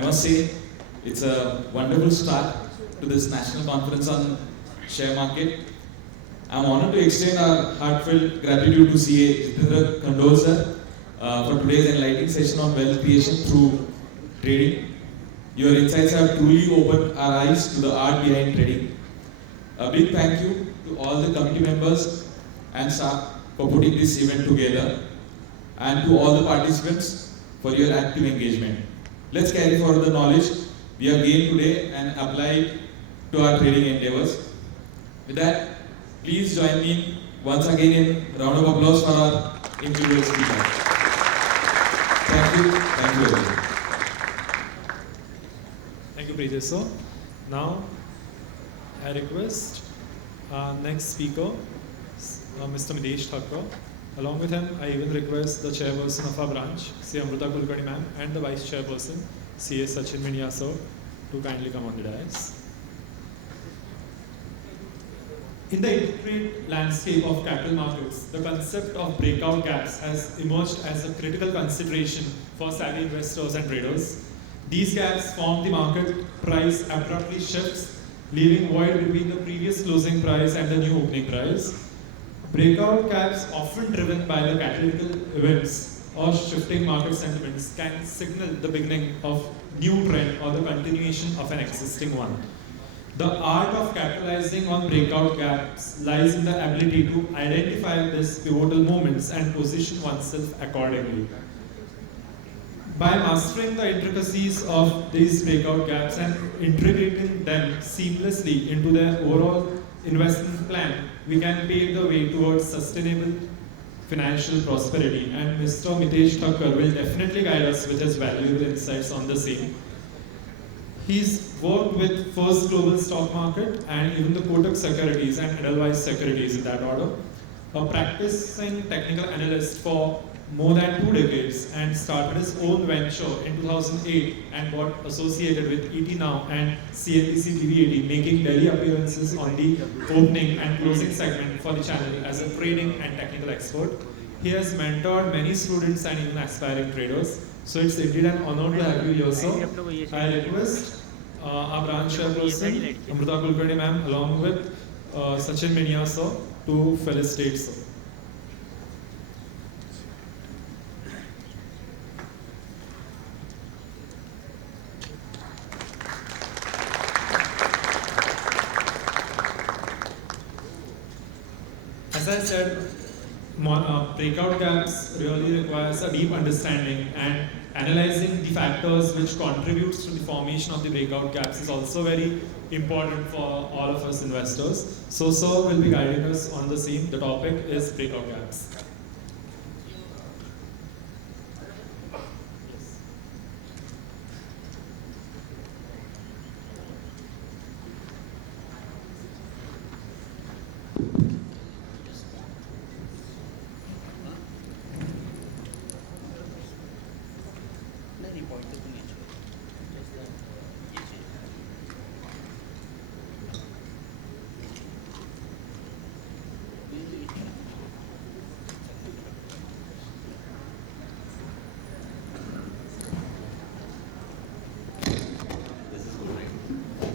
I must say it's a wonderful start to this national conference on share market. I'm honored to extend our heartfelt gratitude to CA Jitendra Khandol sir for today's enlightening session on wealth creation through trading. Your insights have truly opened our eyes to the art behind trading. A big thank you to all the committee members and staff for putting this event together, and to all the participants for your active engagement. Let's carry forward the knowledge we have gained today and apply it to our trading endeavors. With that, please join me once again in a round of applause for our individual speaker. Thank you everyone. Thank you, Preeti sir. Now, I request our next speaker, Mr. Mitesh Thakkar. Along with him, I even request the chairperson of our branch, C. Amruta Kulkarni ma'am, and the vice chairperson, C. A. Sachin Minya sir, to kindly come on the dais. In the intricate landscape of capital markets, the concept of breakout gaps has emerged as a critical consideration for savvy investors and traders. These gaps form the market price abruptly shifts, leaving void between the previous closing price and the new opening price. Breakout gaps, often driven by the catalytical events or shifting market sentiments, can signal the beginning of new trend or the continuation of an existing one. The art of capitalizing on breakout gaps lies in the ability to identify these pivotal moments and position oneself accordingly. By mastering the intricacies of these breakout gaps and integrating them seamlessly into their overall investment plan, we can pave the way towards sustainable financial prosperity. And Mr. Mitesh Thakkar will definitely guide us with his valuable insights on the same. He's worked with First Global Stock Market and even the Kotak Securities and Edelweiss Securities in that order. A practicing technical analyst for more than 2 decades, and started his own venture in 2008 and got associated with ET Now and CNBC TV18, making daily appearances on the opening and closing segment for the channel as a trading and technical expert. He has mentored many students and even aspiring traders. So it's indeed an honor to have you here, sir. I request our branch chairperson, Amruta Kulkarni ma'am, along with Sachin Minya sir, to felicitate sir. As I said, breakout gaps really requires a deep understanding, and analyzing the factors which contributes to the formation of the breakout gaps is also very important for all of us investors. So sir will be guiding us on the same. The topic is breakout gaps.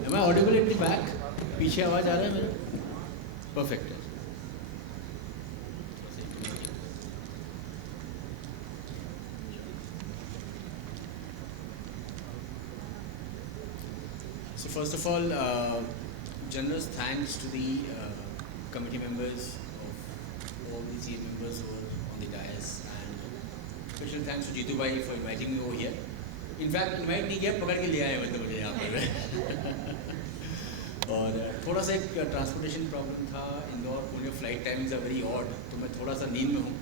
Am I audible at the back? पीछे आवाज आ रहा है मेरा? Perfect. So first of all, generous thanks to the committee members of all the CA members who are on the dais, and special thanks to Jitu bhai for inviting me over here. In fact, invite नहीं किया, पकड़ के ले आए मतलब मुझे यहाँ पर. और थोड़ा सा एक ट्रांसपोर्टेशन प्रॉब्लम था, Indore Pune flight timings are very odd, तो मैं थोड़ा सा नींद में हूँ.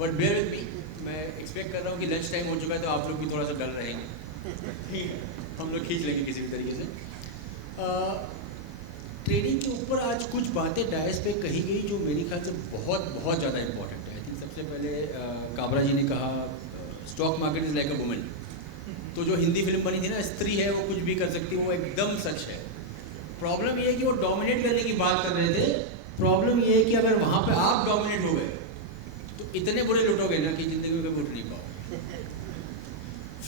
बट बेयर विद मी, मैं एक्सपेक्ट कर रहा हूँ कि लंच टाइम हो चुका है, तो आप लोग भी थोड़ा सा डल रहेंगे. ठीक है, हम लोग खींच लेंगे किसी भी तरीके से. ट्रेडिंग के ऊपर आज कुछ बातें डायस पे कही गई जो मेरे ख्याल से बहुत बहुत ज़्यादा इंपॉर्टेंट है. आई थिंक सबसे पहले काबरा जी ने कहा stock market is like a woman. तो जो हिंदी फिल्म बनी थी ना, स्त्री है वो कुछ भी कर सकती है, वो एकदम सच है. प्रॉब्लम ये है कि वो डोमिनेट करने की बात कर रहे थे. प्रॉब्लम ये है कि अगर वहाँ पे आप डोमिनेट हो गए तो इतने बुरे लुटोगे ना कि जिंदगी में कभी उठ नहीं पाओ.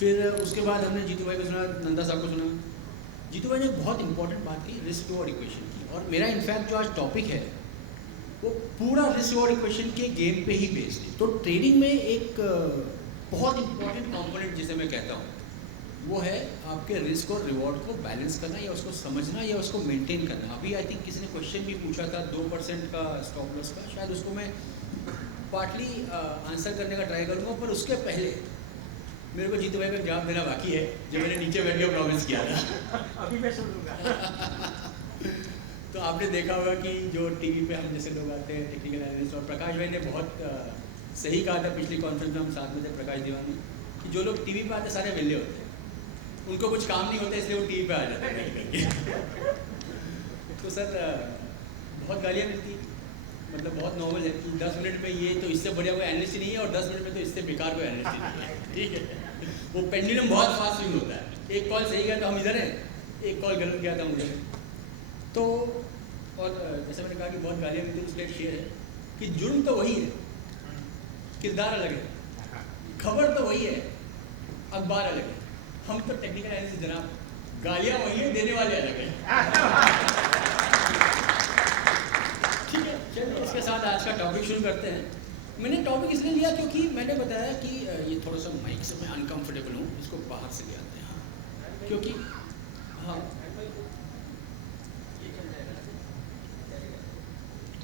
फिर उसके बाद हमने जीतू भाई को सुना, नंदा साहब को सुना। जीतू भाई ने बहुत इंपॉर्टेंट बात की, रिस्क रिवॉर्ड इक्वेशन की, और मेरा इनफैक्ट जो आज टॉपिक है वो पूरा रिस्क रिवॉर्ड इक्वेशन के गेम पे ही बेस्ड है। तो ट्रेडिंग में एक बहुत इंपॉर्टेंट कंपोनेंट जिसे मैं कहता हूँ वो है आपके रिस्क और रिवॉर्ड को बैलेंस करना, या उसको समझना, या उसको मेंटेन करना। अभी आई थिंक किसी ने क्वेश्चन भी पूछा था 2% का स्टॉप लॉस का, शायद उसको मैं पार्टली आंसर करने का ट्राई करूँगा, पर उसके पहले मेरे को जीतू भाई का जवाब देना बाकी है जो मैंने नीचे बैठ के प्रॉमिस किया था। अभी मैं सुनूंगा। तो आपने देखा होगा कि जो टीवी पे हम जैसे लोग आते हैं टेक्निकल एनालिस्ट, और प्रकाश भाई ने बहुत सही कहा था पिछली कॉन्फ्रेंस में हम साथ में थे, प्रकाश दीवानी, कि जो लोग टीवी पे आते सारे विले होते हैं, उनको कुछ काम नहीं होता इसलिए वो टीवी पे आ जाते हैं। तो सर बहुत गालियाँ मिलती, मतलब बहुत नॉर्मल है कि 10 मिनट में ये तो इससे बढ़िया कोई एनालिस्ट ही नहीं है, और 10 मिनट में तो इससे बेकार कोई एनालिस्ट ही नहीं है, ठीक है। वो पेंडुलम बहुत फास्ट स्विंग होता है, एक कॉल सही गया तो हम इधर हैं, एक कॉल गलत गया तो हम उधर हैं। तो और जैसे मैंने कहा कि बहुत गालियाँ मिलती, इसलिए शेयर है कि जुर्म तो वही है, किरदार अलग है, खबर तो वही है, अखबार अलग है। हम तो टेक्निकल एनालिस्ट जनाब, गालियाँ वही है, देने वाले अलग है। ठीक है, चलिए इसके साथ आज का टॉपिक शुरू करते हैं। मैंने टॉपिक इसलिए लिया क्योंकि मैंने बताया कि ये थोड़ा सा माइक से मैं अनकंफर्टेबल हूँ, इसको बाहर से ले आते हैं, क्योंकि हाँ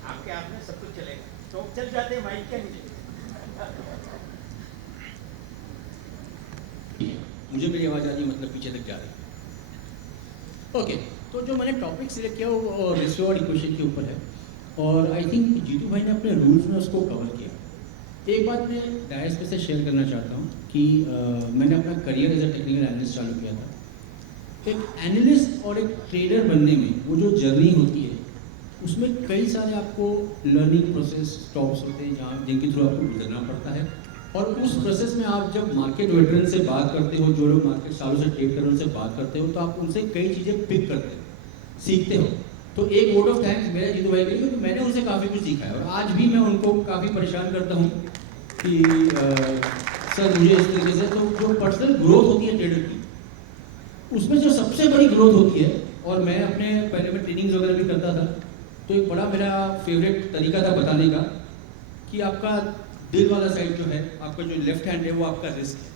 आपके आप में सब कुछ चलेगा, तो चल जाते हैं, माइक क्या नहीं। मुझे मेरी आवाज़ आ रही है, मतलब पीछे तक जा रही है। ओके, तो जो मैंने टॉपिक सिलेक्ट किया वो रिस्क रिवॉर्ड इक्वेशन के ऊपर है, और आई थिंक जीतू भाई ने अपने रूल्स में उसको कवर किया। एक बात मैं डायस पे से शेयर करना चाहता हूँ कि मैंने अपना career as a technical analyst चालू किया था। एक एनालिस्ट और एक ट्रेडर बनने में वो जो जर्नी होती है उसमें कई सारे आपको लर्निंग प्रोसेस स्टॉप्स होते हैं जहाँ जिनके थ्रू आपको गुजरना पड़ता है, और उस प्रोसेस में आप जब मार्केट वेटरन से बात करते हो, जो लोग मार्केट सालों से ट्रेड कर रहे हैं उनसे बात करते हो, तो आप उनसे कई चीज़ें पिक करते हो, सीखते हो। तो एक वोट ऑफ थैंक्स मेरा जीतू भाई के लिए, क्योंकि मैंने उनसे काफ़ी कुछ सीखा है, और आज भी मैं उनको काफ़ी परेशान करता हूँ कि सर मुझे इस तरीके से। तो जो पर्सनल ग्रोथ होती है ट्रेडर की, उसमें जो सबसे बड़ी ग्रोथ होती है, और मैं अपने पहले में ट्रेनिंग्स वगैरह भी करता था, तो एक बड़ा मेरा फेवरेट तरीका था बताने का कि आपका दिल वाला साइड जो है, आपका जो लेफ्ट हैंड है वो आपका रिस्क है,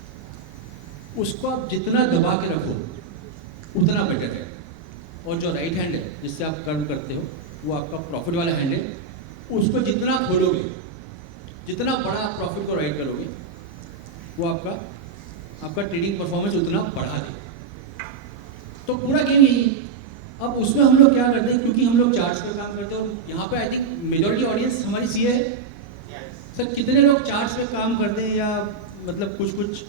उसको आप जितना दबा के रखो उतना बेटर है, और जो राइट हैंड है जिससे आप कर्व करते हो वो आपका प्रॉफिट वाला हैंड है, उसको जितना खोलोगे, जितना बड़ा आप प्रॉफिट को राइट करोगे, वो आपका ट्रेडिंग परफॉर्मेंस उतना बढ़ा दे। तो पूरा गेम यही है। अब उसमें हम लोग क्या करते हैं, क्योंकि हम लोग चार्ट्स पे काम करते हैं, और यहाँ पे आई थिंक मेजॉरिटी ऑडियंस हमारी सीए है। सर कितने लोग चार्ट्स पे काम करते हैं, या मतलब कुछ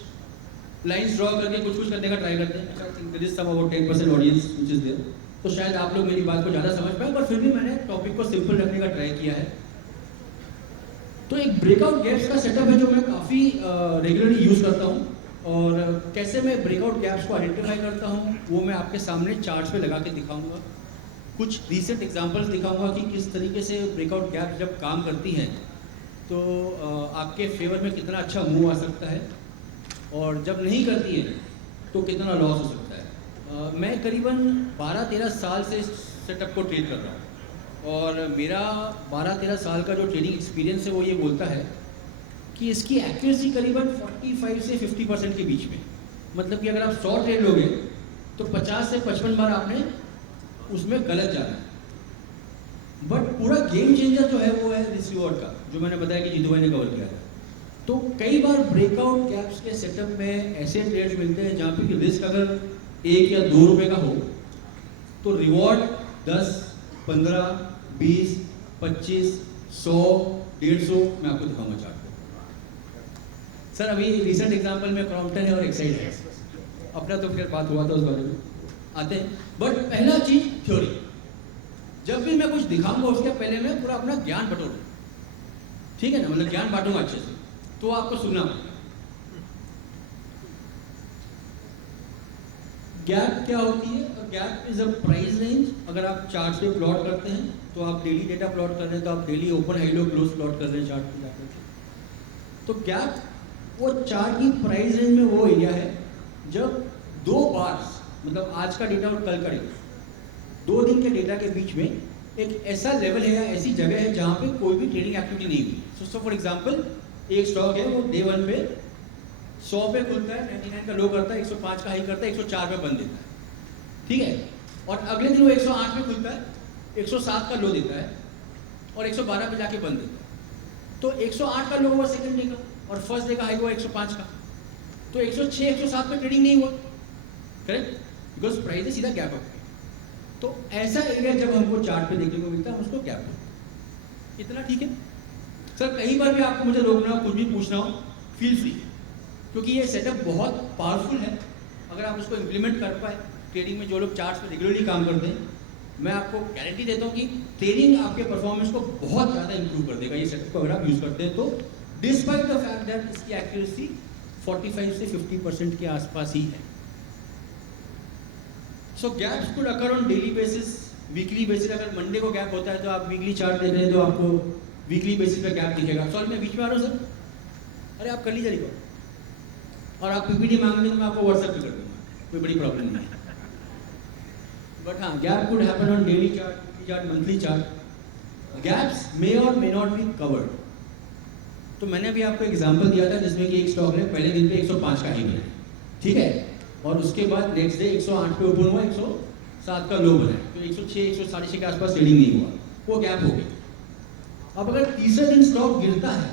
लाइंस ड्रॉ करके कुछ करने का ट्राई करते हैं? I think there is some about 10% audience which is there. तो शायद आप लोग मेरी बात को ज़्यादा समझ पाए, पर फिर भी मैंने टॉपिक को सिंपल रखने का ट्राई किया है। तो एक ब्रेकआउट गैप्स का सेटअप है जो मैं काफ़ी रेगुलरली यूज़ करता हूँ, और कैसे मैं ब्रेकआउट गैप्स को आइडेंटिफाई करता हूँ वो मैं आपके सामने चार्ट्स पे लगा के दिखाऊंगा। कुछ रीसेंट एग्जांपल्स दिखाऊंगा कि किस तरीके से ब्रेकआउट गैप जब काम करती हैं तो आपके फेवर में कितना अच्छा मूव आ सकता है, और जब नहीं करती है तो कितना लॉस हो सकता है। मैं करीबन 12-13 साल से इस सेटअप को ट्रेड कर रहा हूँ, और मेरा 12-13 साल का जो ट्रेडिंग एक्सपीरियंस है वो ये बोलता है कि इसकी एक्यूरेसी करीबन 45 से 50% के बीच में। मतलब कि अगर आप 100 ट्रेड लोगे तो 50 से 55 बार आपने उसमें गलत जाना है। बट पूरा गेम चेंजर जो है वो है रिस्क रिवॉर्ड का, जो मैंने बताया कि जीतू भाई ने कवर किया था। तो कई बार ब्रेकआउट गैप्स के सेटअप में ऐसे ट्रेड्स मिलते हैं जहाँ पे कि रिस्क अगर 1 या 2 रुपये का हो तो रिवॉर्ड 10, 15, 20, 25, 100, 150 मैं आपको दिखाऊंगा चार्ट पे। सर अभी रिसेंट एग्जांपल में क्रॉम्पटन है और एक्साइड है, अपना तो फिर बात हुआ था उस बारे में आते हैं। बट पहला चीज थ्योरी, जब भी मैं कुछ दिखाऊंगा उसके पहले मैं पूरा अपना ज्ञान बटोरूँ, ठीक है ना, मतलब ज्ञान बांटूंगा अच्छे से, तो आपको सुनना पड़ेगा। गैप क्या होती है? Gap is a price range. अगर आप चार्ट पे प्लॉट करते हैं तो आप डेली डेटा प्लॉट कर रहे हैं, तो आप daily open high low close plot कर रहे हैं चार्ट पे जाकर। तो गैप वो चार्ट की प्राइस रेंज में वो एरिया है जब 2 बार, मतलब आज का डेटा और कल का डेटा, 2 दिन के डेटा के बीच में एक ऐसा लेवल है या ऐसी जगह है जहाँ पे कोई भी ट्रेडिंग एक्टिविटी नहीं हुई। सो फॉर एग्जांपल एक स्टॉक है, वो डे 1 पे 100 पे खुलता है, 99 का लो करता है, 105 का हाई करता है, 104 पे बंद देता है, ठीक है। और अगले दिन वो 108 पे खुलता है, 107 का लो देता है और 112 पे जाके बंद देता है। तो 108 का लो हुआ सेकंड डे का और फर्स्ट डे का हाई हुआ 105 का, तो 106 107 पे ट्रेडिंग नहीं हुआ, करेक्ट, बिकॉज प्राइस है सीधा गैप अप। तो ऐसा एरिया जब हमको चार्ट पे देखने को मिलता है उसको गैप अप। इतना ठीक है सर? कहीं पर भी आपको मुझे रोकना हो, कुछ भी पूछना हो, फील फ्री, क्योंकि ये सेटअप बहुत पावरफुल है। अगर आप उसको इम्प्लीमेंट कर पाए, ट्रेडिंग में जो लोग चार्ट्स पे रेगुलरली काम करते हैं, मैं आपको गारंटी देता हूँ कि ट्रेडिंग आपके परफॉर्मेंस को बहुत ज़्यादा इंप्रूव कर देगा ये सेटअप को अगर आप यूज़ करते हैं तो, डिस्पाइट द फैक्ट दैट इसकी एक्यूरेसी 45 से 50% के आसपास ही है। So gaps could occur on daily basis, weekly basis. अगर मंडे को गैप होता है तो आप वीकली चार्ट देख रहे हैं तो आपको वीकली बेसिस पे गैप दिखेगा। सॉरी मैं बीच में आ रहा हूँ सर, अरे आप कर लीजिए रिकॉर्ड, और आप पीपीटी मांगेंगे तो मैं आपको व्हाट्सएप पे कर दूँगा, कोई बड़ी प्रॉब्लम नहीं है। बट हाँ, gap could happen on daily chart, weekly chart, monthly chart. Gaps may or may not be covered. तो मैंने अभी आपको एग्जांपल दिया था जिसमें कि एक स्टॉक ने पहले दिन पे 105 का हाई बनाया, ठीक है, और उसके बाद नेक्स्ट डे 108 पे ओपन हुआ, 107 का लो बनाया, तो 106 106 के आसपास ट्रेडिंग नहीं हुआ, वो गैप हो गई। अब अगर तीसरे दिन स्टॉक गिरता है,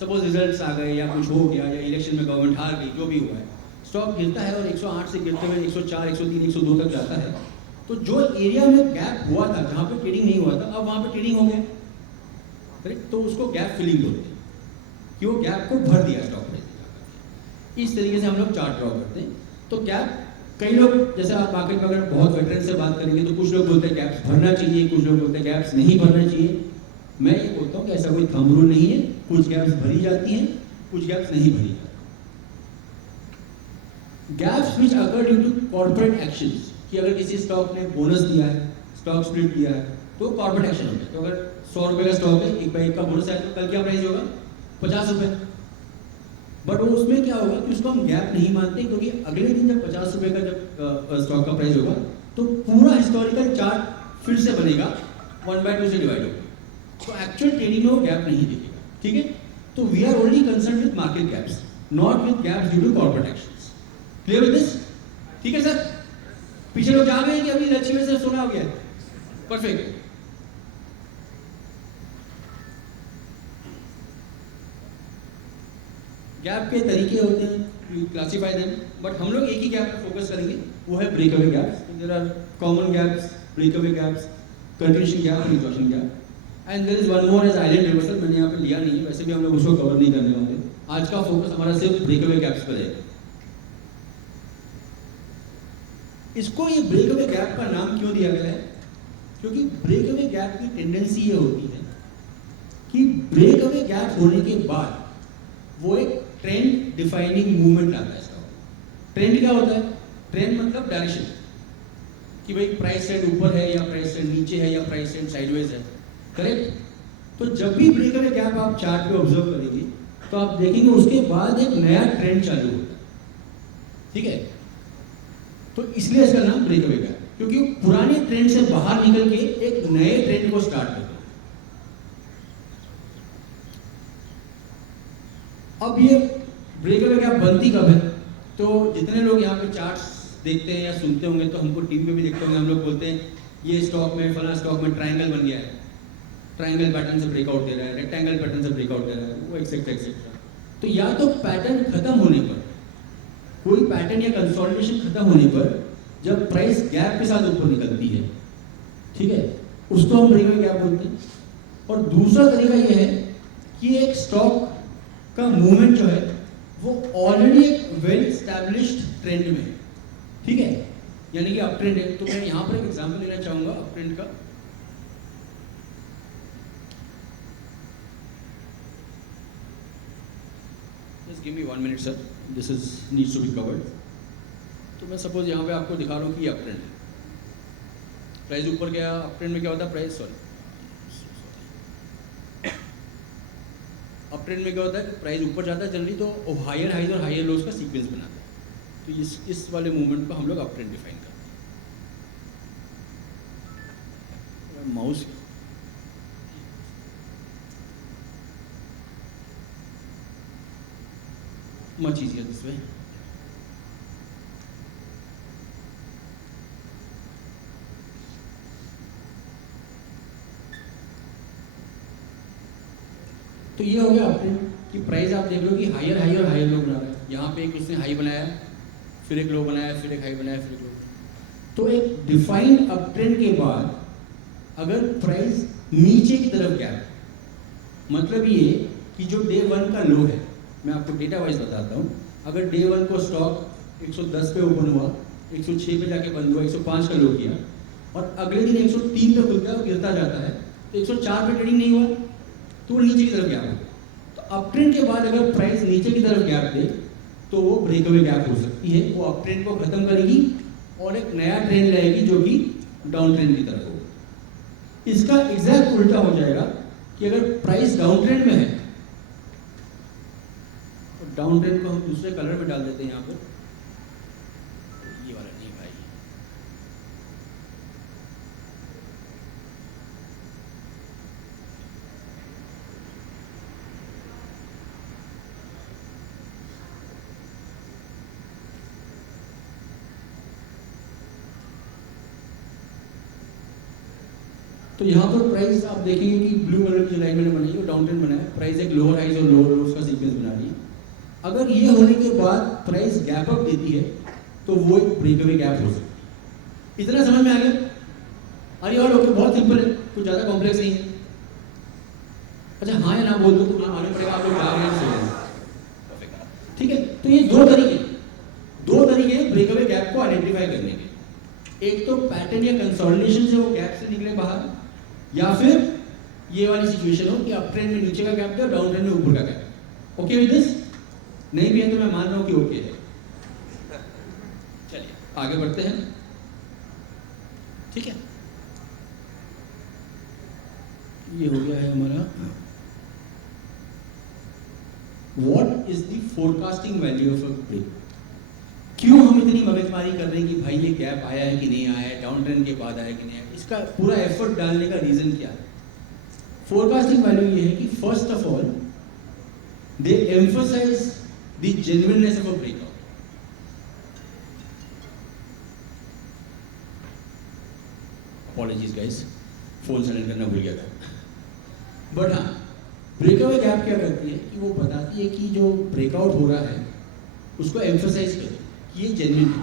सपोज रिजल्ट्स आ गए या कुछ हो गया या इलेक्शन में गवर्नमेंट हार गई, जो भी हुआ है, स्टॉक गिरता है और 108 से गिरते हुए 104 103 102 तक जाता है, तो जो एरिया में गैप हुआ था जहाँ पे ट्रेडिंग नहीं हुआ था, अब वहाँ पे ट्रेडिंग हो गया, करेक्ट। तो उसको गैप फिलिंग बोलते हैं कि वो गैप को भर दिया स्टॉक ने। इस तरीके से हम लोग चार्ट ड्रॉ करते हैं। तो गैप, कई लोग, जैसे आप मार्केट में अगर बहुत वेटरन से बात करेंगे तो कुछ लोग बोलते हैं गैप्स भरना चाहिए, कुछ लोग बोलते हैं गैप्स नहीं भरना चाहिए। मैं ये बोलता हूँ कि ऐसा कोई थंब रूल नहीं है, कुछ गैप्स भरी जाती हैं, कुछ गैप्स नहीं भरी जाती। Gaps which occur due to corporate actions, कि अगर किसी स्टॉक ने बोनस दिया है, स्टॉक स्प्लिट दिया है, तो कॉर्पोरेट एक्शन होता है। तो अगर 100 रुपये का स्टॉक है, 1/1 का बोनस है, तो कल क्या प्राइस होगा? 50 रुपये। बट वो उसमें क्या होगा कि उसको हम गैप नहीं मानते, क्योंकि अगले दिन जब 50 रुपये का जब स्टॉक का प्राइस होगा तो पूरा हिस्टोरिकल चार्ट फिर से बनेगा, 1/2 से डिवाइड होगा, तो एक्चुअल ट्रेडिंग में वो गैप नहीं दिखेगा, ठीक है। तो we are only concern with market gaps, not with gaps due to corporate actions. Clear with this? ठीक है सर? पीछे लोग जा गए कि अभी अच्छी में से सुना हो गया? परफेक्ट। गैप के तरीके होते हैं, यू क्लासीफाई देम, बट हम लोग एक ही गैप पर फोकस करेंगे, वो है break away gaps. There are common gaps, break away gaps, continuation gap or exhaustion gap, and there is one more as island reversal. मैंने यहाँ पे लिया नहीं है, वैसे भी हम लोग उसको कवर नहीं करने वाले। आज का फोकस हमारा सिर्फ ब्रेक अवे गैप्स पर है। इसको ये ब्रेक अवे गैप का नाम क्यों दिया गया है? क्योंकि ब्रेक अवे गैप की टेंडेंसी ये होती है कि ब्रेक अवे गैप होने के बाद वो एक ट्रेंड डिफाइनिंग मूवमेंट लाता है। ट्रेंड क्या होता है? ट्रेंड मतलब डायरेक्शन, कि भाई प्राइस ट्रेंड ऊपर है या प्राइस ट्रेंड नीचे है या प्राइस ट्रेंड साइडवेज है, करेक्ट। तो जब भी ब्रेक अवे गैप आप चार्ट पे ऑब्जर्व करेंगे तो आप देखेंगे उसके बाद एक नया ट्रेंड चालू होता है, ठीक है। तो इसलिए इसका नाम ब्रेक अवे गैप, क्योंकि पुराने ट्रेंड से बाहर निकल के एक नए ट्रेंड को स्टार्ट करते हैं। अब ये ब्रेक अवे गैप बनती कब है? तो जितने लोग यहाँ पे चार्ट्स देखते हैं या सुनते होंगे, तो हमको टीवी में भी देखते होंगे, हम लोग बोलते हैं ये स्टॉक में, फला स्टॉक में ट्रायंगल बन गया है, ट्रायंगल पैटर्न से ब्रेकआउट दे रहा है, रेक्टेंगल पैटर्न से ब्रेकआउट दे रहा है, वो एक्सेट्रा एक्सेट्रा। तो या तो पैटर्न खत्म होने पर, कोई पैटर्न या कंसोलिडेशन खत्म होने पर जब प्राइस गैप के साथ ऊपर निकलती है, ठीक है, उसको हम ब्रेक अवे गैप बोलते हैं। और दूसरा तरीका यह है कि एक स्टॉक का मूवमेंट जो है वो ऑलरेडी एक वेल एस्टैब्लिश्ड ट्रेंड में, ठीक है, यानी कि अप ट्रेंड है। तो मैं यहाँ पर एक एग्जांपल लेना चाहूँगा अप ट्रेंड का। Just give me 1 minute sir, this is needs to be covered. तो मैं सपोज यहाँ पे आपको दिखा रहा हूँ कि अप ट्रेंड है, प्राइस ऊपर गया। अप ट्रेंड में क्या होता है? प्राइस, सॉरी, अप ट्रेंड में क्या होता है कि प्राइस ऊपर जाता है जनरली, तो हायर हाइज और हायर लोज का सीक्वेंस बनाता है, तो इस वाले मूवमेंट को हम लोग अप ट्रेंड डिफाइन करते हैं। Mouse much easier this way. तो ये हो गया अपने कि प्राइस आप देख लो कि हायर हायर हायर लो बना रहे हैं। यहाँ पे एक उसने हाई बनाया, फिर एक लो बनाया, फिर एक हाई बनाया, फिर एक लो। तो एक डिफाइंड अप ट्रेंड के बाद अगर प्राइस नीचे की तरफ गया, मतलब ये कि जो डे 1 का लो है, मैं आपको डेटा वाइज बताता हूँ। अगर डे 1 को स्टॉक 110 पे ओपन हुआ, 106 पे जाके बंद हुआ, 105 का लो किया और अगले दिन 103 पे खुलता है और गिरता जाता है, तो 104 पे ट्रेडिंग नहीं हुआ तो वो नीचे की तरफ गैप हो। तो अप ट्रेंड के बाद अगर प्राइस नीचे की तरफ गैप दे तो वो ब्रेकअवे गैप हो सकती है, वो अप ट्रेंड को खत्म करेगी और एक नया ट्रेंड लाएगी जो कि डाउन ट्रेंड की तरफ हो। इसका एग्जैक्ट उल्टा हो जाएगा कि अगर प्राइस डाउन ट्रेंड में है तो डाउन ट्रेंड को हम दूसरे कलर में डाल देते हैं यहाँ पर, ये वाला नहीं भाई। तो यहाँ पर प्राइस आप देखेंगे कि ब्लू कलर की लाइन मैंने बनाई है, डाउन ट्रेंड बनाया, प्राइस एक लोअर हाइज और लोअर लोस का सीक्वेंस बना रही है। अगर ये होने के बाद प्राइस गैप अप देती है तो वो एक ब्रेकअवे गैप हो सकती है। इतना समझ में आ गया? अरे और ओके, बहुत सिंपल है, कुछ ज़्यादा कॉम्प्लेक्स नहीं है। अच्छा हाँ या ना बोल दो तो ना मालूम पड़ेगा आप लोग जा रहे हैं। ठीक है, तो ये दो तरीके हैं ब्रेकअवे गैप को आइडेंटिफाई करने के। एक तो पैटर्न या कंसोलिडेशन से वो गैप से निकले बाहर, या फिर ये वाली सिचुएशन हो कि अप ट्रेंड में नीचे का गैप दे और डाउन ट्रेंड में ऊपर का गैप। Okay with this? नहीं भी है तो मैं मान रहा हूं कि ओके है। चलिए आगे बढ़ते हैं। ठीक है, ये हो गया है हमारा what is the forecasting value of a break. क्यों हम इतनी मगजमारी कर रहे हैं कि भाई ये गैप आया है कि नहीं आया है, डाउन ट्रेंड के बाद आया कि नहीं आया, इसका पूरा एफर्ट डालने का रीजन क्या है? फोरकास्टिंग वैल्यू ये है कि first of all they emphasise the genuineness of a breakout. Apologies guys, phone silent करना भूल गया था। बट हाँ, ब्रेकअवे गैप क्या करती है कि वो बताती है कि जो ब्रेकआउट हो रहा है उसको एम्फसाइज करे कि ये जेन्युइन है।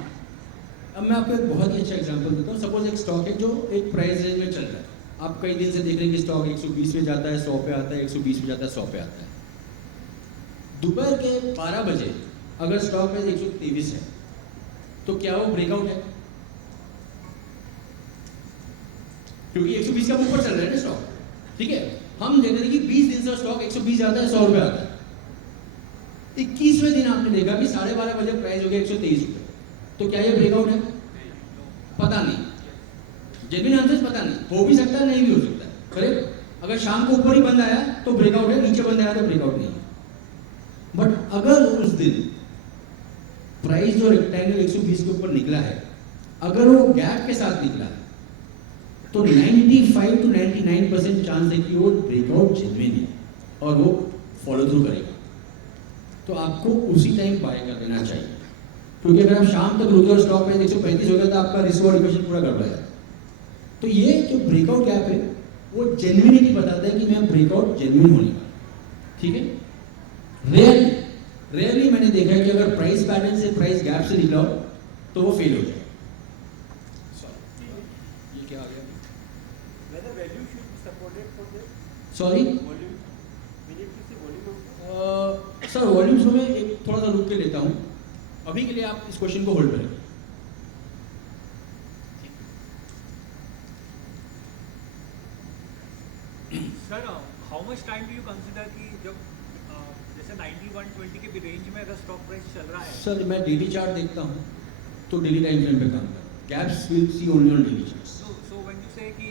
अब मैं आपको एक बहुत ही अच्छा एग्जांपल देता हूँ। सपोज एक स्टॉक है जो एक प्राइस रेंज में चल रहा है, आप कई दिन से देख रहे हैं कि स्टॉक 120 पे जाता है, 100 पे आता है, 120 पे जाता है, 100 पे आता है। दोपहर के 12 बजे अगर स्टॉक प्राइस 123 है तो क्या वो ब्रेकआउट है? क्योंकि 120 का ऊपर चल रहा है ना स्टॉक। ठीक है, हम देख रहे हैं कि 20 दिन से स्टॉक 120 आता है, 100 रुपये आता है। 21वें दिन आपने देखा कि 12:30 बजे प्राइस हो गया 123 रुपये, तो क्या ये ब्रेकआउट है? पता नहीं, जेन्युइन आंसर पता नहीं, हो भी सकता है नहीं भी हो सकता है। करेक्ट? अगर शाम को ऊपर ही बंद आया तो ब्रेकआउट है, नीचे बंद आया तो ब्रेकआउट नहीं है। बट अगर उस दिन प्राइस जो रेक्टेंगल 120 के ऊपर निकला है, अगर वो गैप के साथ निकला है तो 95 to 99% चांस है कि वो ब्रेकआउट जेन्युइन है और वो फॉलो थ्रू करेगा। तो आपको उसी टाइम बाय कर देना चाहिए, क्योंकि अगर आप शाम तक रुके और स्टॉक प्राइस 135 हो गया तो आपका रिस्क और इक्वेशन पूरा गड़बड़ है। तो ये जो ब्रेकआउट गैप है वो जेन्युइनिटी बताता है कि मैं ब्रेकआउट जेन्युइन होने वाला। ठीक है, रेयरली मैंने देखा है कि अगर प्राइस पैटर्न से प्राइस गैप से निकला हो तो वो फेल हो जाए। ये क्या आ गया? Whether value should be supported for the sorry volume. We need to see volume also. Sir, volumes को मैं एक थोड़ा सा रुक के लेता हूँ। अभी के लिए आप इस क्वेश्चन को होल्ड करें। Sir, how much time do you consider कि जब जैसे 91-20 के रेंज में अगर स्टॉक प्राइस चल रहा है? सर, मैं डेली चार्ट देखता हूँ तो डेली टाइम फ्रेम पे काम करता हूँ। Gaps will see only on daily charts. So when you से कि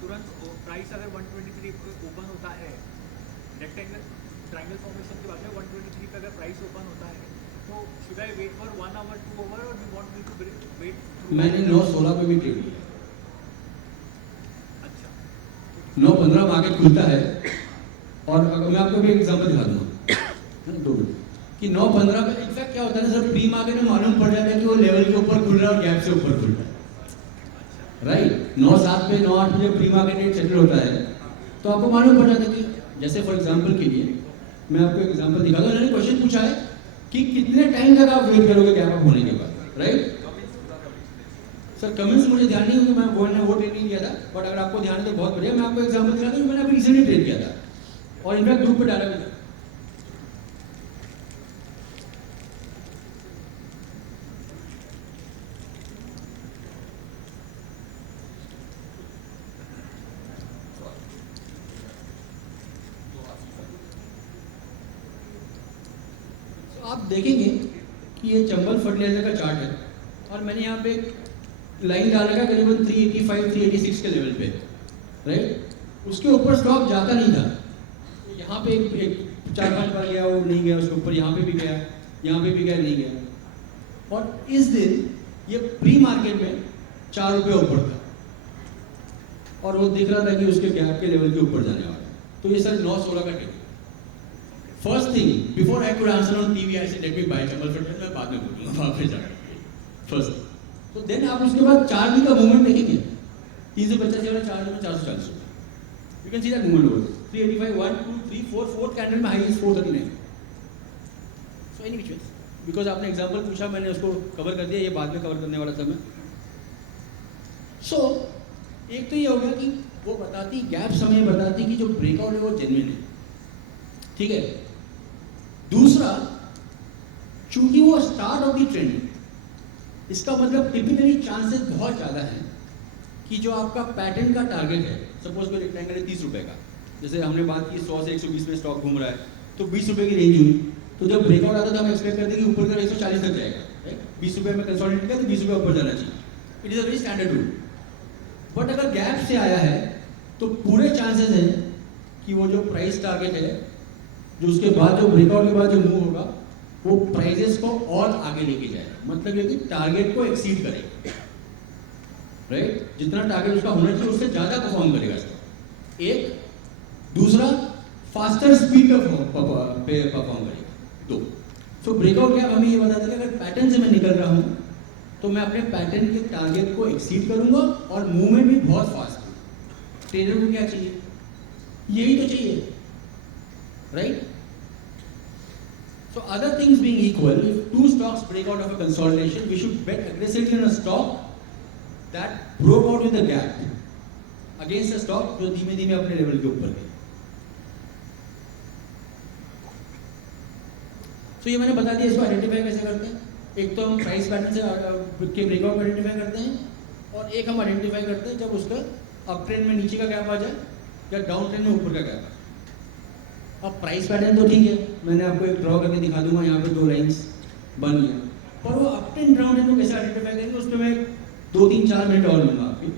तुरंत प्राइस अगर 123 पे ओपन होता है, रेक्टेंगल ट्रायंगल फॉर्मेशन के बाद में 123 पे अगर प्राइस ओपन होता है So should I wait for 1 hour, 2 hour, or do you want me to wait? मैंने 9:16 पे भी ट्रेड किया, अच्छा, 9:15 मार्केट खुलता है। और अगर मैं आपको भी एग्जांपल दिखा दूंगा 2 मिनट कि 9:15 पे इनफैक्ट क्या होता है ना सर, प्री मार्केट में मालूम पड़ जाता है कि वो लेवल के ऊपर खुल रहा है और गैप से ऊपर खुल रहा है, राइट। 9:07 पे 9:08 पे जब प्री मार्केट रेट सेटल होता है तो आपको मालूम पड़ जाता है कि जैसे फॉर एग्जांपल के लिए मैं आपको एग्जांपल दिखा दूं। मैंने क्वेश्चन पूछा है कि कितने टाइम तक आप वेट करोगे गैप अप होने के बाद, राइट। सर कमेंट्स मुझे ध्यान नहीं, क्योंकि मैं वो ट्रेड नहीं किया था, बट अगर आपको ध्यान है तो बहुत बढ़िया। मैं आपको एग्जांपल दिखा दूं, मैंने अभी रिसेंटली ट्रेड किया था और इनफैक्ट ग्रुप पे डाला भी था। आप देखेंगे कि ये चंबल फर्टिलाइजर का चार्ट है और मैंने यहाँ पे लाइन डाल रखा करीबन 385 386 के लेवल पे, राइट। उसके ऊपर स्टॉक जाता नहीं था, यहाँ पे एक 4-5 बार गया, वो नहीं गया, उसके ऊपर यहाँ पे भी गया, यहाँ पे भी गया, नहीं गया। और इस दिन ये प्री मार्केट में 4 रुपये ऊपर था और वो दिख रहा था कि उसके गैप के लेवल के ऊपर जाने वाला। तो ये सर 9:16 का ट्रेड। First thing before I could answer on TV I said let me buy Chambal fertiliser, मैं बाद में बोलूँगा वहाँ पे जाकर फर्स्ट। तो देन आप उसके बाद 4 दिन का मूवमेंट देखेंगे, 385 वाला 4 दिन में 440 रुपये। You can see that movement over 385 1 2 3 4 fourth candle में high is 439। So any which ways, because आपने एग्जांपल पूछा मैंने उसको कवर कर दिया, ये बाद में कवर करने वाला था मैं। सो एक तो ये हो गया कि वो बताती गैप समय बताती कि जो ब्रेकआउट है वो जेन्युइन है, ठीक है। दूसरा, चूंकि वो स्टार्ट ऑफ द ट्रेंड, इसका मतलब टिपिकली चांसेस बहुत ज़्यादा हैं कि जो आपका पैटर्न का टारगेट है, सपोज कोई रेक्टेंगल है 30 रुपये का, जैसे हमने बात की 100 से 120 में स्टॉक घूम रहा है, तो 20 रुपये की रेंज हुई, तो जब ब्रेकआउट आता है तो हम एक्सपेक्ट करते हैं कि ऊपर का 140 तक जाएगा, राइट। 20 रुपये में कंसोलिडेट किया तो 20 रुपये ऊपर जाना चाहिए, it is a very standard rule. But अगर गैप से आया है तो पूरे चांसेस हैं कि वो जो प्राइस टारगेट है, जो उसके बाद जो ब्रेकआउट के बाद जो मूव होगा, वो प्राइजेस को और आगे लेके जाएगा, मतलब ये कि टारगेट को एक्सीड करेगा, राइट। जितना टारगेट उसका होना चाहिए उससे ज़्यादा परफॉर्म करेगा इसका, एक। दूसरा, फास्टर स्पीड पे परफॉर्म करेगा, 2। सो ब्रेकआउट गैप हमें ये बताता है कि अगर पैटर्न से मैं निकल रहा हूँ तो मैं अपने पैटर्न के टारगेट को एक्सीड करूंगा और मूवमेंट भी बहुत फास्ट है। ट्रेडर को क्या चाहिए? यही तो चाहिए, right. So other things being equal, if 2 stocks break out of a consolidation, we should bet aggressively on a stock that broke out with a gap against a stock जो धीमे धीमे अपने लेवल के ऊपर गए। So ये मैंने बता दिया, इसको आइडेंटिफाई कैसे करते हैं। एक तो हम प्राइस पैटर्न से के ब्रेकआउट को आइडेंटिफाई करते हैं, और एक हम आइडेंटिफाई करते हैं जब उसका अप ट्रेंड में नीचे का गैप आ जाए या डाउन ट्रेंड में ऊपर का गैप आ जाए। अब प्राइस पैटर्न तो ठीक है, मैंने आपको एक ड्रॉ करके दिखा दूंगा, यहाँ पे 2 लाइंस बन गया, पर वो अप ट्रेंड डाउन ट्रेंड को कैसे आइडेंटिफाई करेंगे, उसमें मैं 2-3-4 मिनट और लूंगा आपकी।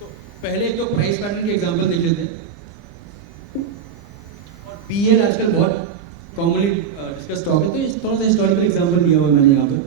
तो पहले तो प्राइस पैटर्न के एग्जांपल देख लेते हैं, और पीएल आजकल बहुत कॉमनली डिस्कस स्टॉक है, तो इस थोड़ा सा हिस्टोरिकल एग्जांपल दिया हुआ मैंने यहाँ पे।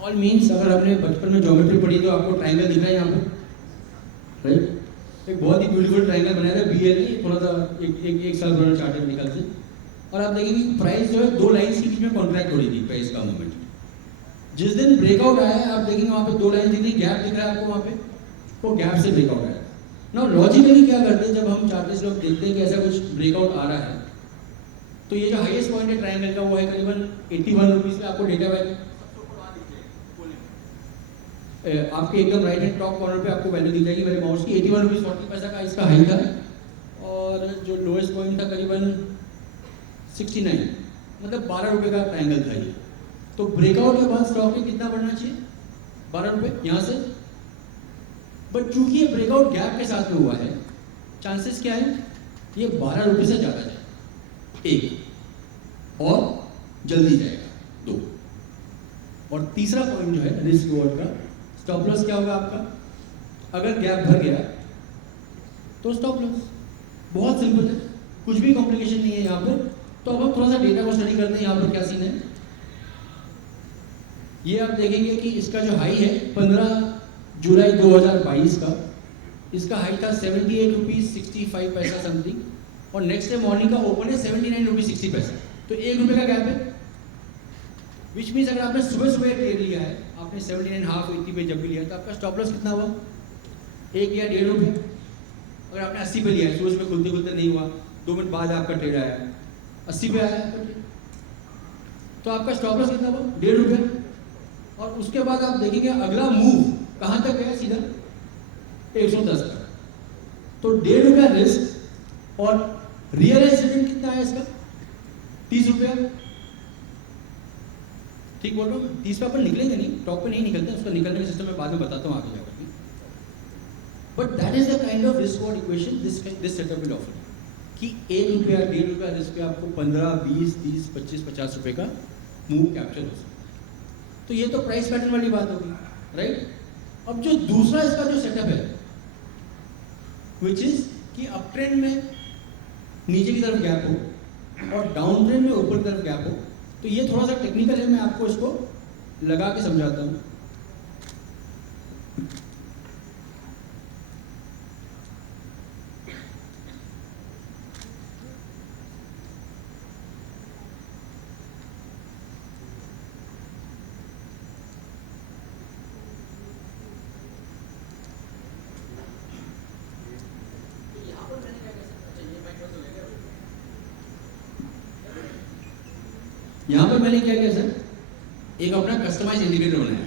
ऑल मीन्स अगर आपने बचपन में ज्योमेट्री पढ़ी तो आपको ट्रायंगल दिख रहा है यहाँ पे, राइट। एक बहुत ही ब्यूटीफुल ट्रायंगल बनाया था बीएल ने, थोड़ा सा एक साल पुराना चार्ट है निकाल से, और आप देखेंगे प्राइस जो है 2 लाइन्स के बीच में कॉन्ट्रैक्ट हो रही थी प्राइस का मूवमेंट। जिस दिन ब्रेकआउट आया है आप देखेंगे वहाँ पे 2 लाइन दिख रही, गैप दिख रहा है आपको वहाँ पे, वो गैप से ब्रेकआउट आया। ना लॉजिकली क्या करते हैं, जब हम चार्टिस्ट लोग देखते हैं कि ऐसा कुछ ब्रेकआउट आ रहा है, तो ये जो हाईएस्ट पॉइंट है ट्रायंगल का वो है करीबन 81 रुपीज़ पे। आपको डेटा वैल्यू आपके एकदम राइट हैंड टॉप कॉर्नर पे आपको वैल्यू दी जाएगी मेरे माउस की, 81 रुपीज़ 40 पैसा का इसका हाई था, और जो लोएस्ट पॉइंट था करीबन 69, मतलब 12 रुपये का ट्रायंगल था ये। तो ब्रेकआउट के बाद स्टॉक में कितना बढ़ना चाहिए? 12 रुपये यहाँ से। बट चूंकि ये ब्रेकआउट गैप के साथ में हुआ है, चांसेस क्या है? ये 12 रुपये से ज़्यादा जाए, एक, और जल्दी जाएगा, दो। और तीसरा पॉइंट जो है रिस्क रिवॉर्ड का, स्टॉप लॉस क्या होगा आपका? अगर गैप भर गया तो स्टॉप लॉस। बहुत सिंपल है, कुछ भी कॉम्प्लिकेशन नहीं है यहाँ पर। तो अब हम थोड़ा सा डेटा को स्टडी करते हैं। यहाँ पर क्या सीन है, ये आप देखेंगे कि इसका जो हाई है 15 जुलाई 2022 का, इसका हाई था 78 रुपीज़ 65 पैसा समथिंग, और नेक्स्ट डे मॉर्निंग का ओपन है 79 रुपीज़ 60 पैसा। तो 1 रुपये का गैप है, विच मीन्स अगर आपने सुबह सुबह ट्रेड लिया है, आपने 79 हाफ 80 पे जब भी लिया तो आपका स्टॉप लॉस कितना हुआ? 1 या 1.5 रुपये। अगर आपने 80 पे लिया है, सुबह सुबह खुलते खुलते नहीं हुआ, 2 मिनट बाद आपका ट्रेड आया, 80 पे आया आपका ट्रेड, तो आपका स्टॉप लॉस कितना हुआ? 1.5 रुपये। और उसके बाद आप देखेंगे अगला मूव कहाँ तक गया? सीधा 110 तक। तो 1.5 रुपया रिस्क, और रियलाइज रिटर्न कितना है इसका? 30 रुपया। ठीक बोल रहा हूँ? 30 पे अपन निकलेंगे नहीं, टॉप पे नहीं निकलते, उसका निकलने का सिस्टम मैं बाद में बताता हूँ आगे जाकर के। But that is the kind of risk reward equation this setup will offer, कि 1 रुपया 1.5 रुपया रिस्क पे आपको 15, 20, 30, 25, 50 रुपये का मूव कैप्चर हो सकता है। तो ये तो प्राइस पैटर्न वाली बात होगी, राइट? अब जो दूसरा इसका जो सेटअप है, विच इज कि अप ट्रेंड में नीचे की तरफ गैप हो और डाउन ट्रेंड में ऊपर की तरफ गैप हो, तो ये थोड़ा सा टेक्निकल है, मैं आपको इसको लगा के समझाता हूँ। यहाँ पर मैंने क्या किया सर, एक अपना कस्टमाइज इंडिकेटर बनाया।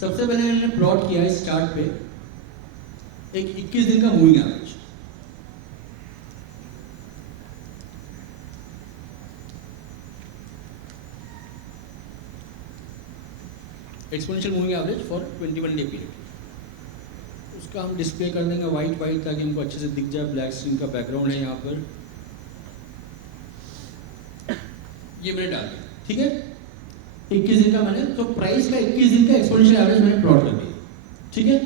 सबसे पहले मैंने प्लॉट किया इस चार्ट पे एक 21 दिन का moving average. Exponential moving average for 21 day period. उसका हम डिस्प्ले कर देंगे वाइट ताकि हमको अच्छे से दिख जाए। ब्लैक स्क्रीन का बैकग्राउंड है यहाँ पर, ये मैंने डाल दिया, ठीक है। 21 दिन का मैंने, तो प्राइस का 21 दिन का एक्सपोनेंशियल एवरेज मैंने प्लॉट कर दिया, ठीक है।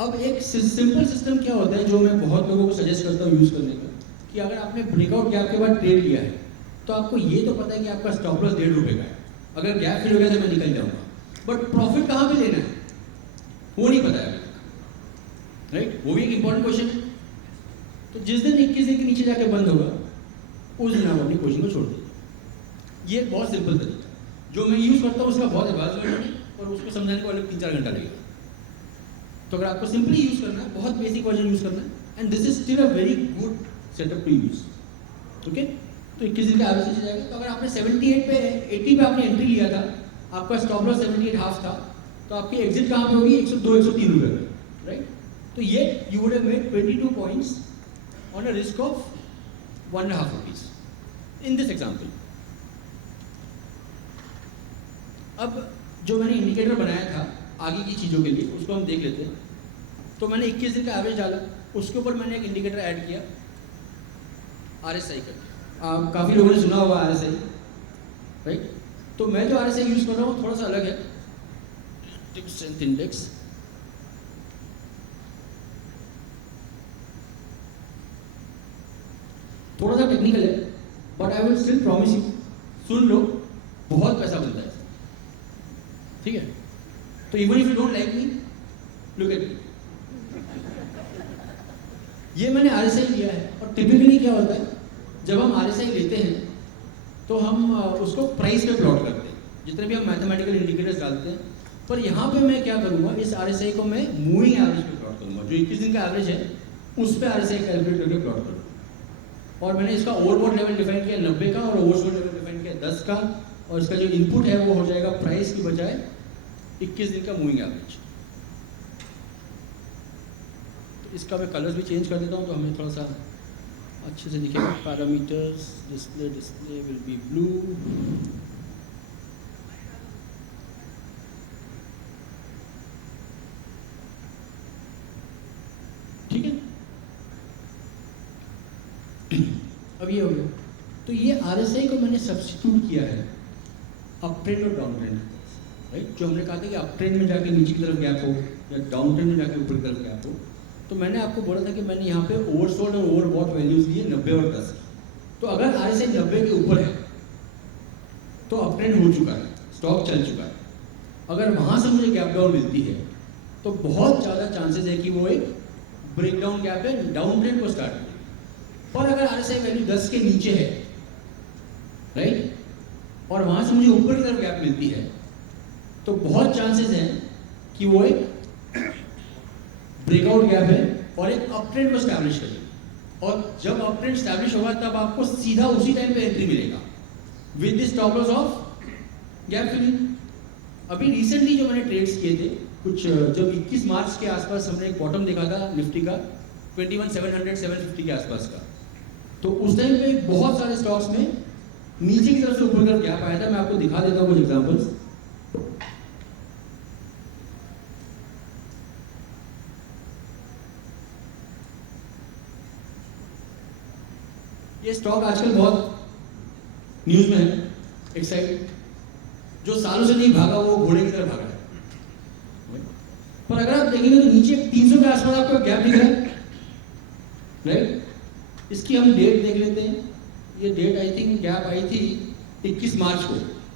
अब एक सिंपल सिस्टम क्या होता है जो मैं बहुत लोगों को सजेस्ट करता हूँ यूज करने का, कि अगर आपने ब्रेकआउट गैप के बाद ट्रेड लिया है तो आपको ये तो पता है कि आपका स्टॉप लॉस 1.5 रुपये का है, अगर गैप फिल हो गया तो मैं निकल जाऊंगा, बट प्रॉफिट कहाँ पे लेना है वो नहीं पता है, राइट? वो भी एक इंपॉर्टेंट क्वेश्चन है। तो जिस दिन 21 दिन के नीचे जाके बंद होगा उस दिन आप अपनी कोचिंग को छोड़ दीजिए। ये बहुत सिंपल तरीका है जो मैं यूज़ करता हूँ, उसका बहुत एडवांस वर्जन है और उसको समझाने को अलग 3-4 घंटा लगेगा। तो अगर आपको सिंपली यूज़ करना है, बहुत बेसिक वर्जन यूज़ करना है, and this is still a very good setup to use, okay. तो 21 दिन का एवरेज नीचे जाएगा। तो अगर आपने 78 पे 80 पे आपने एंट्री लिया था, आपका स्टॉप लॉस 78 हाफ था, तो आपकी एग्जिट कहाँ पे होगी? 102-103 रुपये में, राइट? तो ये you would have made 22 points on a risk of 1.5 rupees in this example. अब जो मैंने इंडिकेटर बनाया था आगे की चीज़ों के लिए, उसको हम देख लेते हैं। तो मैंने 21 दिन का एवरेज डाला, उसके ऊपर मैंने एक इंडिकेटर ऐड किया RSI का। काफ़ी लोगों ने सुना होगा RSI, राइट? तो मैं जो RSI यूज़ कर रहा हूँ थोड़ा सा अलग है, स्ट्रेंथ इंडेक्स। थोड़ा सा टेक्निकल है, but I will still promise you, सुन लो, बहुत पैसा बनता है, ठीक है। तो even if you don't like me, look at me. ये मैंने RSI लिया है, और टिपिकली क्या होता है जब हम RSI लेते हैं तो हम उसको प्राइस पे प्लॉट करते हैं, जितने भी हम मैथमेटिकल इंडिकेटर्स डालते हैं। पर यहाँ पे मैं क्या करूँगा, इस RSI को मैं मूविंग एवरेज पे प्लॉट करूँगा। जो 21 दिन का एवरेज है उस पर RSI कैलकुलेट करके प्लॉट करूँगा। और मैंने इसका ओवरबॉट लेवल डिफाइन किया 90 का, और ओवरशोट लेवल डिफाइन किया 10 का, और इसका जो इनपुट है वो हो जाएगा प्राइस की बजाय 21 दिन का मूविंग एवरेज। तो इसका मैं कलर्स भी चेंज कर देता हूँ तो हमें थोड़ा सा अच्छे से दिखेगा। Parameters display will be blue. ठीक है, अब ये हो गया। तो ये RSI को मैंने सब्स्टिट्यूट किया है अप ट्रेंड और डाउन ट्रेंड, राइट। जो हमने कहा था कि अप ट्रेंड में जाके नीचे की तरफ गैप हो या डाउन ट्रेंड में जाके ऊपर की तरफ गैप हो, तो मैंने आपको बोला था कि मैंने यहाँ पे ओवरसोल्ड और ओवरबॉट वैल्यूज दिए 90 और 10। तो अगर RSI 90 के ऊपर है तो अप ट्रेंड हो चुका है, स्टॉक चल चुका है। अगर वहाँ से मुझे गैप डाउन मिलती है तो बहुत ज़्यादा चांसेस है कि वो एक ब्रेकडाउन गैप है, डाउन ट्रेंड को स्टार्ट करेगी। पर अगर RSI वैल्यू 10 के नीचे है, राइट, और वहाँ से मुझे ऊपर की तरफ गैप मिलती है, तो बहुत चांसेस हैं कि वो एक ब्रेकआउट गैप है और एक अप ट्रेंड को स्टैब्लिश करेगी। और जब अप ट्रेंड स्टैब्लिश होगा तब आपको सीधा उसी टाइम पे एंट्री मिलेगा with this stop loss of gap filling. अभी रिसेंटली जो मैंने ट्रेड्स किए थे कुछ, जब 21 मार्च के आसपास हमने एक बॉटम देखा था निफ्टी का 21,700 750 के आसपास का, तो उस टाइम पे बहुत सारे स्टॉक्स में नीचे की तरफ से ऊपर की तरफ गैप आया था। मैं आपको दिखा देता हूँ कुछ एग्जांपल्स। ये स्टॉक आजकल बहुत न्यूज में है, एक्साइड, जो सालों से नहीं भागा वो घोड़े की तरह भागा है। पर अगर आप देखेंगे तो नीचे 300 के आसपास आपको गैप दिख रहा है, राइट। इसकी हम डेट देख लेते हैं। ये डेट आई थिंक गैप आई थी 21 मार्च को,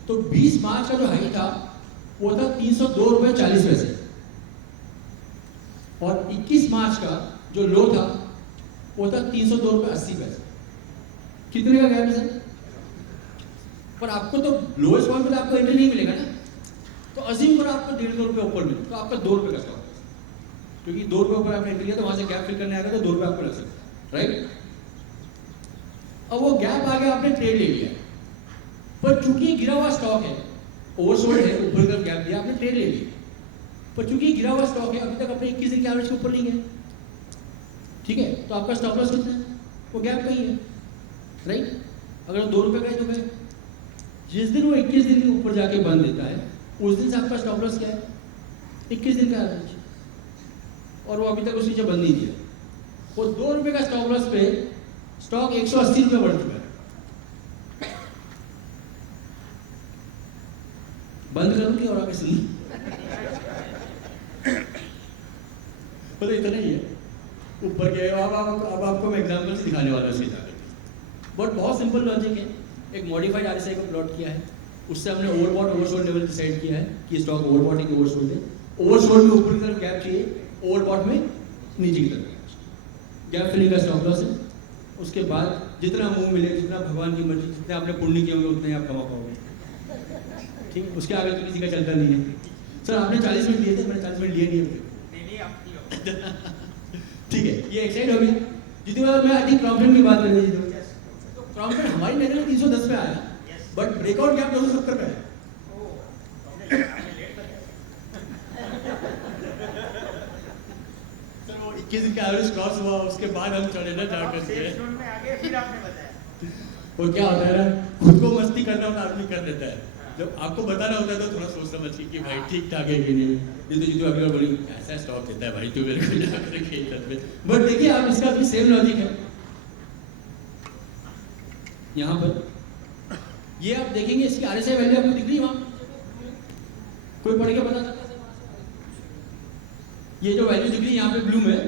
तो 20 मार्च का जो हाई था वो था 302 रुपये 40 पैसे, और 21 मार्च का जो लो था वो था 302 रुपये 80 पैसे। कितने का गैप है सर? पर आपको तो लोएस्ट पॉइंट पे आपको एंट्री नहीं मिलेगा ना, तो अजीम करो आपको 150 रुपये ऊपर मिले तो आपका 2 रुपये का स्टॉक, क्योंकि 2 रुपये ऊपर आपने एंट्री लिया तो वहां से गैप फिल करने आएगा तो 2 रुपये आपको लग सकता है, राइट। अब वो गैप आ गया, आपने ट्रेड ले लिया, पर चूंकि गिरा हुआ स्टॉक है, ओवरसोल्ड है, ऊपर की तरफ गैप दिया, आपने ट्रेड ले लिया, पर चूंकि गिरा हुआ स्टॉक है अभी तक अपने 21 दिन के एवरेज के ऊपर नहीं गया, ठीक है, तो आपका स्टॉप लॉस कितना है? वो गैप कहीं है, राइट। अगर 2 रुपये का है तो गए, जिस दिन वो 21 दिन के ऊपर जाके बंद देता है उस दिन से आपका स्टॉप लॉस क्या है? 21 दिन का एवरेज, और वो अभी तक उस नीचे बंद नहीं दिया। वो 2 रुपये का स्टॉप लॉस पे स्टॉक 180 रुपये बढ़ चुका है। बंद करूं कि और आगे सुन? तो इतना ही है ऊपर के। अब आपको मैं एग्जांपल से दिखाने वाला हूं सीधा, बट बहुत सिंपल लॉजिक है। एक मॉडिफाइड RSI को प्लॉट किया है, उससे हमने ओवरबॉट ओवरसोल्ड लेवल डिसाइड किया है कि स्टॉक ओवरबॉट है कि ओवरसोल्ड है। ओवरसोल्ड में ऊपर की तरफ गैप चाहिए, ओवरबॉट में नीचे की तरफ गैप फिलिंग का स्टॉप लॉस है। उसके बाद जितना मुंह मिले, जितना भगवान की मर्जी, जितने आपने पुण्य किए होंगे उतने आप कमा पाओगे, ठीक है। उसके आगे तो किसी का चलता नहीं है। सर आपने 40 मिनट दिए थे, मैंने 40 मिनट लिए नहीं है, ठीक है। ये एक्साइड हो गया जितनी बार मैं आई थिंक प्रॉब्लम की बात कर रही थी। प्रॉब्लम हमारी नजर में 310 पे आया, बट ब्रेकआउट गैप 270 पे है। सर वो 21 दिन का एवरेज क्रॉस हुआ, उसके बाद हम चढ़े ना जा करके। वो क्या होता है ना, खुद को मस्ती करना होता आदमी कर देता है, जब आपको बताना होता है तो थोड़ा सोच समझ के कि भाई ठीक ठाक है कि नहीं। जीतू अगली बार बोली ऐसा स्टॉक देता है भाई, तू मेरे को जा करके। बट देखिए आप, इसका भी सेम लॉजिक है यहाँ पर। ये आप देखेंगे इसकी RSI वैल्यू आपको दिख रही है वहां, कोई पढ़ के बता सकता है? ये जो वैल्यू दिख रही है यहाँ पे ब्लू में,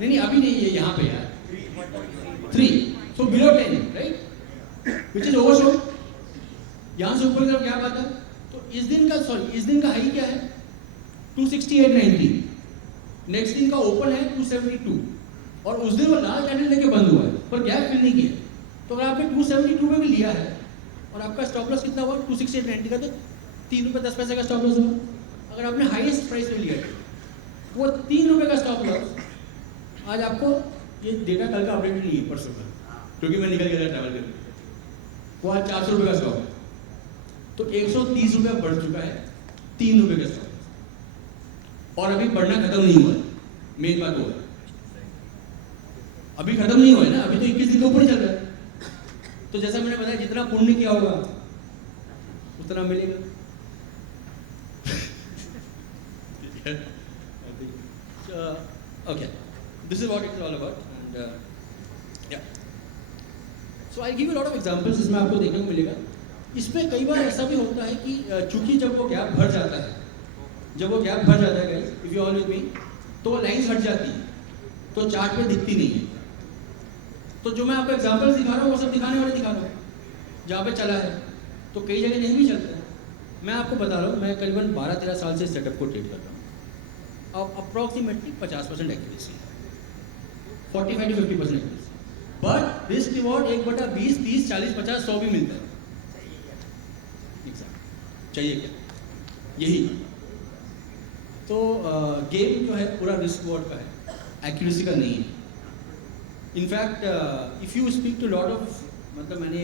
नहीं अभी नहीं, ये यहाँ पे यार 3, so below 10, right, which is oversold. यहाँ से ऊपर की तरफ गैप आता है, तो इस दिन का हाई क्या है? 268.90, नेक्स्ट दिन का ओपन है 272, और उस दिन वो लाल कैंडल लेके बंद हुआ है पर गैप फिल नहीं किया। तो अगर आपने 272 में भी लिया है और आपका स्टॉप लॉस कितना हुआ 268.90 का, तो 3 रुपये 10 पैसे का स्टॉप लॉस हुआ। अगर आपने हाईएस्ट प्राइस में लिया है वो 3 रुपये का स्टॉप लॉस, आज आपको ये डेटा कल का अपडेट नहीं है, परसों का, क्योंकि मैं निकल गया ट्रैवल करके, वो आज 400 रुपये का स्टॉक है, तो 130 रुपये बढ़ चुका है 3 रुपये का स्टॉक, और अभी बढ़ना खत्म नहीं हुआ है। मेन बात वो है अभी खत्म नहीं हुआ है ना, अभी तो 21 दिन के ऊपर चल रहा है। तो जैसा मैंने बताया, जितना पुण्य किया होगा उतना मिलेगा। Okay, this is what it is all about, and yeah. So I'll give you a lot of examples, इसमें आपको देखने को मिलेगा। इसमें कई बार ऐसा भी होता है कि चूंकि जब वो गैप भर जाता है, guys, if you all with me, तो वो लाइन्स हट जाती है, तो चार्ट पे दिखती नहीं है। तो जो मैं आपको एग्जांपल्स दिखा रहा हूँ वो सब दिखाने वाले दिखा रहा हूँ, जहाँ पे चला है। तो कई जगह नहीं भी चलता है। मैं आपको बता रहा हूँ, मैं करीबन 12-13 साल से सेटअप को ट्रेड कर रहा हूँ। अब approximately 50% accuracy, 45 to 50% accuracy, but risk reward 1/20, 30, 40, 50, 100 भी मिलता है। चाहिए क्या? यही। तो गेम जो है पूरा रिस्क रिवॉर्ड का है, एक्यूरेसी का नहीं है। In fact if you speak to lot of, मतलब मैंने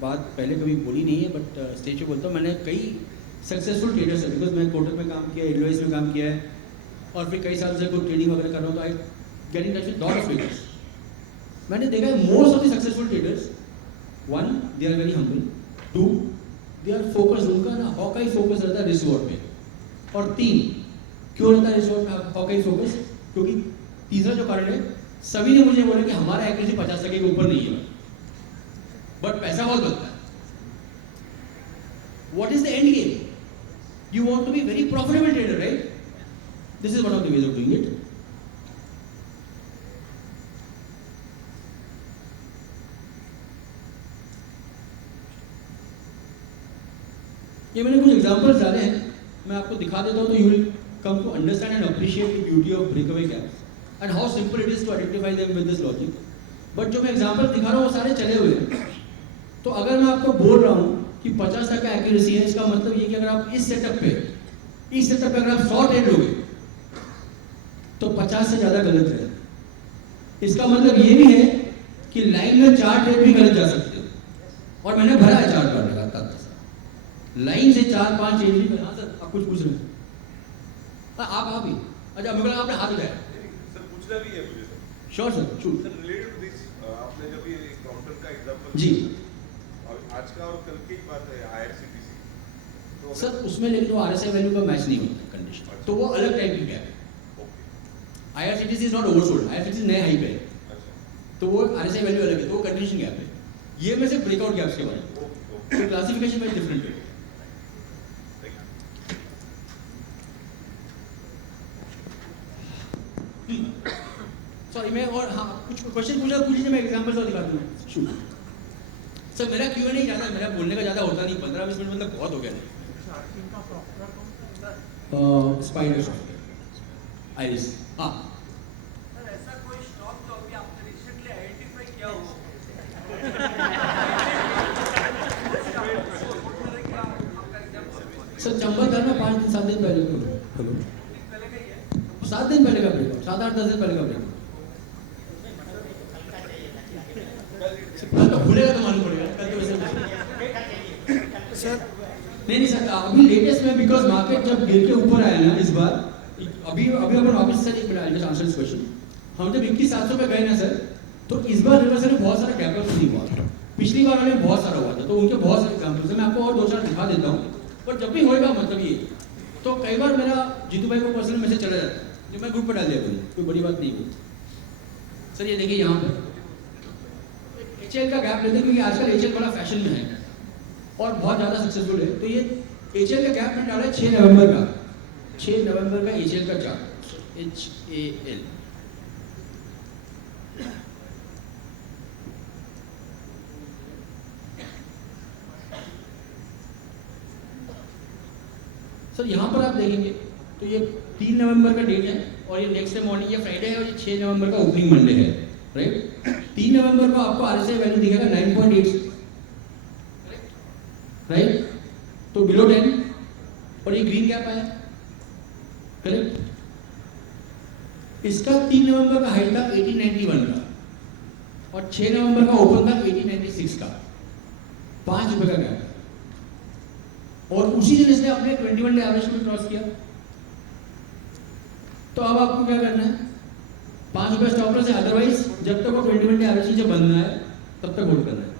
बात पहले कभी बोली नहीं है, बट स्टेज पे बोलता हूँ, मैंने कई सक्सेसफुल ट्रेडर्स है, बिकॉज मैं कोटक में काम किया है, एडवाइस में काम किया है, और फिर कई साल से कोई ट्रेडिंग वगैरह कर रहा हूँ, तो I get in touch with lot of traders. मैंने देखा है most of the successful traders, 1 they are very humble, 2 they are focused, उनका ना हॉकाई फोकस रहता है रिस्क रिवॉर्ड पे, और 3 क्यों रहता है रिस्क रिवॉर्ड पे हॉकाई फोकस? क्योंकि तीसरा जो कारण है, सभी ने मुझे बोला कि हमारा एक्यूरेसी 50% के ऊपर नहीं है, बट पैसा बहुत बनता है। What is the end game? You want to be very profitable trader, right? This is one of the ways of doing it. ये मैंने कुछ एग्जांपल्स डाले हैं, मैं आपको दिखा देता हूँ, तो you will come to understand and appreciate the beauty of breakaway gaps and how simple it is to identify them with this logic. But जो मैं एग्जांपल दिखा रहा हूँ वो सारे चले हुए हैं। तो अगर मैं आपको बोल रहा हूँ कि 50% एक्यूरेसी है, इसका मतलब ये कि अगर आप इस सेटअप पे अगर आप 100 ट्रेड लोगे तो 50 से ज़्यादा गलत है। इसका मतलब ये भी है कि लाइन में 4 ट्रेड भी गलत जा सकते हैं, और मैंने भरा है 4 बार लगातार लाइन से 4-5 ट्रेड भी। हाँ सर, आप कुछ पूछ रहे हैं? आप भी अच्छा, मेरे को लगा आपने हाथ उठाया। सर पूछना भी है मुझे। Sure sir, shoot. Sir related to this, आपने जब ये काउंटर का एग्जांपल जी, और आज का और कल की बात है IRCTC, तो सर उसमें लेकिन वो RSI वैल्यू का मैच नहीं होता कंडीशन, तो वो अलग टाइप की गैप है। IRCTC is not oversold, IRCTC नए हाई पे है, तो वो RSI वैल्यू अलग है, तो वो कंडीशन गैप है। ये में से ब्रेकआउट गैप्स के बारे में, तो क्लासिफिकेशन में डिफरेंट है। सॉरी, मैं और हाँ कुछ क्वेश्चन पूछ लीजिए, मैं एग्जांपल्स और दिखाता हूँ। शूट सर, मेरा क्यों नहीं ज़्यादा, मेरा बोलने का ज़्यादा होता नहीं, 15-20 मिनट मतलब बहुत हो गया। Spider software, iris. हाँ सर, ऐसा कोई स्टॉक जो अभी आपने रिसेंटली आइडेंटिफाई किया हो? सर चंबल था ना 5 दिन 7 दिन पहले। हेलो, 7 दिन पहले का ब्रेकआउट, 7-8-10 दिन पहले का ब्रेकआउट। तो भूलेगा तो मालूम पड़ेगा कल के वैसे सर। नहीं सर, अभी लेटेस्ट में, बिकॉज मार्केट जब गिर के ऊपर आया ना इस बार, अभी अपन वापस से एक minute just answer this question. हम जब 21,700 पे गए ना सर, तो इस बार रिवर्सल में बहुत सारा गैप अप नहीं हुआ, पिछली बार में बहुत सारा हुआ था, तो उनके बहुत सारे एग्जांपल्स हैं, मैं आपको और 2-4 दिखा देता हूँ। बट जब भी होएगा मतलब ये, तो कई बार मेरा जीतू भाई को पर्सनल मैसेज चला जाता है, जो मैं ग्रुप पर डाल दिया, कोई बड़ी बात नहीं हुई। सर ये देखिए यहाँ पर HL का गैप लेते हैं, क्योंकि आजकल HL बड़ा फैशन में है और बहुत ज़्यादा सक्सेसफुल है। तो ये HL का गैप मैंने डाला है 6 नवंबर का, 6 नवंबर का HL का चार्ट, HAL। सर यहाँ पर आप देखेंगे तो ये 3 नवंबर का डेट है, और ये नेक्स्ट डे मॉर्निंग, ये फ्राइडे है, और ये 6 नवंबर का ओपनिंग मंडे है, राइट। 3 नवंबर को आपको RSI वैल्यू दिखेगा 9.8, राइट, तो बिलो 10, और ये ग्रीन गैप आया, करेक्ट। इसका 3 नवंबर का हाई था 1891 का, और 6 नवंबर का ओपन था 1896 का, 5 रुपए का गैप, और उसी दिन इसने अपने 21 डे एवरेज को क्रॉस किया। तो अब आपको क्या करना है, 5 रुपए स्टॉप लॉस है, अदरवाइज जब तक वो 21 डे एवरेज नीचे बंद ना है तब तक होल्ड करना है।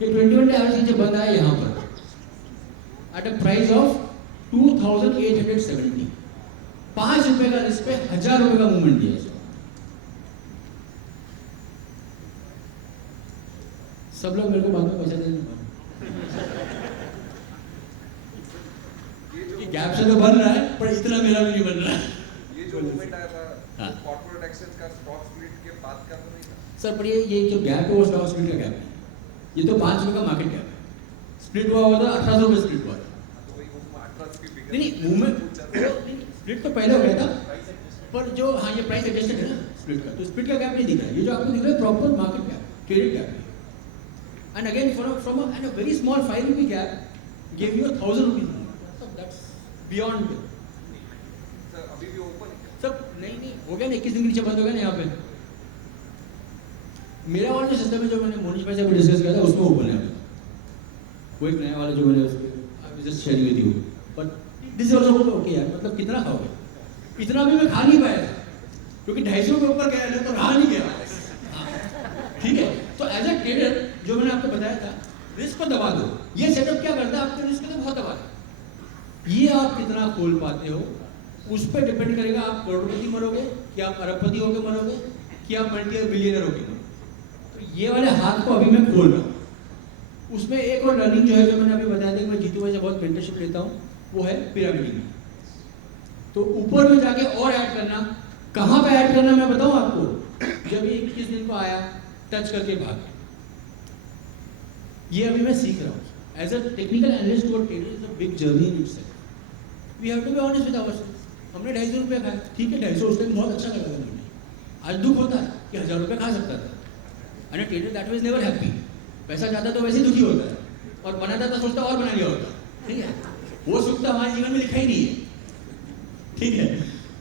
ये 21 डे एवरेज नीचे बंद है यहाँ पर एट अ प्राइस ऑफ 2870, 5 रुपए का रिस्क पे 1000 रुपए का मूवमेंट दिया है। सब लोग मेरे को बाद में पैसा देने कि गैप से तो बन रहा है पर इतना मेरा भी नहीं बन रहा है। ये जो मूवमेंट आया था कॉर्पोरेट एक्सचेंज का स्टॉक स्प्लिट के बाद का तो नहीं था सर, पर ये जो गैप है वो स्टॉक स्प्लिट का गैप है। ये तो 5 रुपए का मार्केट गैप है। स्प्लिट हुआ था 1800 रुपए स्प्लिट हुआ था। तो वही वो 18 की फिगर नहीं मूवमेंट स्प्लिट तो पहले हो गया था पर जो हाँ ये प्राइस एडजस्टेड है ना स्प्लिट का, तो स्प्लिट का गैप नहीं दिख रहा है। ये जो आपको दिख रहा है proper market gap, traded gap है। And again from a very small 5 rupee gap give you 1000 rupees, so that's beyond। Sir अभी भी ओपन है सब नहीं हो गया ना, 21 दिन के नीचे बंद हो गया ना यहाँ पे। मेरा वाला जो सिस्टम है जो मैंने मोनिश भाई से भी डिस्कस किया था उसमें ओपन है। वो एक नया वाला जो मैंने उसके just share with you, but this is also okay यार। मतलब कितना खाओगे, इतना भी मैं खा नहीं पाया क्योंकि 250 के ऊपर गया है तो रहा नहीं गया। ठीक है, तो एज अ ट्रेडर जो मैंने आपको बताया था रिस्क को दबा दो। ये सेटअप क्या करता है, आपके रिस्क को बहुत दबा दे। ये आप कितना खोल पाते हो उस पर डिपेंड करेगा आप करोड़पति मरोगे कि आप अरबपति होकर मरोगे कि आप मल्टी बिलियनर होकर मरोगे। तो ये वाले हाथ को अभी मैं खोल रहा हूँ। उसमें एक और लर्निंग जो है जो मैंने अभी बताया था कि मैं जीतू भाई से बहुत मेंटरशिप लेता हूँ, वो है पिरामिडिंग। तो ऊपर में जाके और ऐड करना, कहाँ पे ऐड करना मैं बताऊँ आपको। जब ये 21 दिन को आया टच करके भाग, ये अभी मैं सीख रहा हूँ। एज अ टेक्निकल एनालिस्ट और trader is a big journey in itself. We have to be honest with ourselves. हमने 250 रुपये खाए, ठीक है 250 उस टाइम बहुत अच्छा लगा था मुझे। आज दुख होता है कि 1000 रुपये खा सकता था। And trader that was never happy. पैसा जाता तो वैसे ही दुखी होता है और बनाता तो सोचता और बना लिया होता। ठीक है, वो सुख तो हमारे जीवन में लिखा ही नहीं है। ठीक है,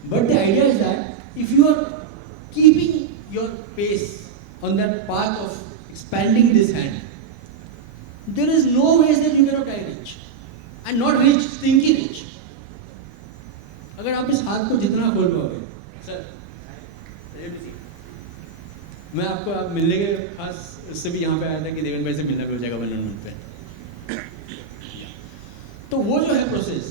but the idea is that if you are keeping your pace on that path of expanding this hand, there is no ways that you cannot die rich and not rich, stinky rich। अगर आप इस हाथ को जितना खोल पाओगे। Sir मैं आपको आप मिलने के खास इससे भी यहाँ पे आया था कि देवेंद्र भाई से मिलना भी हो जाएगा 1-on-1 पे। तो वो जो है प्रोसेस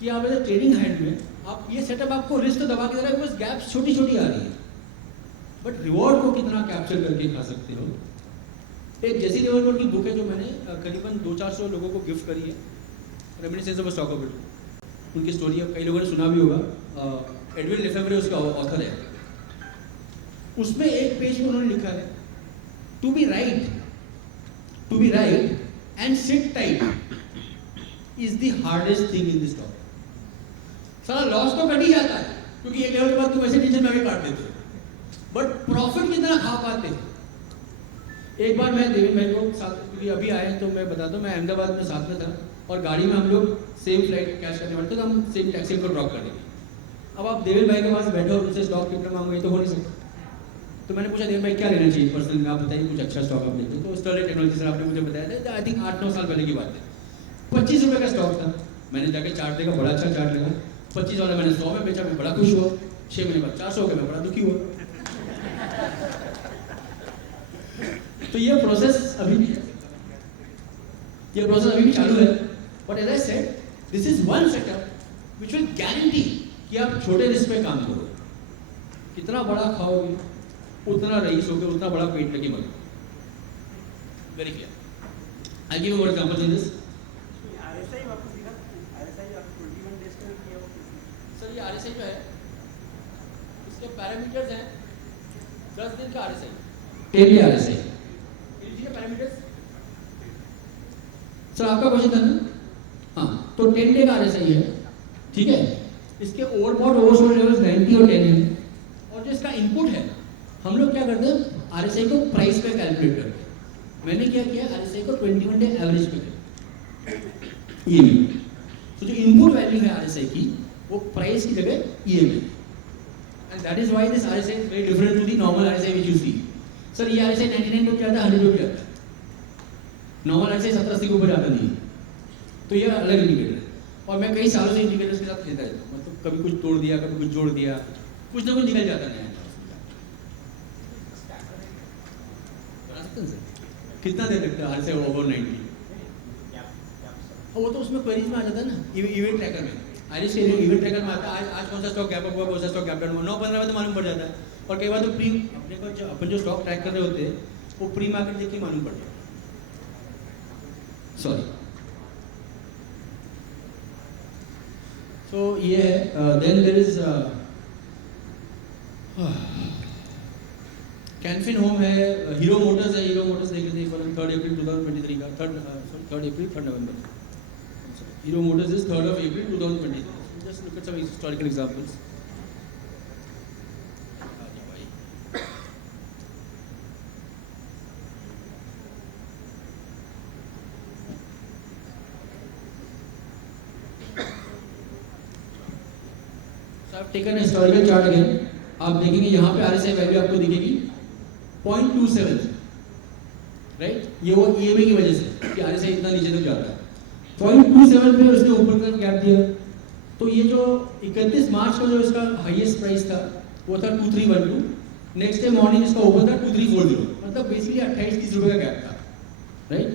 कि आप एज ट्रेडिंग हैंड में आप ये सेटअप आपको रिस्क दबा के दे रहा है, बिकॉज गैप छोटी छोटी आ रही है, बट रिवॉर्ड को कितना कैप्चर करके खा सकते हो। एक जेसी लिवरमोर की बुक है जो मैंने करीबन 200-400 लोगों को गिफ्ट करी है, reminiscence of a stock option. उनकी स्टोरी कई लोगों ने सुना भी होगा। एडविन लेफेब्रे उसका ऑथर है। उसमें एक पेज में उन्होंने लिखा है to be right and sit tight is the hardest thing in this stock. सारा लॉस तो कट ही जाता है क्योंकि एक लेवल के बाद तुम ऐसे टेंशन में भी काट देते हो, बट प्रॉफिट कितना खा पाते हो। एक बार मैं देवेंद्र भाई को साथ, क्योंकि अभी आए तो मैं बता दूं, मैं अहमदाबाद में साथ में था और गाड़ी में हम लोग सेम फ्लाइट कैश करने वाले थे, तो हम सेम टैक्सी को ड्रॉप कर देंगे। अब आप देवेंद्र भाई के पास बैठे और उनसे स्टॉक कितना मांगोगे तो हो नहीं सकता। तो मैंने पूछा देवेंद्र भाई क्या लेना चाहिए पर्सनल में, आप बताइए कुछ अच्छा स्टॉक आप लेते। तो स्टर्लिंग टेक्नोलॉजी सर आपने मुझे बताया था, आई थिंक 8-9 साल पहले की बात है। 25 रुपये का स्टॉक था। मैंने जाके चार्ट देखा, बड़ा अच्छा चार्ट लगा। 25 वाला मैंने 100 में बेचा, मैं बड़ा खुश हुआ। 6 महीने बाद 400 हो गया, मैं बड़ा दुखी हुआ। तो ये प्रोसेस अभी भी चालू है। But as I said, this is one setup which will guarantee कि आप छोटे रिस्क पे काम करो। कितना बड़ा खाओगे उतना रईस होगे, उतना बड़ा पेट लगे मरोगे। Very clear. I give you one example in this. RSI वापस दिखा, आरएसआई आप 21 डेज का किया वो। सर ये आरएसआई जो है इसके पैरामीटर्स हैं 10 दिन का आरएसआई, 10 डे आरएसआई। ये पैरामीटर्स सर आपका क्वेश्चन था ना? हाँ, तो 10 डे का आरएसआई है, ठीक है। इसके ओवरबॉट ओवरसोल्ड लेवल्स 90 और 10 है। और जो इसका इनपुट है, हम लोग क्या करते हैं आरएसआई को प्राइस पे कैलकुलेट करते हैं। मैंने क्या किया, आरएसआई को 21 डे एवरेज पे किया, ईएमए। तो जो इनपुट वैल्यू है आरएसआई की वो प्राइस की जगह EMA, and that is why this RSI is very different to the normal RSI which you see. Sir ये आरएसआई 99 पे जाता है, 100 पे जाता है। नॉर्मल आरएसआई 70-80 के ऊपर जाता नहीं है। तो ये अलग इंडिकेटर है। और मैं कई सालों से इंडिकेटर्स के साथ खेलता रहता हूँ। मतलब कभी कुछ तोड़ दिया, कभी कुछ जोड़ दिया, कुछ ना कुछ निकल जाता है। सकते हैं सर? कितना देर लगता है RSI ओवर 90? वो तो उसमें क्वेरीज में आ जाता है ना, इवेंट ट्रैकर में। आरिस के इवेंट ट्रैकर में आता है आज कौन सा स्टॉक गैप अप हुआ, कौन सा स्टॉक गैप डाउन हुआ, 9-15 में तो मालूम पड़ जाता है। और कई बार तो प्री अपने को अपन जो स्टॉक ट्रैक कर रहे होते हैं वो प्री मार्केट देख के मालूम पड़ जाता है। सॉरी। सो ये है, then there is Canfin Home है, हीरो मोटर्स है। हीरो मोटर्स देख लेते हैं 3 अप्रैल 2023 का, 3 अप्रैल 3 नवंबर। Hero Motors is 3rd of April 2023. Just look at some historical examples. So I've taken a historical chart again. आप देखेंगे यहाँ पे RSI वैल्यू आपको दिखेगी 0.27, राइट? ये वो EMA की वजह से कि RSI इतना नीचे तक जाता है। 0.27 पे उसने ऊपर का गैप दिया। तो ये जो 31 मार्च को जो इसका हाईएस्ट प्राइस था वो था 2312, नेक्स्ट डे मॉर्निंग इसका ओपन था 2340, मतलब बेसिकली 28-30 रुपए का गैप था, राइट?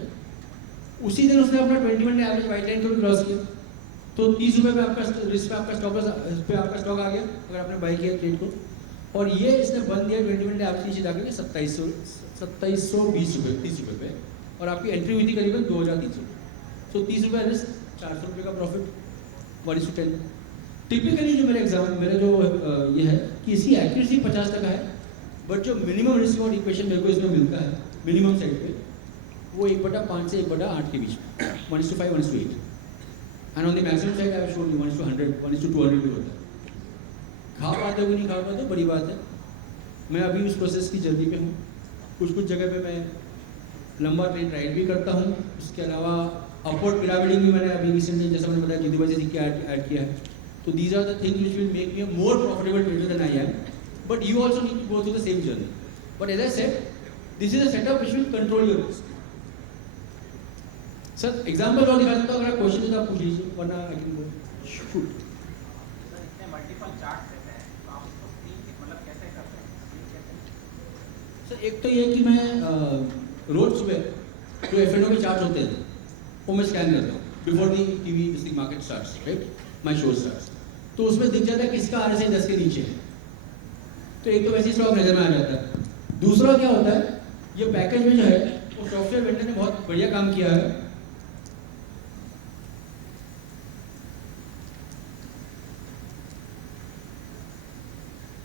उसी दिन उसने अपना 21 डे एवरेज वाइट लाइन को क्रॉस किया, तो 30 रुपए पे आपका रिस्क पे आपका स्टॉक आ गया अगर आपने बाई किया ट्रेड को। और ये इसने बंद दिया 21 डे एवरेज नीचे जाकर 2720 रुपए 30 रुपए पे, और आपकी एंट्री हुई थी करीबन 2300 रुपये। तो 30 रुपये रिस्क, 400 रुपये का प्रॉफिट, 1:10। टिपिकली जो मेरा जो ये है कि इसकी एक्यूरेसी 50% है, बट जो मिनिमम रिस्क और इक्वेशन मेरे को इसमें मिलता है मिनिमम साइड पे वो 1/5 से 1/8 के बीच में, 1:5, 1:8। And on the maximum side I have shown you 1:100, 1:200 भी होता है। खा पाते हो नहीं खा पाते बड़ी बात है। मैं अभी उस प्रोसेस की जल्दी पे हूँ। कुछ जगह पे मैं लंबा ट्रेड राइड भी करता हूँ। उसके अलावा अपवर्ड पिरामिडिंग भी मैंने अभी रिसेंटली, जैसा मैंने बताया, जीतू भाई से सीख के ऐड किया है। तो these are the things which will make me a more profitable trader than I am, but you also need to go through the same journey. But as I said, this is a setup which will control your risk. Sir example और दिखा सकता हूं, अगर आप question तो आप पूछ लीजिए, वरना आई कैन गो शूट। इतने मल्टीपल चार्ट्स रहते हैं तो आप उसको स्क्रीन मतलब कैसे करते हैं? सर एक तो ये कि मैं रोज सुबह जो F&O के चार्ट होते हैं वो मैं स्कैन करता हूँ before the TV market starts, right? My show starts. तो उसमें दिख जाता है किसका RSI 10 के नीचे है। तो एक तो वैसे ही स्टॉक नजर में आ जाता है। दूसरा क्या होता है, ये पैकेज में जो है वो सॉफ्टवेयर वेंडर ने बहुत बढ़िया काम किया है।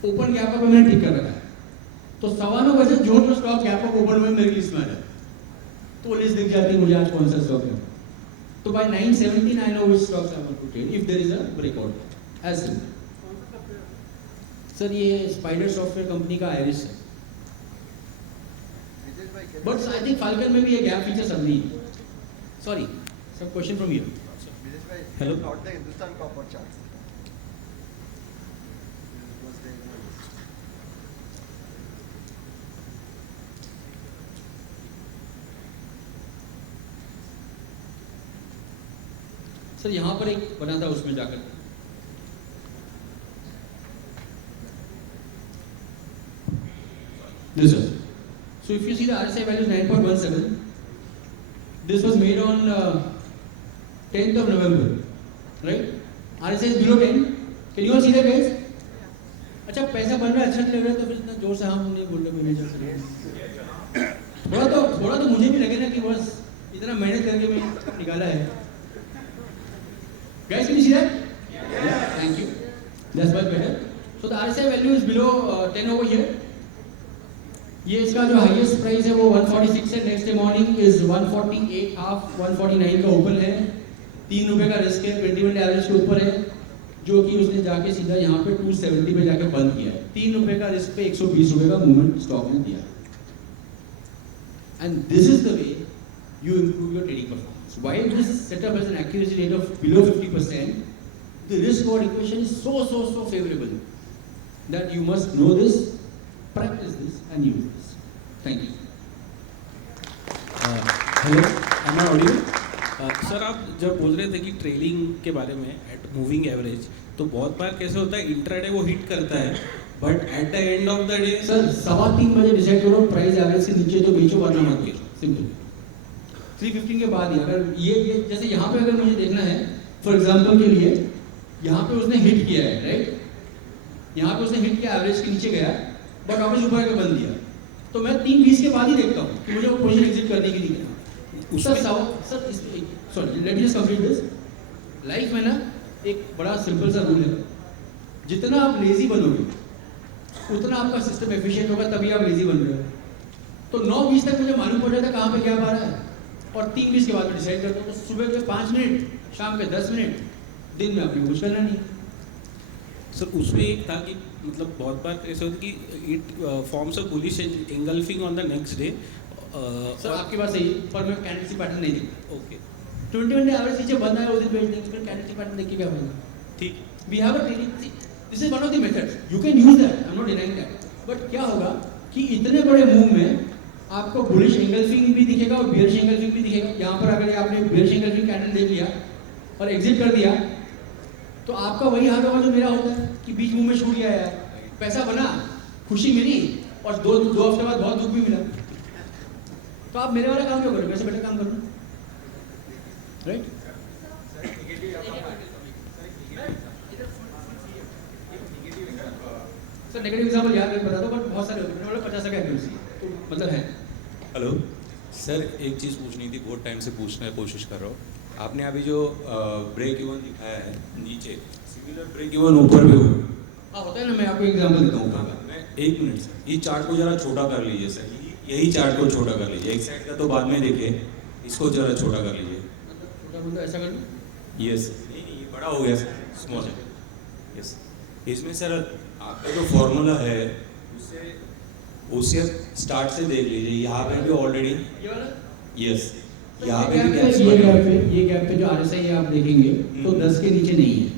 ओपन गैप अप मैंने ठीक कर रखा है, तो 9:15 बजे जो स्टॉक गैप अप ओपन हुए मेरी लिस्ट में आ जाता है, तो लिस्ट दिख जाती है मुझे आज कौन सा स्टॉक है। तो by 9:17 I know which stocks I want to trade if there is a breakout, as simple. Sir ये स्पाइडर सॉफ्टवेयर कंपनी का आयरिस है, बट आई थिंक फाल्कन में भी ये गैप फीचर सब नहीं है। Sorry sir, question from you. Hello. Not the Hindustan copper charts. Sir यहाँ पर एक बना था, उसमें जाकर this one. So if you see the RSI value is 9.17. This was made on 10th of November, right? RSI is below 10. Can you all see that, guys? अच्छा पैसा बन रहा है, अच्छा नहीं लग रहा है तो फिर इतना जोर से हम नहीं बोल रहे मैनेजर से। थोड़ा तो मुझे भी लगे ना कि बस इतना मेहनत करके मैं निकाला है। Guys, can you see that? Yeah. Thank you. That's much better. So the RSI value is below 10 over here. ये इसका जो हाईएस्ट प्राइस है वो 146 है, next day morning is 148 half 149 का ओपन है, 3 रुपए का रिस्क है, 21 डे एवरेज के ऊपर है, जो कि उसने जाके सीधा यहाँ पे 270 पे जाके बंद किया है। 3 रुपए का रिस्क पे 120 रुपए का मूवमेंट स्टॉक ने दिया। And this is the way you improve your trading performance. While this setup has an accuracy rate of below 50%, the risk reward equation is so favorable that you must know this, practice this and use this. Thank you. Hello, am I audible? Sir आप जब बोल रहे थे कि trailing के बारे में eight moving average, तो बहुत बार कैसे होता है इंट्राडे वो हिट करता है but at the end of the day sir 3:15 बजे डिसाइड करो प्राइस एवरेज से नीचे तो बेचो वरना मत बेचो, सिंपल। 3:15 के बाद ही अगर ये जैसे यहाँ पे अगर मुझे देखना है फॉर एग्जांपल के लिए, यहाँ पे उसने हिट किया है राइट, यहाँ पे उसने हिट किया एवरेज के नीचे गया बट वापस ऊपर आके बंद दिया, तो मैं 3:20 के बाद ही देखता हूँ कि मुझे वो पोजीशन एग्जिट करने की नहीं है। Sir sorry let me just complete this. Life में ना एक बड़ा सिंपल सा रूल है, जितना आप लेजी बनोगे उतना आपका सिस्टम एफिशिएंट होगा, तभी आप लेजी बन रहे हो। तो 9:20 तक मुझे मालूम पड़ जाता कहाँ पे क्या आ रहा है, और 3:20 के बाद में डिसाइड करता हूँ। तो सुबह के 5 मिनट, शाम के 10 मिनट, दिन में आपको कुछ करना नहीं। सर उसमें एक था कि मतलब बहुत बार ऐसा होता है कि it forms a bullish engulfing on the next day. Sir आपकी बात सही है, पर मैं कैंडल पैटर्न नहीं देखता। ओके 21 डे एवरेज नीचे बंद है उस दिन बेच देंगे, फिर कैंडल पैटर्न देख के क्या फायदा। ठीक, we have a trading, this is one of the methods, you can use that, I am not denying that. But क्या होगा कि इतने बड़े मूव में आपको बुलिश एंगल्फिंग भी दिखेगा और बेयरिश एंगल्फिंग भी दिखेगा। यहाँ पर अगर आपने बेयरिश एंगल्फिंग कैंडल देख लिया और एग्जिट कर दिया तो आपका वही हाल होगा जो मेरा होता है कि बीच मूव में छूट गया यार, पैसा बना, खुशी मिली और दो हफ्ते बाद बहुत दुख भी मिला। तो आप मेरे वाला काम क्यों करो, वैसे बेटर काम करो, राइट? सर नेगेटिव एग्जाम्पल याद नहीं बता दो, बट बहुत सारे होते हैं, 50 का एक्यूरेसी तो मतलब है। हेलो सर, एक चीज़ पूछनी थी, बहुत टाइम से पूछने की कोशिश कर रहा हूँ। आपने अभी जो ब्रेक इवन दिखाया है नीचे, सिमिलर ब्रेक इवन ऊपर भी हो। हाँ होता है ना, मैं आपको एग्जाम्पल देता हूँ। मैं 1 मिनट सर, ये चार्ट को जरा छोटा कर लीजिए सर, यही चार्ट को छोटा कर लीजिए, एक साइड का तो बाद में देखे, इसको जरा छोटा कर लीजिए। छोटा मतलब ऐसा कर लूँ? यस, नहीं ये बड़ा हो गया सर, स्मॉल। यस, इसमें सर आपका जो फॉर्मूला है उसे स्टार्ट से देख लीजिए, यहाँ पे भी ऑलरेडी ये वाला? यस, यहाँ पे ये गैप पे जो आरएसआई है आप देखेंगे तो 10 के नीचे नहीं है।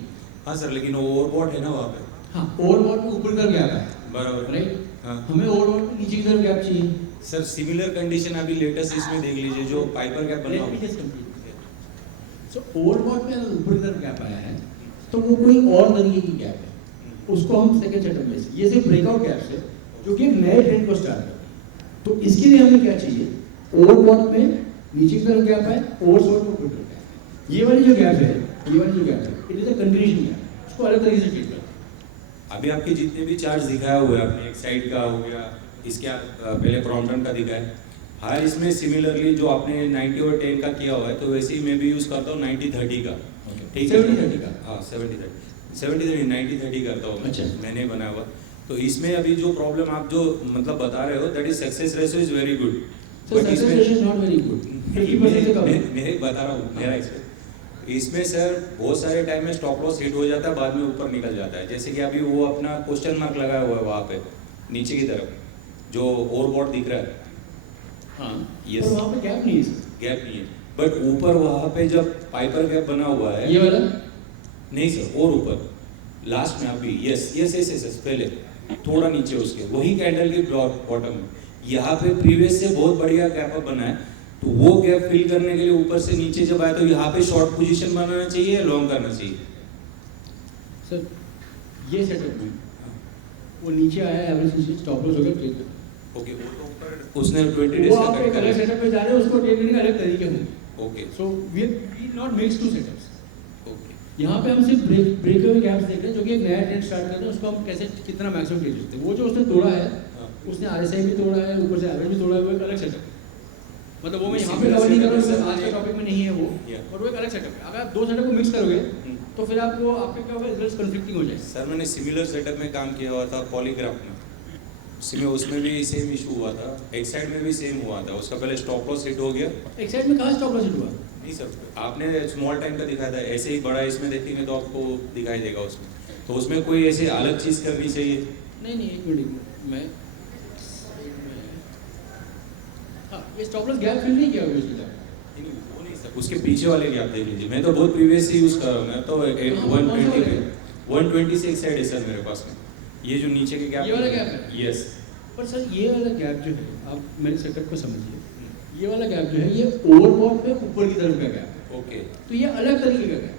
हाँ सर, लेकिन ओवरबॉट है ना वहाँ पे। हाँ ओवरबॉट में ऊपर की तरफ गैप है, बराबर राइट? हाँ, हमें ओवरबॉट में नीचे की तरफ गैप चाहिए। सर सिमिलर कंडीशन अभी लेटेस्ट इसमें देख लीजिए जो पाइपर गैप बना हुआ है। सो ओवरबॉट में अगर ऊपर की तरफ गैप आया है तो वो कोई और तरीके की गैप है, उसको हम सेकंड सेटअप में से, ये सिर्फ ब्रेकआउट गैप है जो कि एक नए ट्रेंड को स्टार्ट करती है। तो इसके लिए हमें क्या चाहिए, ओवरबॉट में नीचे की तरफ गैप है, ओवरसोल्ड में ऊपर की तरफ गैप है। ये वाली जो गैप है, it is a continuation gap, उसको अलग तरीके से ट्रीट करते हैं। अभी आपके जितने भी चार्ट दिखाया हुआ है आपने, एक साइड का हो गया, इसके पहले प्रॉम्प्टन का दिखाया, हर इसमें सिमिलरली जो आपने 90 और 10 का किया हुआ है, तो वैसे ही मैं भी यूज़ करता हूँ 90-30 का। ठीक है, 70-30 का? हाँ 70-30 90-30 करता हूँ मैं। अच्छा। मैंने बनाया हुआ। तो इसमें अभी जो प्रॉब्लम आप जो मतलब बता रहे हो, that is success ratio is very good, So success ratio is not very good. 50% से कम है। मैं बता रहा हूँ मेरा एक्सपीरियंस। इसमें सर बहुत सारे टाइम में स्टॉप लॉस हिट हो जाता है, बाद में ऊपर निकल जाता है। जैसे कि अभी वो अपना क्वेश्चन मार्क लगाया हुआ है वहाँ पे नीचे की तरफ जो ओवरबॉट दिख रहा है। हाँ यस, पर वहाँ पे गैप नहीं है सर। गैप नहीं है, बट ऊपर वहाँ पे जब पाइपर गैप बना हुआ है, ये वाला नहीं सर, और ऊपर लास्ट में अभी यस यस यस यस पहले थोड़ा नीचे उसके वही कैंडल के बॉटम में यहाँ पे प्रीवियस से बहुत बढ़िया गैप अप बना है, तो वो गैप फिल करने के लिए ऊपर से नीचे जब आए तो यहाँ पे शॉर्ट पोजीशन बनाना चाहिए या लॉन्ग करना चाहिए? सर ये सेटअप में वो नीचे आया, एवरेज नीचे स्टॉप लॉस हो गया, ट्रेड कर। ओके, वो तो ऊपर उसने 20 डेज वो का आप कट एक अलग कर सेटअप में जा रहे हैं, उसको ट्रेड करने के अलग तरीके होंगे। Okay so we not mix two setups. Okay, यहाँ पे हम सिर्फ ब्रेकअवे गैप्स देख रहे हैं जो कि एक नया ट्रेड स्टार्ट कर रहे हैं, उसको हम कैसे कितना मैक्सिमम ट्रेड करते हैं। वो जो उसने तोड़ा है, उसने आरएसआई भी तोड़ा है, ऊपर से एवरेज भी तोड़ा है, वो एक अलग सेटअप है। मतलब वो मैं यहाँ पे कवर नहीं कर रहा हूँ, आज के टॉपिक में नहीं है वो, और वो एक अलग सेटअप है। अगर आप दो सेटअप को मिक्स करोगे तो फिर आपको आपके क्या होगा, रिजल्ट्स कन्फ्लिक्टिंग हो जाएंगे। सर मैंने सिमिलर सेटअप में काम किया हुआ था पॉलीग्राफ में, उसमें भी सेम इशू हुआ था, एक साइड में भी सेम हुआ था। उसका पहले स्टॉप लॉस हिट हो गया। एक साइड में कहाँ स्टॉप लॉस हिट हुआ? नहीं सर, आपने स्मॉल टाइम का दिखाया था, ऐसे ही बड़ा इसमें देखेंगे तो आपको दिखाई देगा उसमें। तो उसमें कोई ऐसे अलग चीज़ करनी चाहिए? नहीं एक मिनट, मैं हाँ ये स्टॉप लॉस गैप फिल नहीं किया हुआ इसके साथ। वो नहीं सर, उसके पीछे वाले गैप देख लीजिए। मैं तो बहुत प्रीवियस से यूज़ कर रहा हूँ, मैं तो 120 से एक साइड है सर मेरे पास में, ये जो नीचे के गैप, ये वाला गैप है। यस, पर सर ये वाला गैप जो है, आप मेरे सेटअप को समझिए, ये वाला गैप जो है ये ओवरबॉट पे ऊपर की तरफ का गैप है। ओके, तो ये अलग तरीके का गैप है,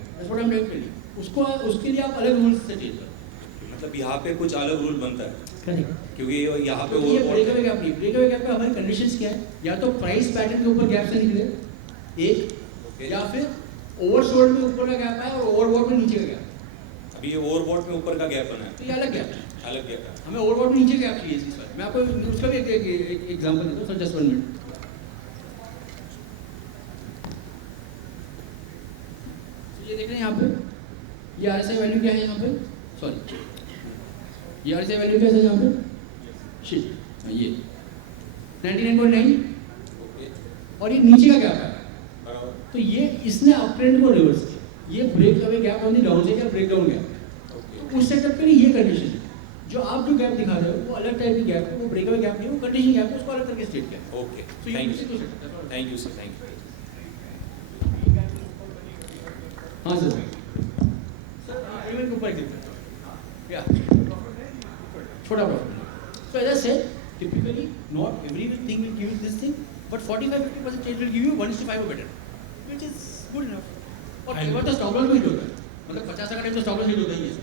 उसके लिए आप अलग रूल्स से डील करो। मतलब यहाँ पे कुछ अलग रूल बनता है करेक्ट। क्योंकि यहाँ पे ये overbought ब्रेकअवे गैप नहीं, ब्रेकअवे गैप पे हमारी कंडीशंस क्या है? या तो प्राइस पैटर्न के ऊपर गैप से निकले एक, Okay. या फिर ओवरसोल्ड में ऊपर का गैप है और ओवरबॉट में नीचे का गैप। अभी ये ओवरबॉट में ऊपर का गैप बना है, तो ये अलग गैप है। अलग गैप है। हमें ओवरबॉट में नीचे गैप चाहिए इस बार। मैं आपको उसका भी एक एग्जांपल देता हूं सर, जस्ट 1 मिनट। ये देख रहे हैं यहाँ पे, ये आरएसआई वैल्यू क्या है यहाँ पे? सॉरी, ये आरएसआई वैल्यू क्या है यहाँ पे? शिट, ये 99.9 और ये नीचे का गैप है। बराबर। तो ये इसने अप ट्रेंड को रिवर्स किया। ये break away gap on the down side या ब्रेक डाउन गैप। तो उस सेटअप के लिए ये कंडीशन है। जो आप जो गैप दिखा रहे हो वो अलग टाइप की गैप है, वो ब्रेक अवे गैप नहीं है, वो कंडीशन गैप है, उसको अलग करके स्टेट किया है। ओके, So ये थैंक उसी को यू, set करता है। Thank you sir, thank you. हाँ सर, इवेंट के ऊपर एक दिन या छोटा problem. So as I said, typically not everything will give you this thing, but 45-50% change will give you 1:5 or better, which is good enough. और कई बार तो स्टॉप लॉस भी हिट होता है, मतलब 50 का टाइम तो स्टॉप लॉस हिट होता ही है।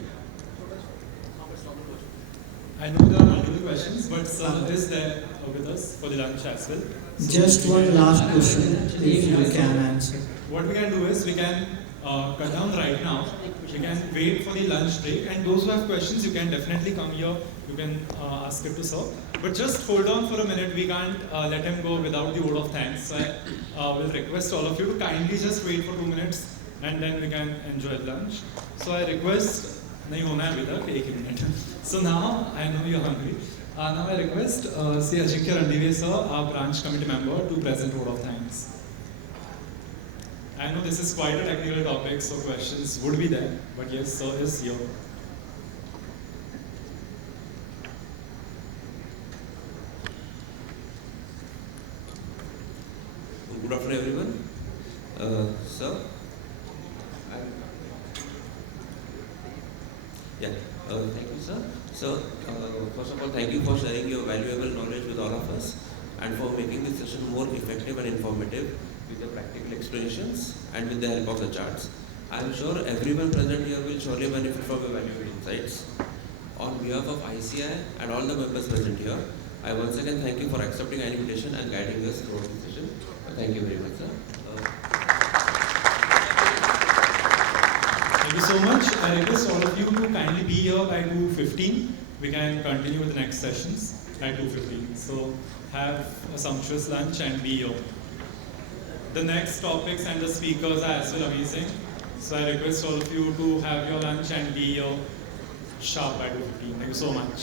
I know there are multiple questions, but Sanat is there with us for the lunch as well. So Just one last question, if you can answer. what we can do is we can cut down right now. We can wait for the lunch break, and those who have questions, you can definitely come here. You can ask it to sir. But just hold on for a minute. We can't let him go without the word of thanks. So I will request all of you to kindly just wait for 2 minutes, and then we can enjoy lunch. So I request. नहीं होना है अभी तक, 1 minute. So now I know you're hungry. Now I request Sri Ajikya Randive sir, our branch committee member, to present word of thanks. I know this is quite a technical topic, so questions would be there, but yes, sir is here. Good afternoon, everyone. Sir, thank you, sir. So, first of all, thank you for sharing your valuable knowledge with all of us and for making this session more effective and informative with the practical explanations and with the help of the charts. I am sure everyone present here will surely benefit from your valuable insights. On behalf of ICAI and all the members present here, I once again thank you for accepting our invitation and guiding us throughout this session. Thank you very much, sir. Thank you so much. I request all of you to kindly be here by 2:15. We can continue with the next sessions at 2:15. So have a sumptuous lunch and be here. The next topics and the speakers are as well amazing. So I request all of you to have your lunch and be here sharp by 2:15. Thank you so much.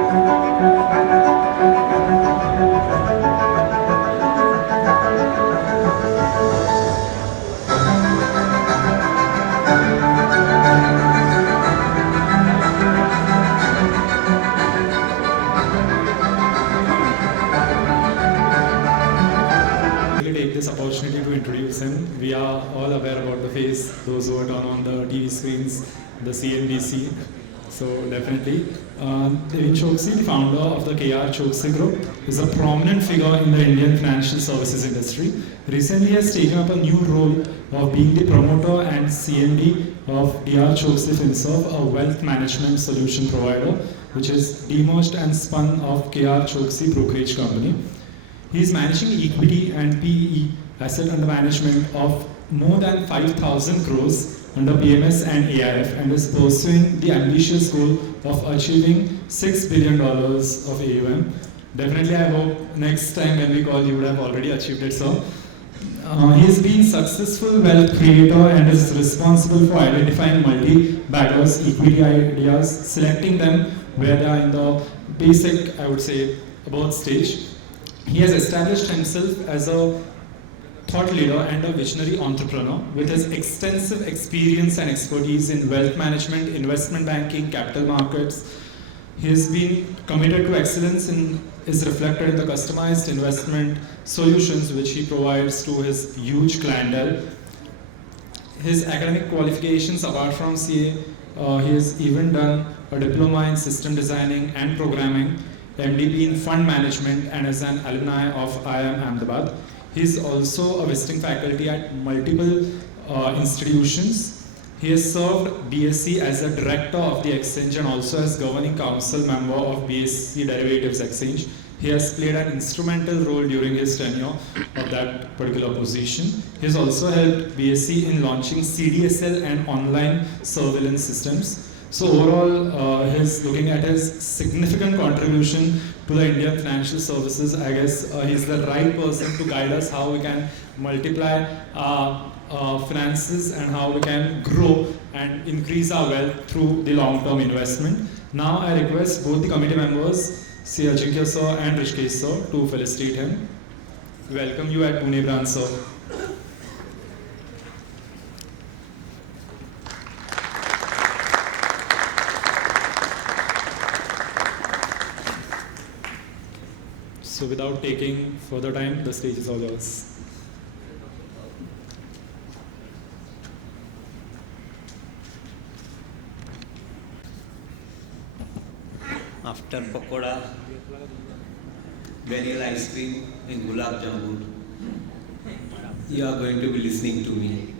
हाँ those who are turn on the TV screens, the CNBC. So definitely. Devin Choksi, the founder of the KR Choksi Group, is a prominent figure in the Indian financial services industry. Recently, he has taken up a new role of being the promoter and CMD of DR Choksi Finserv, a wealth management solution provider, which is demerged and spun off KR Choksi Brokerage Company. He is managing equity and PE asset under management of more than 5,000 crores under PMS and AIF, and is pursuing the ambitious goal of achieving $6 billion of AUM. Definitely, I hope next time when we call you would have already achieved it, sir. He has been successful wealth creator and is responsible for identifying multi-baggers, equity ideas, selecting them where they are in the basic, I would say, birth stage. He has established himself as a thought leader and a visionary entrepreneur with his extensive experience and expertise in wealth management, investment banking, capital markets. He has been committed to excellence and is reflected in the customized investment solutions which he provides to his huge clientele. His academic qualifications, apart from CA, he has even done a diploma in system designing and programming, MDB in fund management, and is an alumni of IIM Ahmedabad. He is also a visiting faculty at multiple institutions. He has served BSc as a director of the exchange and also as governing council member of BSc Derivatives Exchange. He has played an instrumental role during his tenure of that particular position. He has also helped BSc in launching CDSL and online surveillance systems. So overall, looking at his significant contribution to the Indian financial services, I guess he's the right person to guide us how we can multiply finances and how we can grow and increase our wealth through the long-term investment. Now I request both the committee members, Sri Ajinkya sir and Rishikesh sir, to felicitate him. Welcome you at Pune branch, sir. So without taking further time, the stage is all yours. After pakoda, vanilla ice cream and gulab jamun, you are going to be listening to me.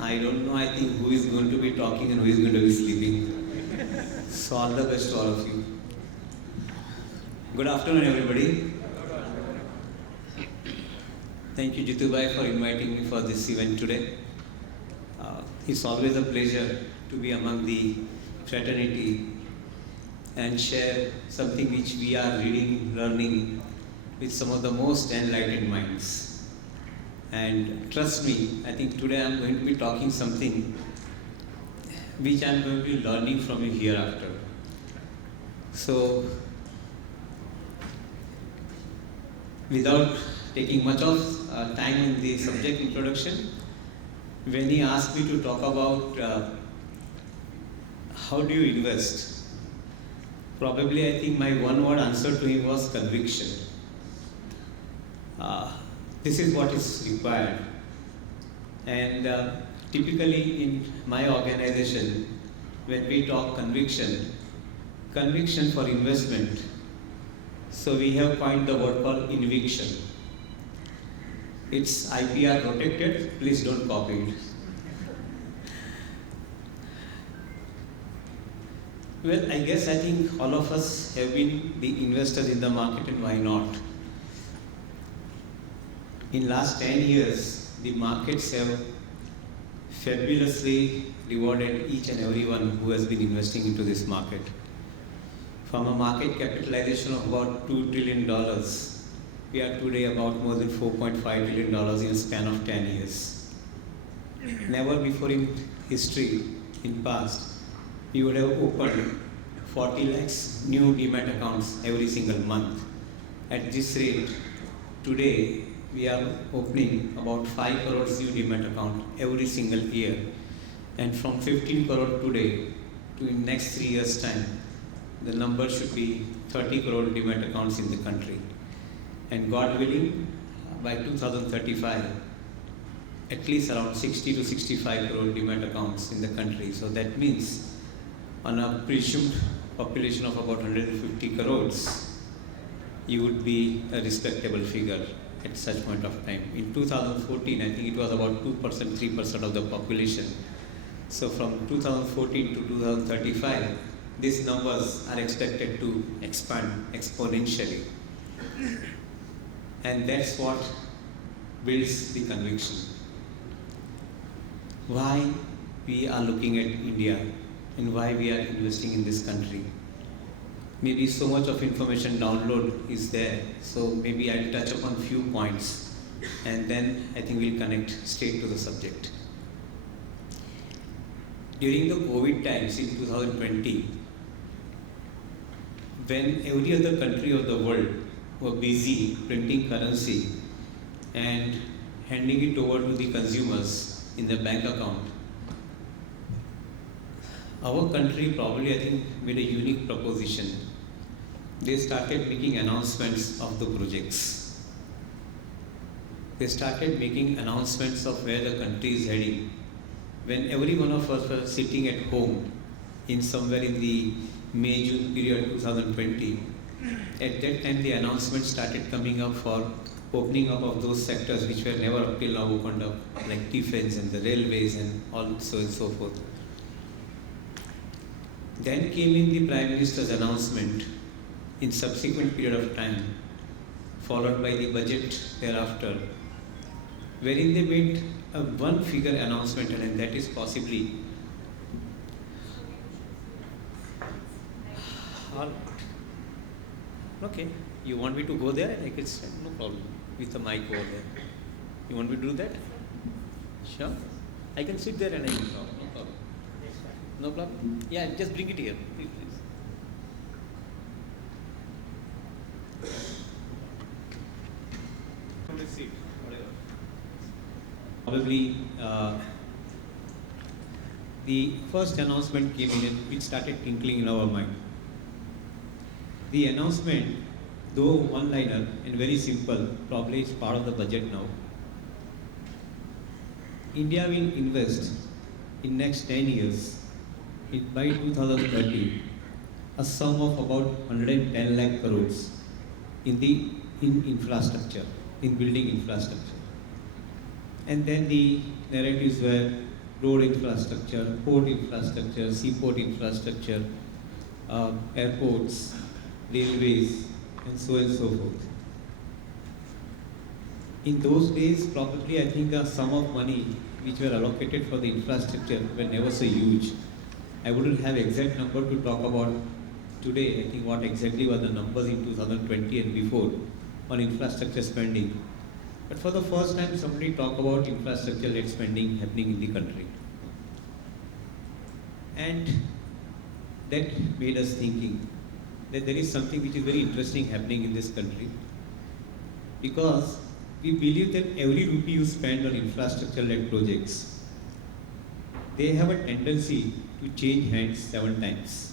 I don't know, I think who is going to be talking and who is going to be sleeping. So all the best to all of you. Good afternoon, everybody. Thank you, Jitu Bhai, for inviting me for this event today. It's always a pleasure to be among the fraternity and share something which we are reading, learning with some of the most enlightened minds. And trust me, I think today I'm going to be talking something which I'm going to be learning from you hereafter. So, without taking much of time in the subject introduction, when he asked me to talk about how do you invest, probably I think my one word answer to him was conviction. This is what is required. And typically in my organization, when we talk conviction for investment, so we have coined the word called inviction. It's IPR protected, please don't copy it. Well, I think all of us have been the investors in the market, and why not? In last 10 years, the markets have fabulously rewarded each and everyone who has been investing into this market. From a market capitalization of about $2 trillion, we are today about more than $4.5 trillion in a span of 10 years. Never before in history, in past, we would have opened 40 lakhs new demat accounts every single month. At this rate, today we are opening about 5 crores new demat account every single year. And from 15 crore today to in next 3 years' time, the number should be 30 crore demat accounts in the country. And God willing, by 2035, at least around 60 to 65 crore demat accounts in the country. So that means on a presumed population of about 150 crores, you would be a respectable figure at such point of time. In 2014, I think it was about 2%, 3% of the population. So from 2014 to 2035, these numbers are expected to expand exponentially. And that's what builds the conviction. Why we are looking at India and why we are investing in this country. Maybe so much of information download is there, so maybe I'll touch upon few points and then I think we'll connect straight to the subject. During the COVID times in 2020, when every other country of the world were busy printing currency and handing it over to the consumers in the bank account, our country probably, I think, made a unique proposition. They started making announcements of the projects. They started making announcements of where the country is heading. When every one of us was sitting at home in somewhere in the May-June period 2020, at that time the announcements started coming up for opening up of those sectors which were never up till now opened up, like defense and the railways and all so and so forth. Then came in the Prime Minister's announcement in subsequent period of time, followed by the budget thereafter, wherein they made a one figure announcement, and that is possibly okay. You want me to go there and I can stand? No problem. With the mic over there. You want me to do that? Sure. I can sit there and I can talk. No problem. No problem? Yeah, just bring it here. Please, please. From the seat, whatever. Probably the first announcement came in and it started tinkling in our mind. The announcement, though one-liner and very simple, probably it's part of the budget now. India will invest in next 10 years, by 2030, a sum of about 110 lakh crores in infrastructure, in building infrastructure. And then the narratives were road infrastructure, port infrastructure, seaport infrastructure, airports, railways, and so forth. In those days, probably I think a sum of money which were allocated for the infrastructure were never so huge. I wouldn't have exact number to talk about today. I think what exactly were the numbers in 2020 and before on infrastructure spending. But for the first time, somebody talked about infrastructure-led spending happening in the country. And that made us thinking that there is something which is very interesting happening in this country, because we believe that every rupee you spend on infrastructure-led projects, they have a tendency to change hands 7 times.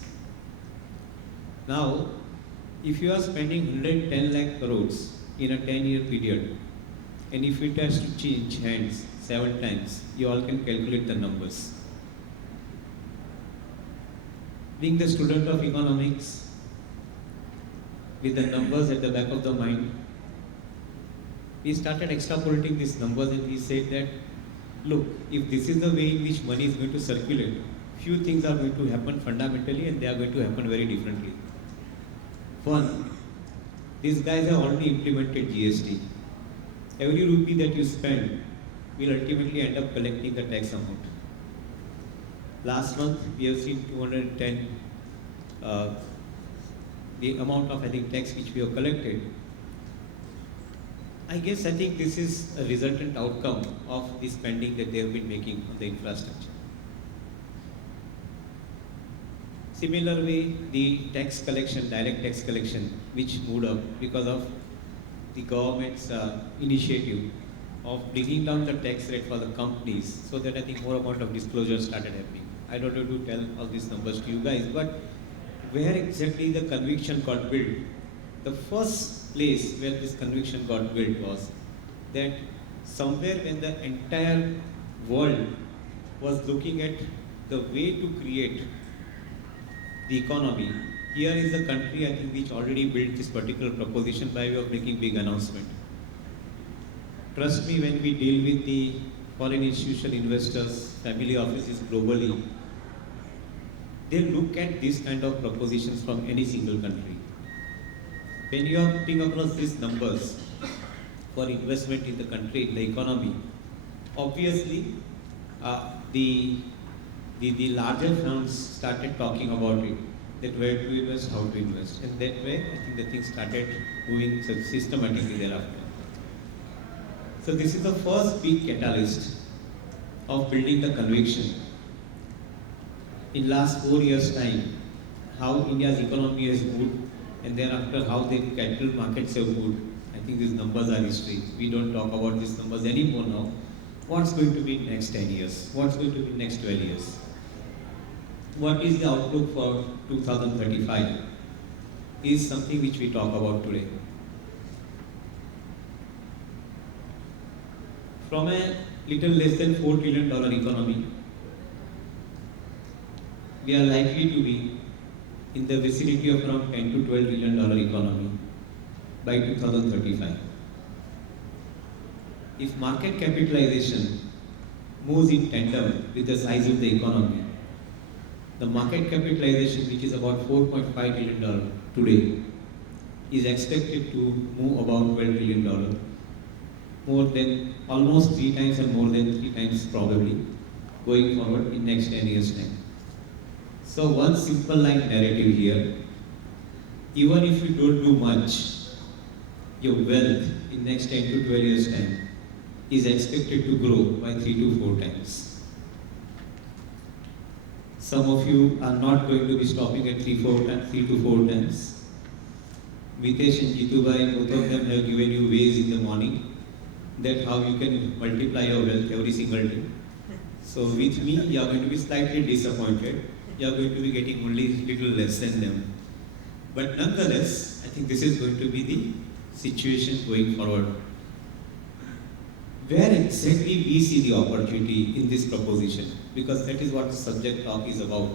Now, if you are spending 110 lakh crores in a 10-year period, and if it has to change hands 7 times, you all can calculate the numbers. Being the student of economics, with the numbers at the back of the mind, we started extrapolating these numbers and we said that, look, if this is the way in which money is going to circulate, few things are going to happen fundamentally and they are going to happen very differently. One, these guys have already implemented GST. Every rupee that you spend will ultimately end up collecting the tax amount. Last month, we have seen 210, the amount of, I think, tax which we have collected. I think this is a resultant outcome of the spending that they have been making on the infrastructure. Similar way, the tax collection, direct tax collection, which moved up because of the government's initiative of bringing down the tax rate for the companies, so that I think more amount of disclosure started happening. I don't have to tell all these numbers to you guys, but where exactly the conviction got built? The first place where this conviction got built was that somewhere when the entire world was looking at the way to create the economy, here is a country I think which already built this particular proposition by way of making big announcement. Trust me, when we deal with the foreign institutional investors, family offices globally, they look at these kind of propositions from any single country. When you are putting across these numbers for investment in the country, in the economy, obviously the larger firms started talking about it, that where to invest, how to invest. And that way, I think the things started moving systematically thereafter. So this is the first big catalyst of building the conviction. In last 4 years' time, how India's economy has moved, and thereafter how the capital markets have moved. I think these numbers are history. We don't talk about these numbers anymore now. What's going to be next 10 years? What's going to be next 12 years? What is the outlook for 2035 is something which we talk about today. From a little less than $4 trillion economy, we are likely to be in the vicinity of around $10 to $12 billion economy by 2035. If market capitalization moves in tandem with the size of the economy, the market capitalization, which is about $4.5 trillion today, is expected to move about $12 trillion, more than almost 3 times and more than 3 times probably going forward in next 10 years' time. So one simple line narrative here, even if you don't do much, your wealth in next 10 to 12 years' time is expected to grow by 3 to 4 times. Some of you are not going to be stopping at 3 to 4 times. Vitesh and Jitubai, both of them have given you ways in the morning that how you can multiply your wealth every single day. So with me, you are going to be slightly disappointed. You are going to be getting only little less than them. But nonetheless, I think this is going to be the situation going forward. Where exactly we see the opportunity in this proposition, because that is what the subject talk is about.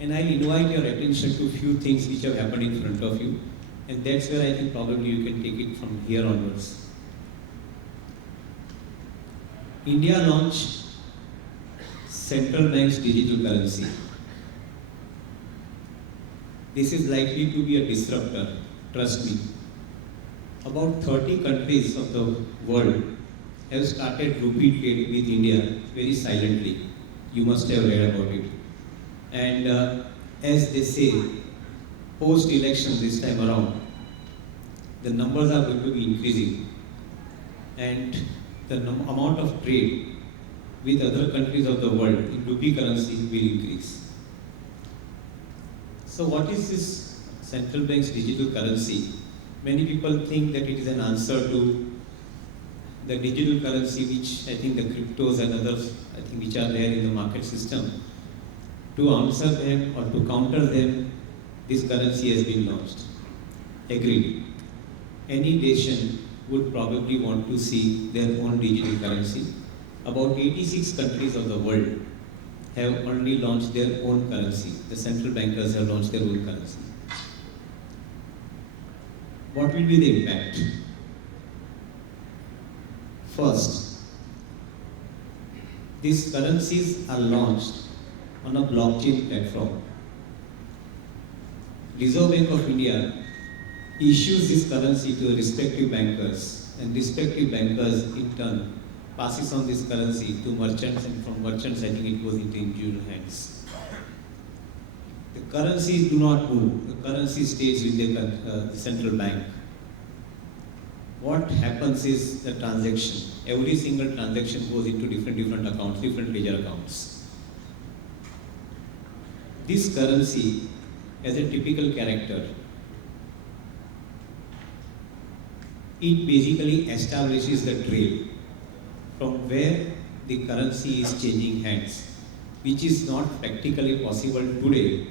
And I'll invite your attention to a few things which have happened in front of you, and that's where I think probably you can take it from here onwards. India launched central bank's digital currency. This is likely to be a disruptor, trust me. About 30 countries of the world have started rupee trade with India very silently. You must have read about it. And as they say, post-election this time around, the numbers are going to be increasing. And the amount of trade with other countries of the world in rupee currency will increase. So what is this central bank's digital currency? Many people think that it is an answer to the digital currency, which I think the cryptos and others, I think, which are there in the market system. To answer them or to counter them, this currency has been launched. Agreed. Any nation would probably want to see their own digital currency. About 86 countries of the world have already launched their own currency. The central bankers have launched their own currency. What will be the impact? First, these currencies are launched on a blockchain platform. Reserve Bank of India issues this currency to respective bankers, and respective bankers in turn passes on this currency to merchants, and from merchants I think it goes into individual hands. The currencies do not move. The currency stays with the central bank. What happens is the transaction. Every single transaction goes into different accounts, different ledger accounts. This currency has a typical character. It basically establishes the trail from where the currency is changing hands, which is not practically possible today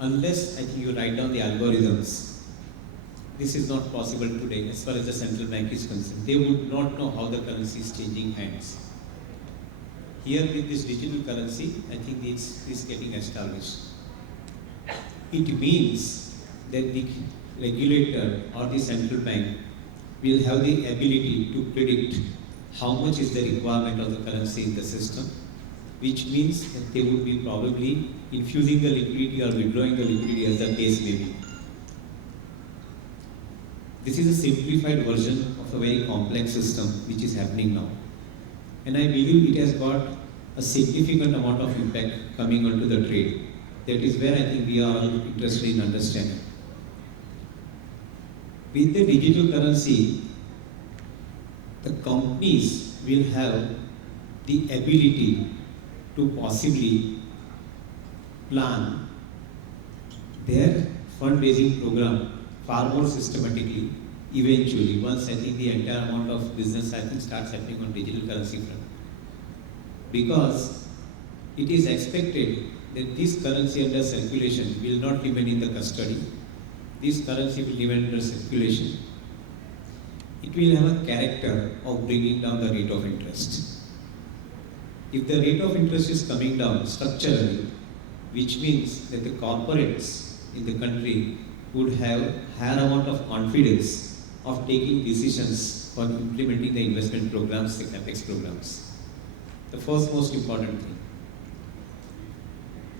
unless I think you write down the algorithms this is not possible today as far as the central bank is concerned. They would not know how the currency is changing hands. Here with this digital currency, I think this is getting established. It means that the regulator or the central bank will have the ability to predict how much is the requirement of the currency in the system, which means that they would be probably infusing the liquidity or withdrawing the liquidity as the case may be. This is a simplified version of a very complex system which is happening now. And I believe it has got a significant amount of impact coming onto the trade. That is where I think we are all interested in understanding. With the digital currency, the companies will have the ability to possibly plan their fundraising program far more systematically eventually, once I think the entire amount of business I think starts happening on digital currency front. Because it is expected that this currency under circulation will not remain in the custody. This currency will remain under circulation. It will have a character of bringing down the rate of interest. If the rate of interest is coming down structurally, which means that the corporates in the country would have higher amount of confidence of taking decisions for implementing the investment programs, the capex programs. The first most important thing.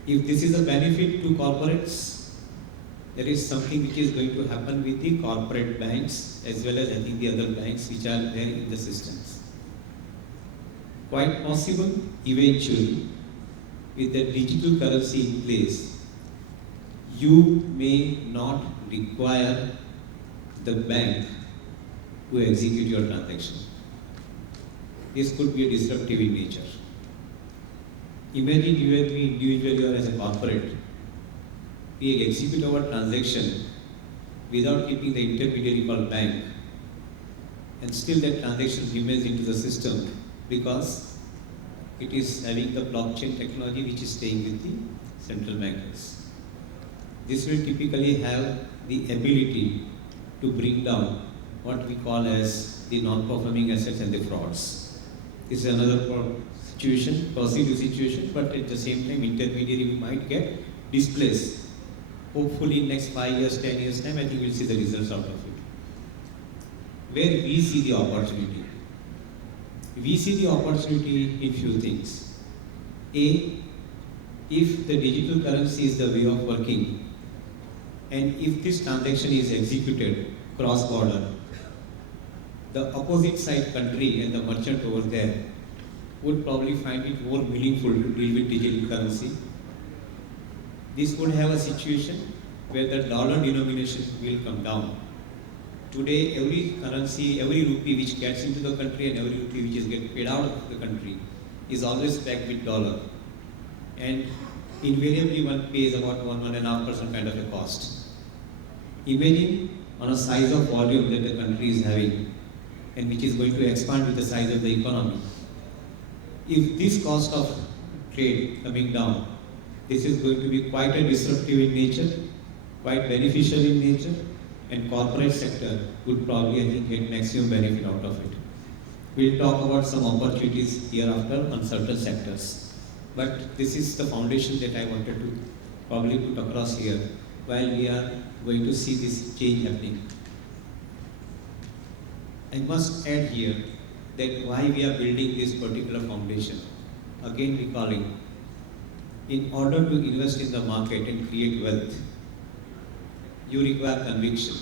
If this is a benefit to corporates, there is something which is going to happen with the corporate banks as well as I think the other banks which are there in the systems. Quite possible, eventually, with the digital currency in place, you may not require the bank to execute your transaction. This could be a disruptive in nature. Imagine you and me individually or as a corporate, we execute our transaction without keeping the intermediary called bank, and still that transaction remains into the system because it is having the blockchain technology which is staying with the central bankers. This will typically have the ability to bring down what we call as the non-performing assets and the frauds. This is another situation, positive situation, but at the same time intermediary might get displaced. Hopefully in next 5 years, 10 years time, I think we'll see the results out of it. Where we see the opportunity. We see the opportunity in few things. A, if the digital currency is the way of working, and if this transaction is executed cross-border, the opposite side country and the merchant over there would probably find it more meaningful to deal with digital currency. This would have a situation where the dollar denomination will come down. Today, every currency, every rupee which gets into the country and every rupee which is getting paid out of the country is always backed with dollar. And invariably one pays about 1.5% kind of a cost. Imagine on a size of volume that the country is having and which is going to expand with the size of the economy. If this cost of trade coming down, this is going to be quite a disruptive in nature, quite beneficial in nature, and corporate sector would probably, I think, get maximum benefit out of it. We'll talk about some opportunities hereafter on certain sectors. But this is the foundation that I wanted to probably put across here while we are going to see this change happening. I must add here that why we are building this particular foundation. Again recalling, in order to invest in the market and create wealth, you require conviction.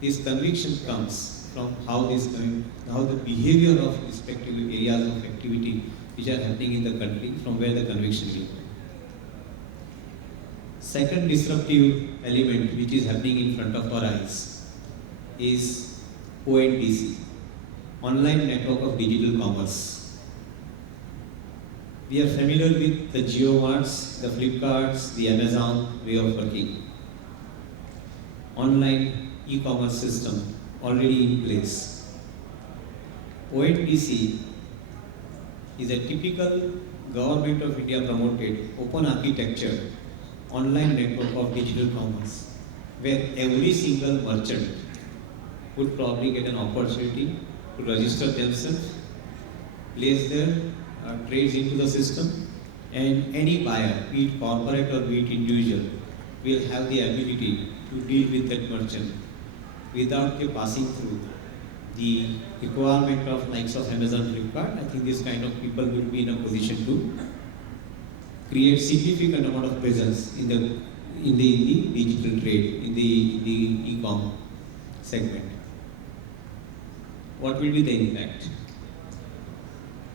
This conviction comes from how the behavior of respective areas of activity which are happening in the country, from where the conviction will come. Second disruptive element which is happening in front of our eyes is ONDC, Online Network of Digital Commerce. We are familiar with the JioMarts, the Flipkarts, the Amazon way of working. Online e-commerce system already in place. ONDC is a typical Government of India promoted open architecture online network of digital commerce. where every single merchant would probably get an opportunity to register themselves, place their trades into the system, and any buyer, be it corporate or be it individual, will have the ability to deal with that merchant without passing through the requirement of likes of Amazon, Flipkart. I think this kind of people will be in a position to create significant amount of presence in the digital trade, in the e-com segment. What will be the impact?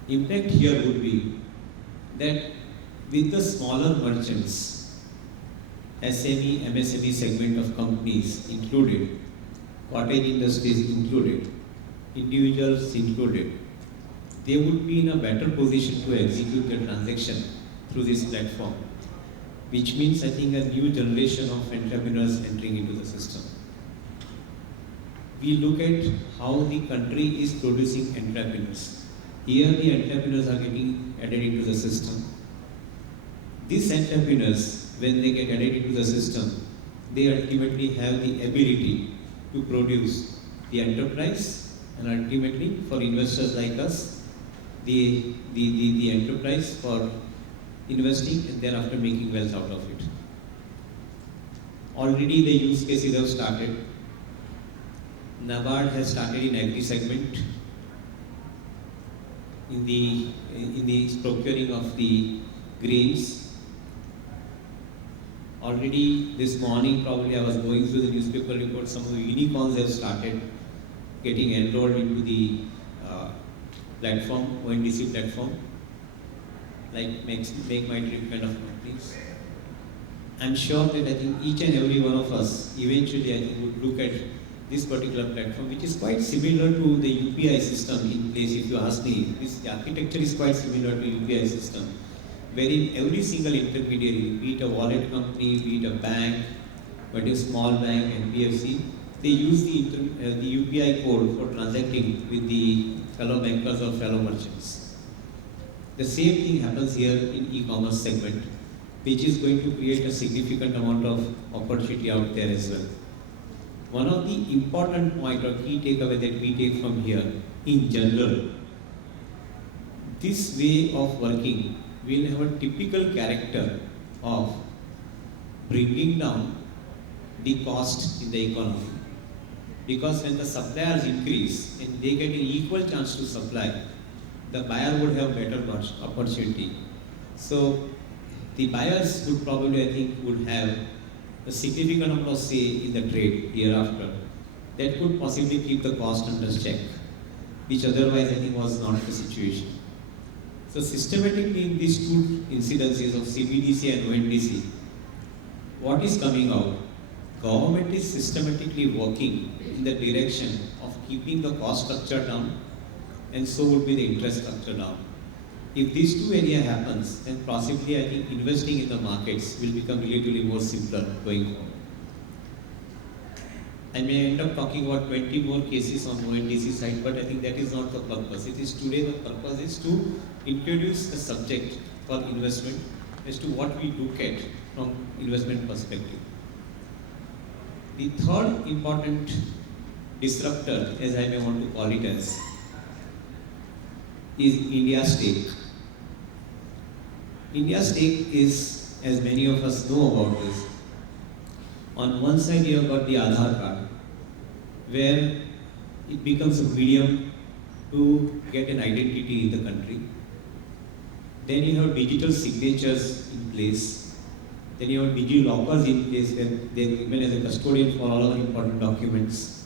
Impact here would be that with the smaller merchants, SME, MSME segment of companies included, cottage industries included, individuals included, they would be in a better position to execute the transaction through this platform, which means I think a new generation of entrepreneurs entering into the system. We look at how the country is producing entrepreneurs. Here the entrepreneurs are getting added into the system. These entrepreneurs, when they get added into the system, they ultimately have the ability to produce the enterprise, and ultimately for investors like us, the enterprise for investing and thereafter making wealth out of it. Already the use cases have started. NABARD has started in agri segment in the procuring of the grains. Already this morning, probably I was going through the newspaper report, some of the unicorns have started getting enrolled into the platform, ONDC platform, like Make My Trip kind of companies. I'm sure that I think each and every one of us eventually I think would look at this particular platform, which is quite similar to the UPI system in place. If you ask me, the architecture is quite similar to UPI system, wherein every single intermediary, be it a wallet company, be it a bank, but a small bank, NBFC, they use the UPI code for transacting with the fellow bankers or fellow merchants. The same thing happens here in e-commerce segment, which is going to create a significant amount of opportunity out there as well. One of the important point or key takeaway that we take from here, in general, this way of working will have a typical character of bringing down the cost in the economy. Because when the suppliers increase and they get an equal chance to supply, the buyer would have better opportunity. So the buyers would probably, I think, would have a significant amount of say in the trade hereafter that could possibly keep the cost under check, which otherwise I think was not the situation. So systematically in these two incidences of CBDC and ONDC, what is coming out? Government is systematically working in the direction of keeping the cost structure down, and so would be the interest structure down. If these two areas happens, then possibly I think investing in the markets will become relatively more simpler going forward. I may end up talking about 20 more cases on ONDC side, but I think that is not the purpose. It is today the purpose is to introduce the subject for investment as to what we look at from investment perspective. The third important disruptor, as I may want to call it as, is India's stake. India's stake is, as many of us know about this, on one side you have got the Aadhaar card, where it becomes a medium to get an identity in the country. Then you have digital signatures in place. Then you have DigiLockers in place where they are given as a custodian for all our important documents.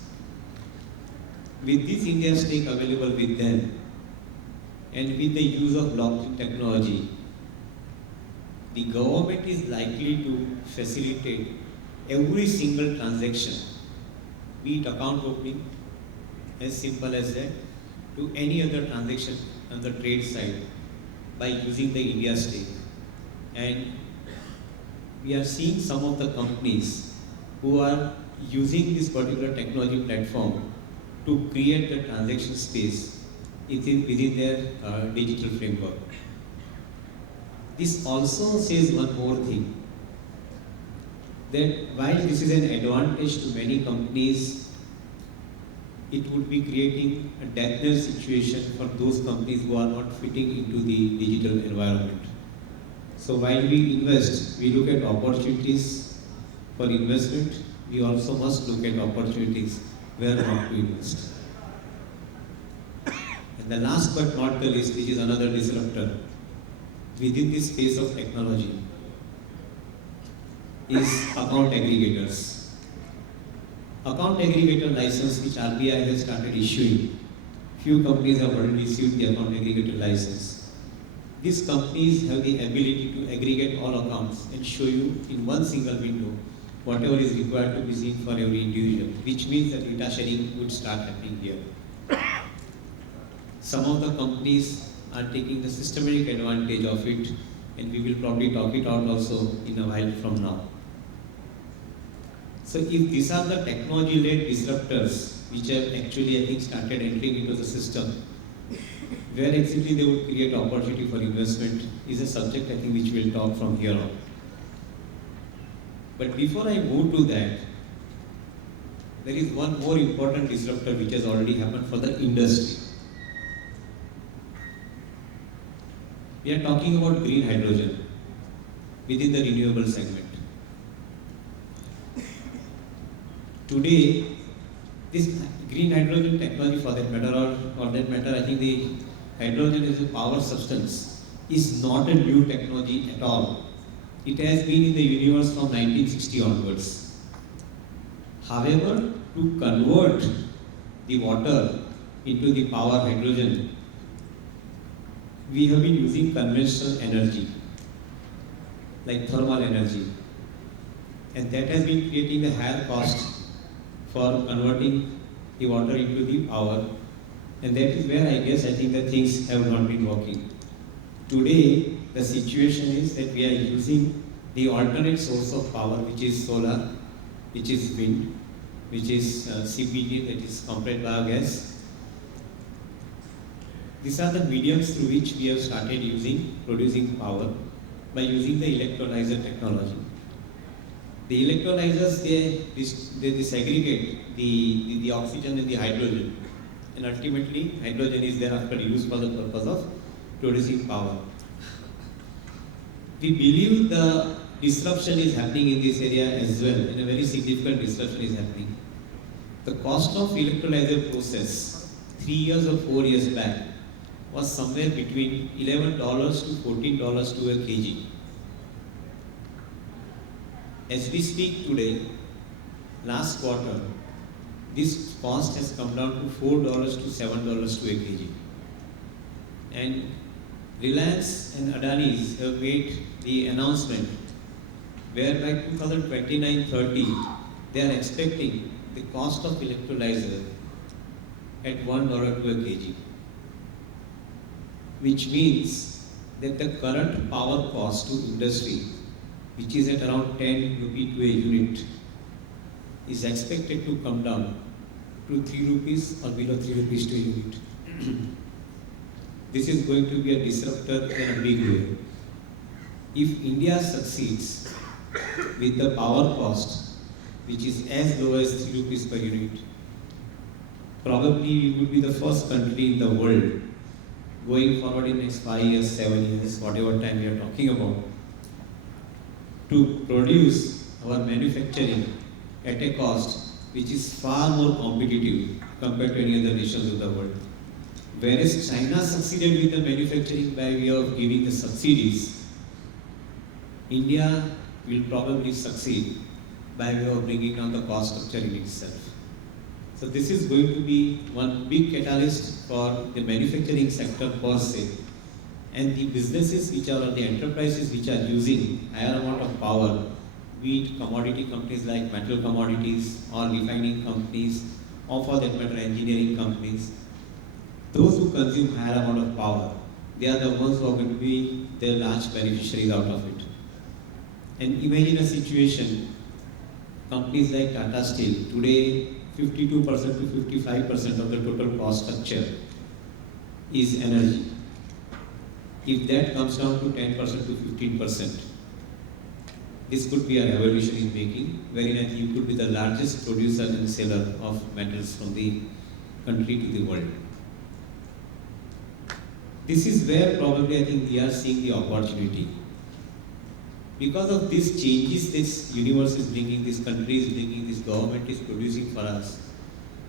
With this India stake available with them, and with the use of blockchain technology, the government is likely to facilitate every single transaction, be it account opening, as simple as that, to any other transaction on the trade side by using the India stake. And we are seeing some of the companies who are using this particular technology platform to create the transaction space within their digital framework. This also says one more thing. that while this is an advantage to many companies, it would be creating a death knell situation for those companies who are not fitting into the digital environment. So while we invest, we look at opportunities for investment, we also must look at opportunities where not to invest. And the last but not the least, which is another disruptor within this space of technology, is account aggregators. Account aggregator license which RBI has started issuing, few companies have already received the account aggregator license. These companies have the ability to aggregate all accounts and show you in one single window whatever is required to be seen for every individual, which means that data sharing would start happening here. Some of the companies are taking the systematic advantage of it, and we will probably talk it out also in a while from now. So if these are the technology-led disruptors which have actually, I think, started entering into the system, where exactly they would create opportunity for investment is a subject I think which we'll talk from here on. But before I move to that, there is one more important disruptor which has already happened for the industry. We are talking about green hydrogen within the renewable segment. Today, this green hydrogen technology, for that matter, I think the hydrogen as a power substance is not a new technology at all. It has been in the universe from 1960 onwards. However, to convert the water into the power hydrogen, we have been using conventional energy, like thermal energy. And that has been creating a higher cost for converting the water into the power. And that is where I think that things have not been working. Today, the situation is that we are using the alternate source of power, which is solar, which is wind, which is CBG, that is compressed biogas. These are the mediums through which we have started producing power by using the electrolyzer technology. The electrolyzers, they segregate the oxygen and the hydrogen, and ultimately hydrogen is thereafter used for the purpose of producing power. We believe the disruption is happening in this area as well, and a very significant disruption is happening. The cost of electrolyzer process 3 years or 4 years back was somewhere between $11 to $14 to a kg. As we speak today, last quarter, this cost has come down to $4 to $7 to a kg. And Reliance and Adani's have made the announcement where by 2029-30, they are expecting the cost of electrolyzer at $1 to a kg. Which means that the current power cost to industry, which is at around 10 rupee to a unit, is expected to come down to 3 rupees or below 3 rupees to a unit. This is going to be a disruptor in a big way. If India succeeds with the power cost, which is as low as 3 rupees per unit, probably we would be the first country in the world going forward in next 5 years, 7 years, whatever time we are talking about, to produce our manufacturing at a cost which is far more competitive compared to any other nations of the world. Whereas China succeeded with the manufacturing by way of giving the subsidies, India will probably succeed by way of bringing down the cost structure in itself. So this is going to be one big catalyst for the manufacturing sector per se, and the businesses which are, or the enterprises which are using higher amount of power, be it commodity companies like metal commodities or refining companies, or for that matter engineering companies. Those who consume higher amount of power, they are the ones who are going to be the large beneficiaries out of it. And imagine a situation, companies like Tata Steel, today 52% to 55% of the total cost structure is energy. If that comes down to 10% to 15%, this could be a revolution in making, wherein I think you could be the largest producer and seller of metals from the country to the world. This is where probably I think we are seeing the opportunity. Because of these changes this universe is bringing, this country is bringing, this government is producing for us,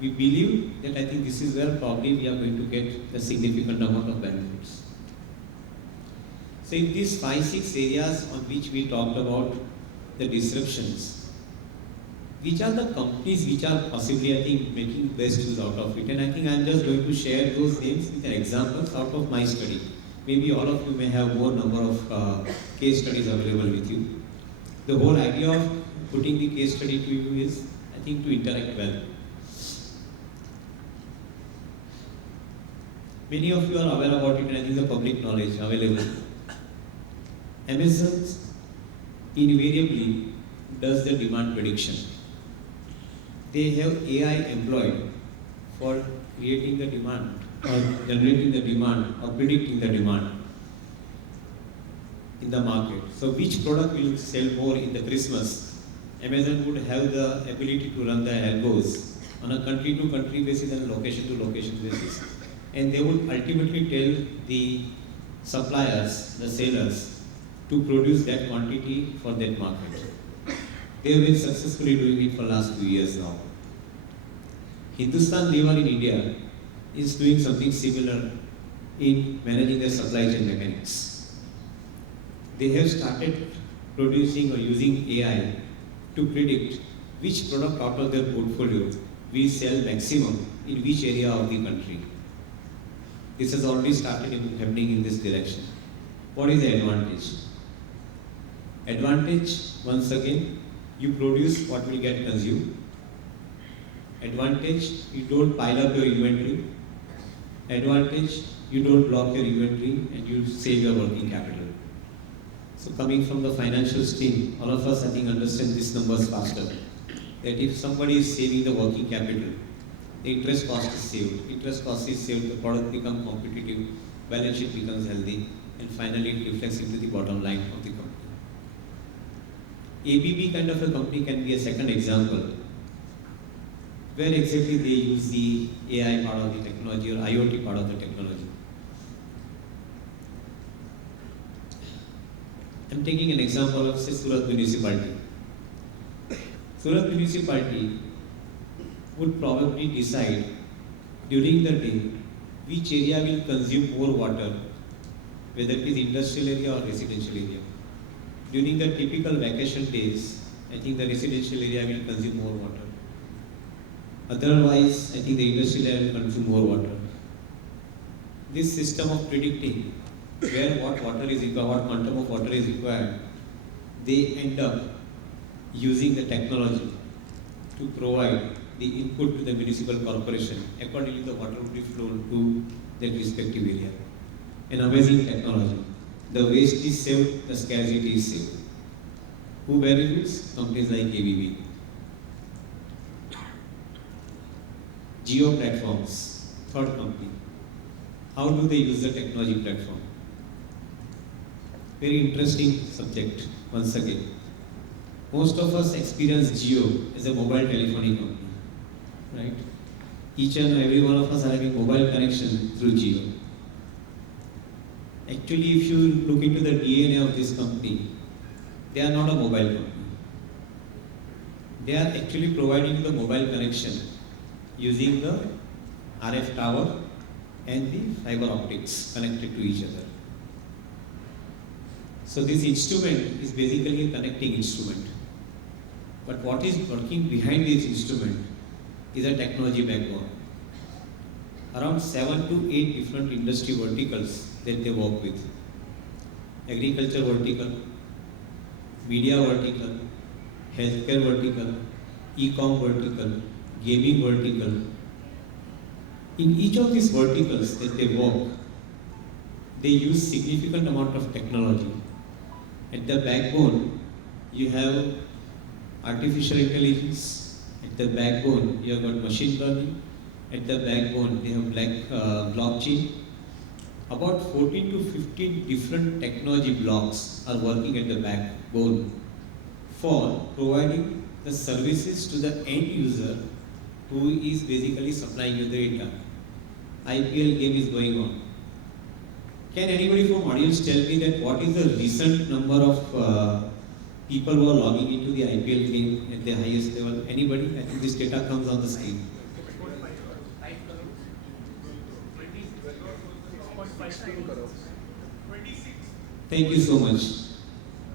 we believe that I think this is where probably we are going to get a significant amount of benefits. So in these 5-6 areas on which we talked about the disruptions, which are the companies which are possibly I think making best use out of it, and I think I am just going to share those names with examples out of my study. Maybe all of you may have more number of case studies available with you. The whole idea of putting the case study to you is, I think, to interact well. Many of you are aware about it, and I think the public knowledge available. Amazon invariably does the demand prediction. They have AI employed for creating the demand, or generating the demand, or predicting the demand in the market. So which product will sell more in the Christmas? Amazon would have the ability to run the algos on a country to country basis and location to location basis. And they would ultimately tell the suppliers, the sellers, to produce that quantity for that market. They have been successfully doing it for the last 2 years now. Hindustan Lever in India is doing something similar in managing their supply chain mechanics. They have started producing or using AI to predict which product out of their portfolio will sell maximum in which area of the country. This has already started happening in this direction. What is the advantage? Advantage, once again, you produce what will get consumed. Advantage, you don't pile up your inventory. Advantage, you don't block your inventory and you save your working capital. So coming from the financial stream, all of us I think understand these numbers faster. That if somebody is saving the working capital, the interest cost is saved. Interest cost is saved, the product becomes competitive, balance sheet becomes healthy, and finally it reflects into the bottom line of the company. ABB kind of a company can be a second example, where exactly they use the AI part of the technology or IoT part of the technology. I'm taking an example of, say, Surat Municipality. Surat Municipality would probably decide during the day which area will consume more water, whether it is industrial area or residential area. During the typical vacation days, I think the residential area will consume more water. Otherwise, I think the industrial area will consume more water. This system of predicting where what water is required, what quantum of water is required, they end up using the technology to provide the input to the municipal corporation. Accordingly, the water will be flown to that respective area. An amazing technology. The waste is saved, the scarcity is saved. Who benefits? Companies like ABB. Geo platforms, third company. How do they use the technology platform? Very interesting subject, once again. Most of us experience Geo as a mobile telephony company, right? Each and every one of us are having mobile connection through Geo. Actually, if you look into the DNA of this company, they are not a mobile company. They are actually providing the mobile connection using the RF tower and the fiber optics connected to each other. So this instrument is basically a connecting instrument. But what is working behind this instrument is a technology backbone. Around 7 to 8 different industry verticals that they work with. Agriculture vertical, media vertical, healthcare vertical, e-com vertical, gaming vertical. In each of these verticals that they work, they use significant amount of technology. At the backbone, you have artificial intelligence. At the backbone, you have got machine learning. At the backbone, they have blockchain. About 14 to 15 different technology blocks are working at the backbone for providing the services to the end user who is basically supplying you the data. IPL game is going on. Can anybody from audience tell me that what is the recent number of people who are logging into the IPL game at the highest level? Anybody? I think this data comes on the screen. Thank you so much.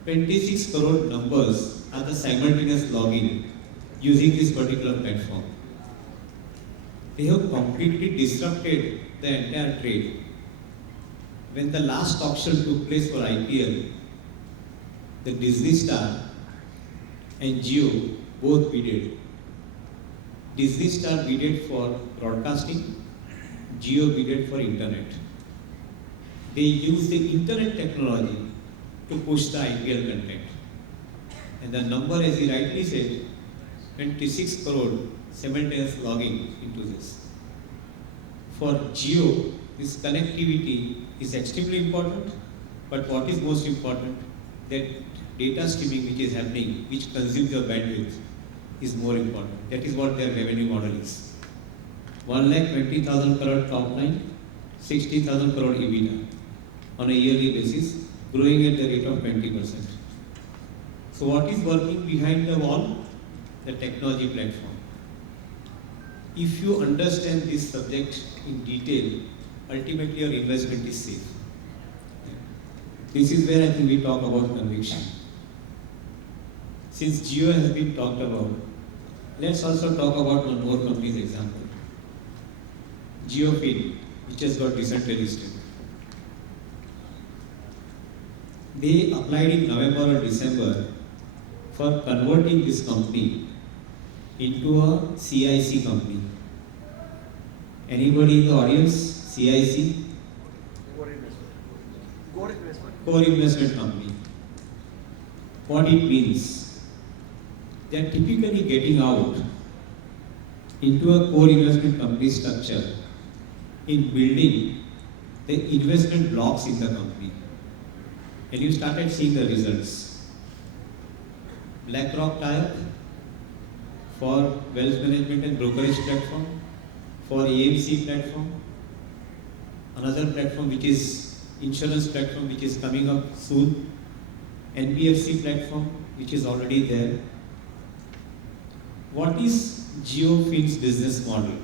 26 crore numbers are the simultaneous login using this particular platform. They have completely disrupted the entire trade. When the last auction took place for IPL, the Disney Star and Jio both bidded. Disney Star bidded for broadcasting, Jio bidded for internet. They used the internet technology to push the IPL content. And the number, as he rightly said, 26 crore simultaneous logging into this. For Jio, this connectivity is extremely important, but what is most important, that data streaming which is happening, which consumes your bandwidth, is more important. That is what their revenue model is. 1,20,000 crore top line, 60,000 crore EBITDA on a yearly basis, growing at the rate of 20%. So what is working behind the wall? The technology platform. If you understand this subject in detail, ultimately your investment is safe. This is where I think we talk about conviction. Since Jio has been talked about, let's also talk about one more company's example. JioFin, which has got recently listed. They applied in November or December for converting this company into a CIC company. Anybody in the audience? CIC? Core investment company. What it means? They are typically getting out into a core investment company structure in building the investment blocks in the company. And you started seeing the results. BlackRock tie-up for wealth management and brokerage platform, for AMC platform, another platform which is insurance platform which is coming up soon, NBFC platform which is already there. What is JioFin's business model?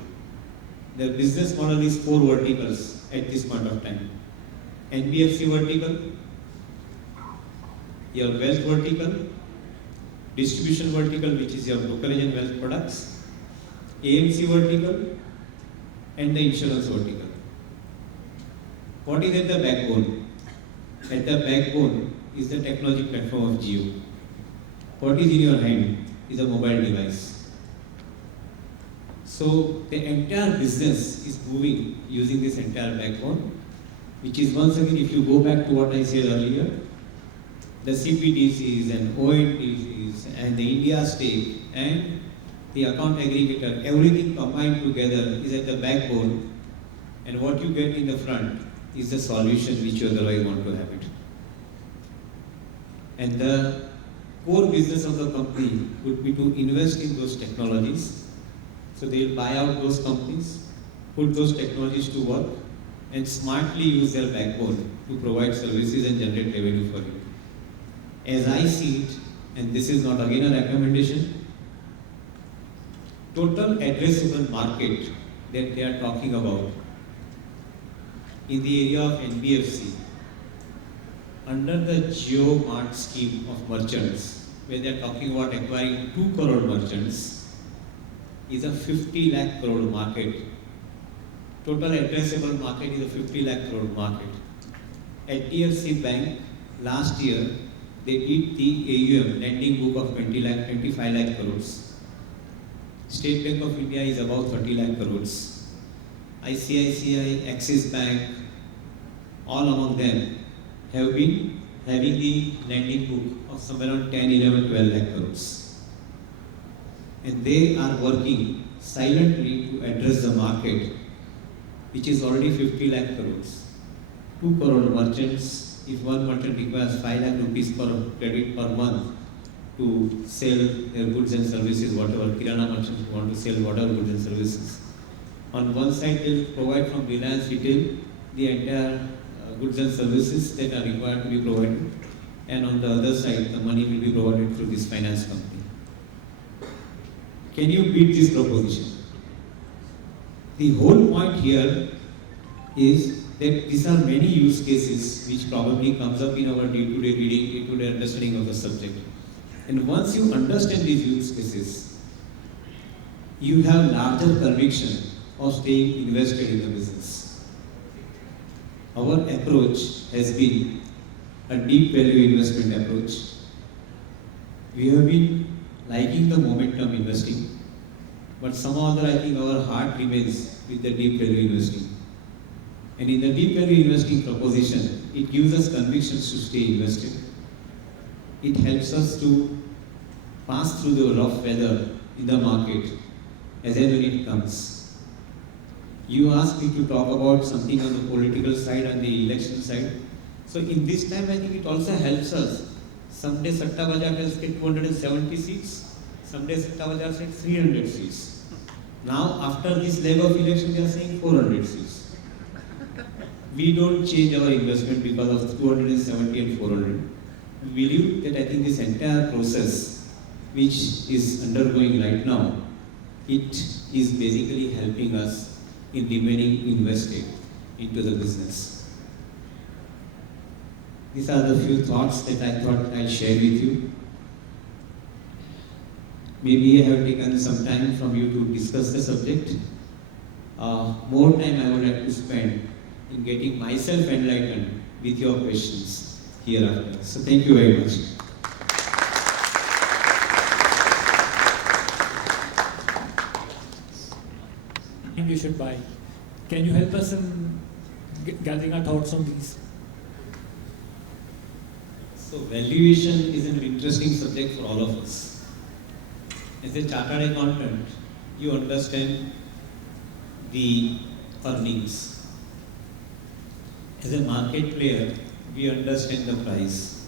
Their business model is 4 verticals at this point of time. NBFC vertical, your wealth vertical, distribution vertical which is your brokerage and wealth products, AMC vertical, and the insurance vertical. What is at the backbone? At the backbone is the technology platform of Jio. What is in your hand is a mobile device. So the entire business is moving using this entire backbone, which is once again, if you go back to what I said earlier, the CPDCs and ONDCs and the India stake and the account aggregator, everything combined together is at the backbone, and what you get in the front is the solution which you otherwise want to have it. And the core business of the company would be to invest in those technologies. So they'll buy out those companies, put those technologies to work, and smartly use their backbone to provide services and generate revenue for you. As I see it, and this is not again a recommendation, total addressable market that they are talking about in the area of NBFC, under the Jio Mart scheme of merchants, where they are talking about acquiring 2 crore merchants, is a 50 lakh crore market. Total addressable market is a 50 lakh crore market. At HDFC Bank, last year, they did the AUM lending book of 25 lakh crores. State Bank of India is about 30 lakh crores. ICAI, Axis Bank, all among them have been having the lending book of somewhere around 10, 11, 12 lakh crores. And they are working silently to address the market, which is already 50 lakh crores. 2 crore merchants, if one merchant requires 5 lakh rupees per credit per month, to sell their goods and services, whatever Kirana merchants who want to sell whatever goods and services. On one side, they provide from Reliance Retail the entire goods and services that are required to be provided, and on the other side, the money will be provided through this finance company. Can you beat this proposition? The whole point here is that these are many use cases which probably comes up in our day-to-day reading, day-to-day understanding of the subject. And once you understand these use cases, you have larger conviction of staying invested in the business. Our approach has been a deep value investment approach. We have been liking the momentum investing, but somehow or other I think our heart remains with the deep value investing. And in the deep value investing proposition, it gives us convictions to stay invested. It helps us to pass through the rough weather in the market as and when it comes. You asked me to talk about something on the political side and the election side. So in this time, I think it also helps us. Someday Satta Bazaar will get 270 seats, someday Satta Bazaar said 300 seats. Now after this leg of election, they are saying 400 seats. We don't change our investment because of 270 and 400. We believe that I think this entire process, which is undergoing right now, it is basically helping us in remaining invested into the business. These are the few thoughts that I thought I'll share with you. Maybe I have taken some time from you to discuss the subject. More time I would like to spend in getting myself enlightened with your questions hereafter. So thank you very much. You should buy. Can you help us in gathering our thoughts on these? So valuation is an interesting subject for all of us. As a chartered accountant, you understand the earnings. As a market player, we understand the price.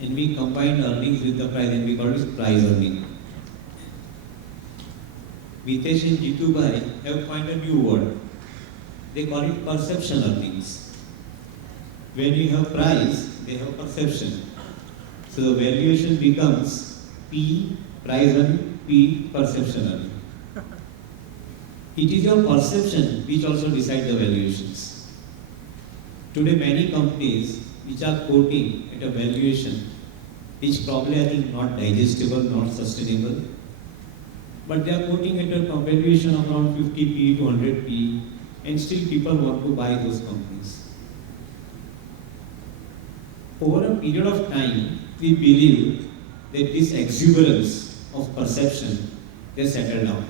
And we combine earnings with the price and we call it price earning. Vitesh and Jitu Bhai have coined a new word. They call it perception earnings. When you have price, they have perception. So the valuation becomes P, price earning, P, perception earning. It is your perception which also decides the valuations. Today many companies which are quoting at a valuation which probably I think not digestible, not sustainable, but they are quoting at a valuation of around 50p to 100p, and still people want to buy those companies. Over a period of time, we believe that this exuberance of perception is settled down.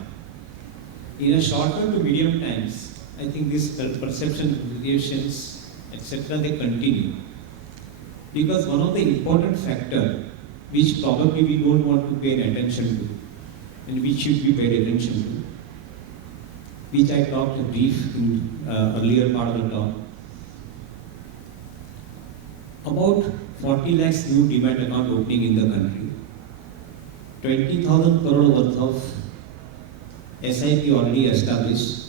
In a shorter to medium times, I think these perception variations, etc., they continue. Because one of the important factors which probably we don't want to pay attention to, and which should be paid attention to, which I talked a brief in earlier part of the talk. About 40 lakhs new demat account opening in the country. 20,000 crore worth of SIP already established.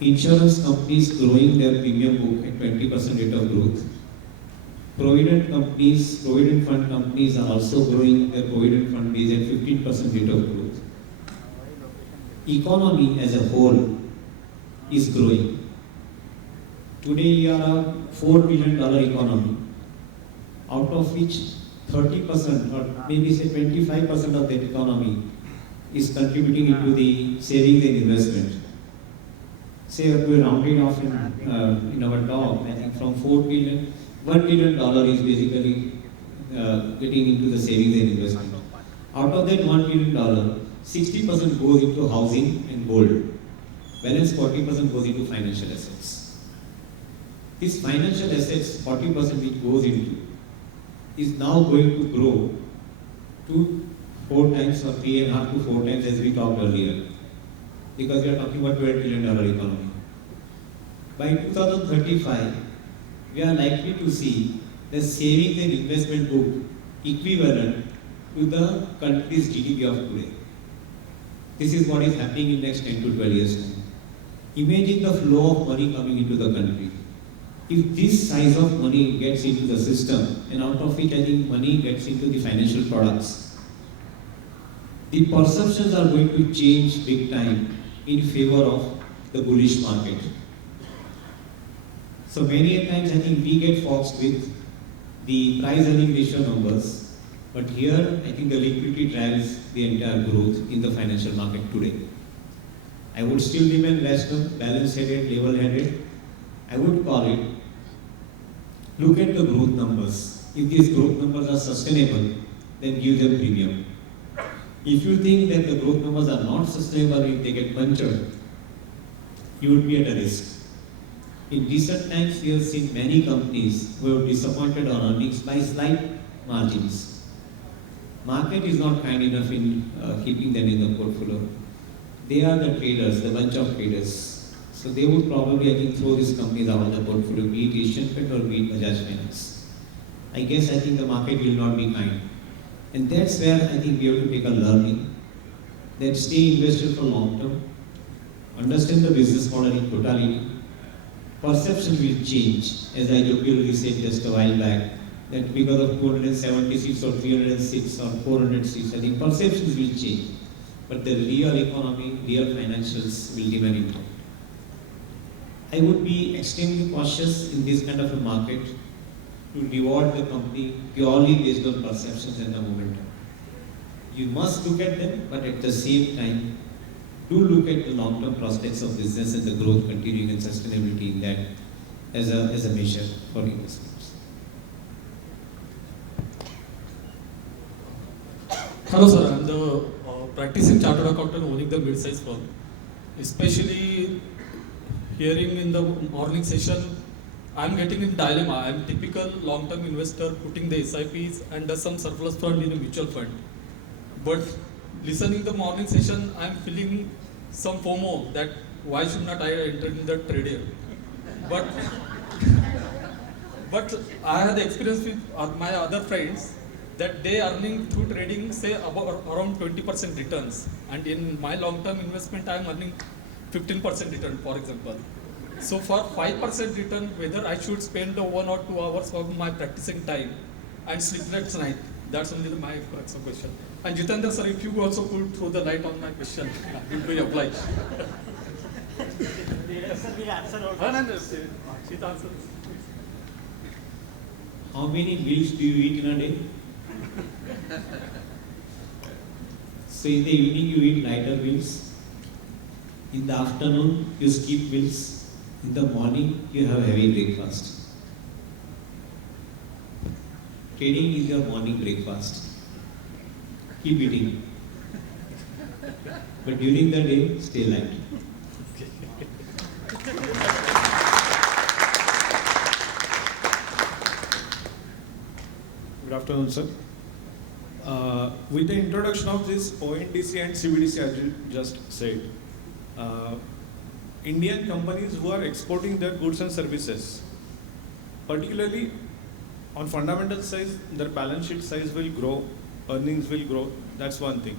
Insurance companies growing their premium book at 20% rate of growth. Provident companies, provident fund companies are also growing their provident fund base at 15% rate of growth. Economy as a whole is growing. Today we are a $4 billion economy, out of which 30% or maybe say 25% of that economy is contributing into the savings and investment. Say if we round it off in our talk, I think from $4 billion, $1 billion is basically getting into the savings and investment. Out of that $1 billion, 60% goes into housing and gold. Balance 40% goes into financial assets. These financial assets, 40% which goes into, is now going to grow to 4 times or 3.5 to 4 times as we talked earlier. Because we are talking about $12 billion economy. By 2035, we are likely to see the savings and investment book equivalent to the country's GDP of today. This is what is happening in next 10 to 12 years time. Imagine the flow of money coming into the country. If this size of money gets into the system, and out of it I think money gets into the financial products, the perceptions are going to change big time in favor of the bullish market. So many a times I think we get foxed with the price earning ratio numbers, but here I think the liquidity drives the entire growth in the financial market today. I would still remain rational, balance-headed, level-headed. I would call it, look at the growth numbers. If these growth numbers are sustainable, then give them premium. If you think that the growth numbers are not sustainable, if they get punctured, you would be at a risk. In recent times, we have seen many companies who have disappointed on earnings by slight margins. Market is not kind enough in keeping them in the portfolio. They are the traders, the bunch of traders. So they would probably, I think, throw these companies out of the portfolio, be it Asian Paint or be it Bajaj Finance. I think the market will not be kind. And that's where I think we have to take a learning that stay invested for long term, understand the business model in totality. Perception will change, as I jokingly said just a while back, that because of 270 seats or 306 or 400 seats, I think perceptions will change. But the real economy, real financials will remain intact. I would be extremely cautious in this kind of a market to reward the company purely based on perceptions and the momentum. You must look at them, but at the same time, do look at the long-term prospects of business and the growth continuing and sustainability in that as a measure for investments. Hello sir, I'm the practicing chartered accountant owning the mid-size firm. Especially hearing in the morning session, I'm getting in dilemma. I'm typical long-term investor putting the SIPs and does some surplus fund in a mutual fund. But listening the morning session, I'm feeling some FOMO that why should not I enter in the trading? But I had the experience with my other friends that they earning through trading say about around 20% returns, and in my long-term investment I'm earning 15% return, for example. So for 5% return, whether I should spend 1 or 2 hours of my practicing time and sleepless night, that's only my question. And Jitendra sir, if you also could throw the light on my question, it will be obliged. How many meals do you eat in a day? So in the evening you eat lighter meals. In the afternoon you skip meals. In the morning you have heavy breakfast. Trading is your morning breakfast. Keep eating. But during the day, stay light. Good afternoon, sir. With the introduction of this ONDC and CBDC, as you just said, Indian companies who are exporting their goods and services, particularly on fundamental size, their balance sheet size will grow, earnings will grow, that's one thing.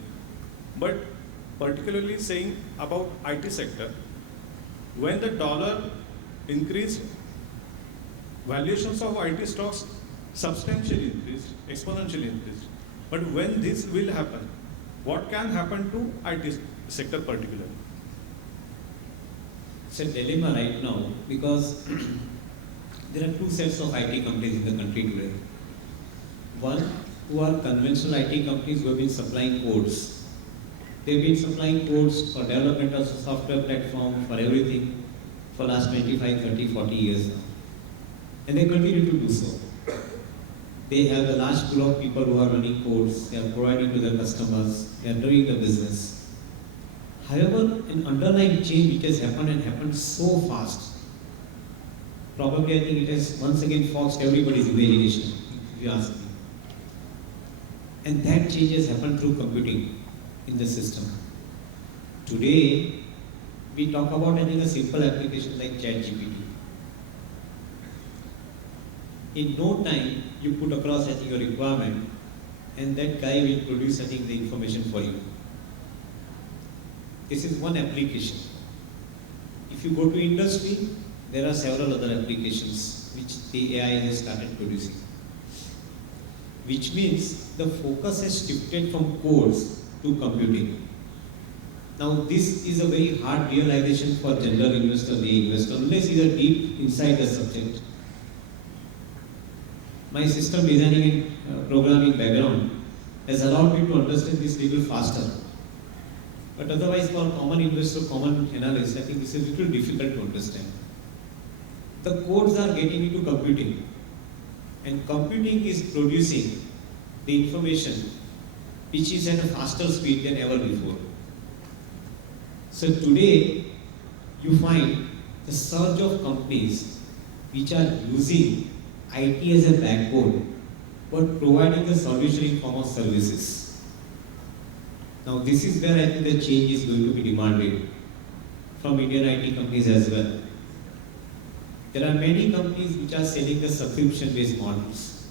But particularly saying about IT sector, when the dollar increased, valuations of IT stocks substantially increased, exponentially increased. But when this will happen, what can happen to IT sector particularly? It's a dilemma right now because there are two sets of IT companies in the country today. One, who are conventional IT companies who have been supplying codes. They've been supplying codes for development of a software platform, for everything, for last 25, 30, 40 years now. And they continue to do so. They have a large pool of people who are running codes, they are providing to their customers, they are doing the business. However, an underlying change which has happened and happened so fast, probably I think it has once again foxed everybody's imagination, if you ask me. And that change has happened through computing in the system. Today, we talk about I think a simple application like ChatGPT. In no time, you put across I think your requirement and that guy will produce, I think, the information for you. This is one application. If you go to industry, there are several other applications which the AI has started producing. Which means the focus has shifted from codes to computing. Now this is a very hard realization for general investor, lay investor, unless you are deep inside the subject. My system designing and programming background has allowed me to understand this little faster. But otherwise for common investor, common analyst, I think this is a little difficult to understand. The codes are getting into computing, and computing is producing the information which is at a faster speed than ever before. So today, you find the surge of companies which are using IT as a backbone, but providing the solution in form of services. Now this is where I think the change is going to be demanded from Indian IT companies as well. There are many companies which are selling the subscription-based models,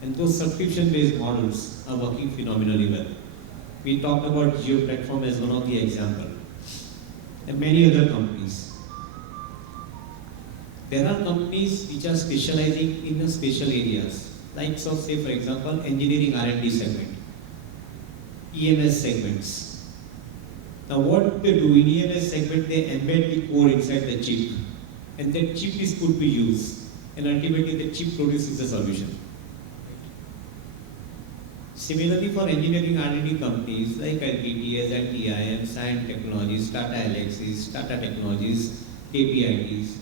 and those subscription-based models are working phenomenally well. We talked about Geo Platform as one of the examples. And many other companies. There are companies which are specializing in the special areas, like so say for example engineering R&D segment, EMS segments. Now what they do in EMS segment, they embed the core inside the chip, and that chip is put to use, and ultimately the chip produces the solution. Similarly, for engineering R&D companies like LTTS, LTI, Science Technologies, Tata Alexis, Tata Technologies, KPITs,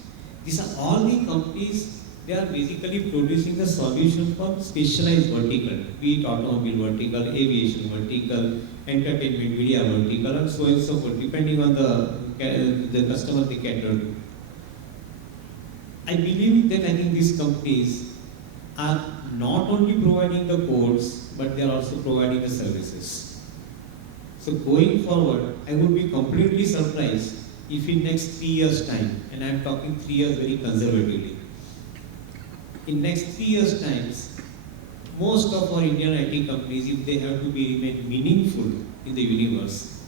these are all the companies, they are basically producing the solution for specialized vertical, be it automobile vertical, aviation vertical, entertainment, media vertical, and so forth, depending on the customer they cater to. I believe that I think these companies are not only providing the codes, but they are also providing the services. So going forward, I would be completely surprised if in next 3 years' time, and I am talking 3 years very conservatively, in next 3 years' times, most of our Indian IT companies, if they have to be remain meaningful in the universe,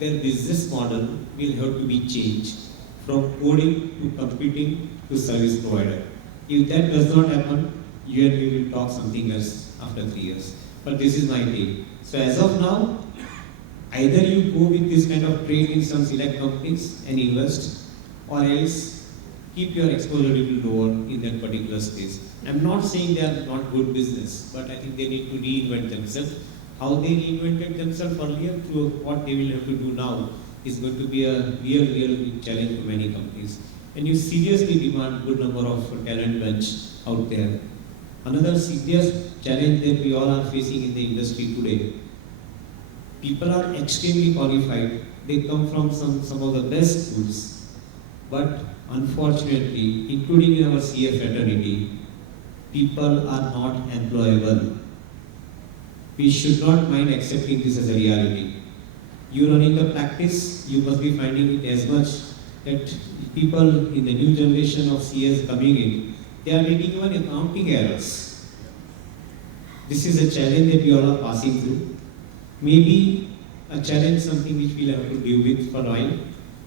their business model will have to be changed from coding to computing to service provider. If that does not happen, you and me will talk something else after 3 years. But this is my take. So as of now, either you go with this kind of trade in some select companies and invest, or else keep your exposure a little lower in that particular space. I'm not saying they are not good business, but I think they need to reinvent themselves. How they reinvented themselves earlier through what they will have to do now is going to be a real big challenge for many companies. And you seriously demand good number of talent bench out there. Another serious challenge that we all are facing in the industry today, people are extremely qualified, they come from some of the best schools, but unfortunately, including in our CA fraternity, people are not employable. We should not mind accepting this as a reality. You running the practice, you must be finding it as much that people in the new generation of CS coming in, they are making even accounting errors. This is a challenge that we all are passing through. Maybe a challenge, something which we'll have to deal with for a while,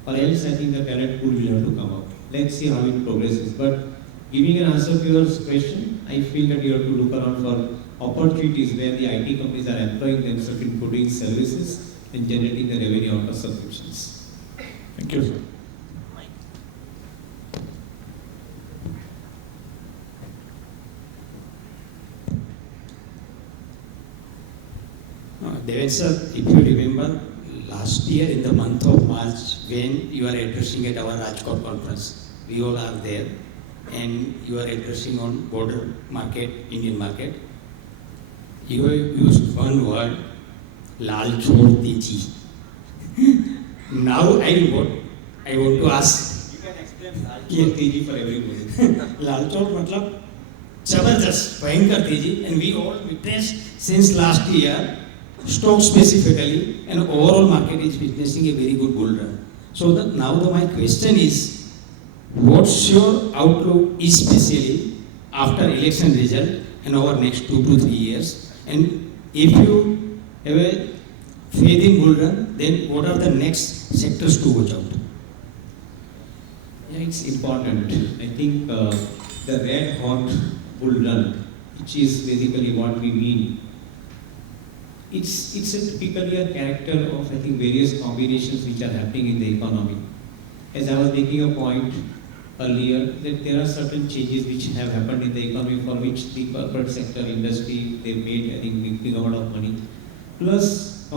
or else I think the talent pool will have to come up. Let's see how it progresses. But giving an answer to your question, I feel that you have to look around for opportunities where the IT companies are employing themselves in producing services and generating the revenue out of subscriptions. Thank you, sir. Deven sir, if you remember, last year in the month of March, when you are addressing at our Rajkot conference, we all are there, and you are addressing on border market, Indian market. You have used one word, Lal Chhod Teji. Now I want to ask. You can explain Lal Chhod Teji for everybody. Lal Chhod matlab Jabardast, Bhayankar Teji, and we all witnessed since last year, stock specifically, and overall market is witnessing a very good bull run. So my question is, what's your outlook, especially after election result and over next 2 to 3 years? And if you have a faith in bull run, then what are the next sectors to watch out? Yeah, it's important. I think the red hot bull run, which is basically what we mean, it's typically a character of, I think, various combinations which are happening in the economy. As I was making a point earlier, that there are certain changes which have happened in the economy for which the corporate sector industry, they made, I think, big amount of money, plus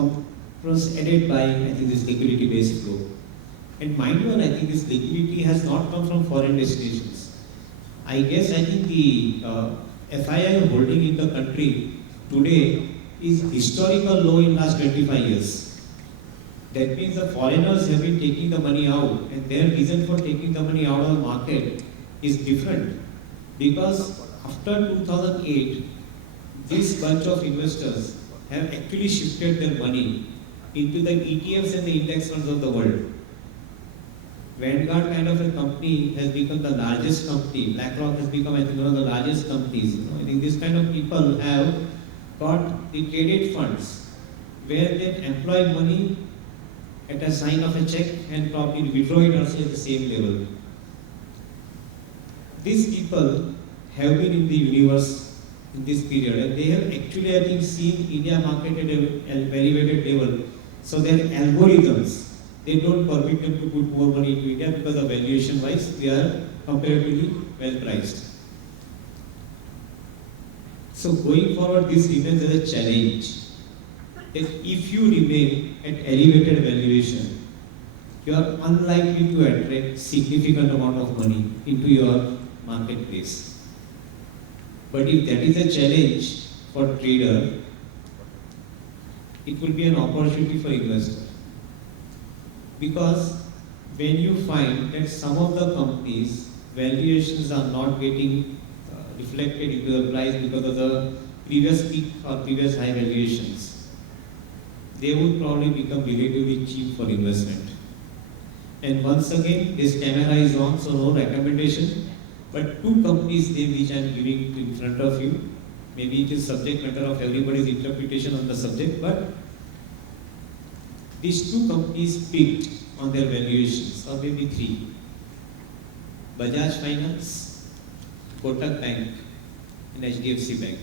added by, I think, this liquidity-based flow. And mind you, I think this liquidity has not come from foreign destinations. I guess, I think the FII holding in the country today is historical low in last 25 years. That means the foreigners have been taking the money out, and their reason for taking the money out of the market is different. Because after 2008, this bunch of investors have actually shifted their money into the ETFs and the index funds of the world. Vanguard kind of a company has become the largest company. BlackRock has become, I think, one of the largest companies. I think this kind of people have got the traded funds where they employ money at a sign of a check and probably withdraw it also at the same level. These people have been in the universe in this period, and they have actually, I think, seen India market at a elevated level. So their algorithms, they don't permit them to put more money into India because of valuation wise, we are comparatively well priced. So going forward, this remains as a challenge. That if you remain at elevated valuation, you are unlikely to attract significant amount of money into your marketplace. But if that is a challenge for trader, it will be an opportunity for investor. Because when you find that some of the companies' valuations are not getting reflected into the price because of the previous peak or previous high valuations, they would probably become relatively cheap for investment. And once again, this camera is on, so no recommendation, but two companies name which I am giving in front of you. Maybe it is subject matter of everybody's interpretation on the subject, but these two companies picked on their valuations, or maybe three. Bajaj Finance, Kotak Bank, and HDFC Bank.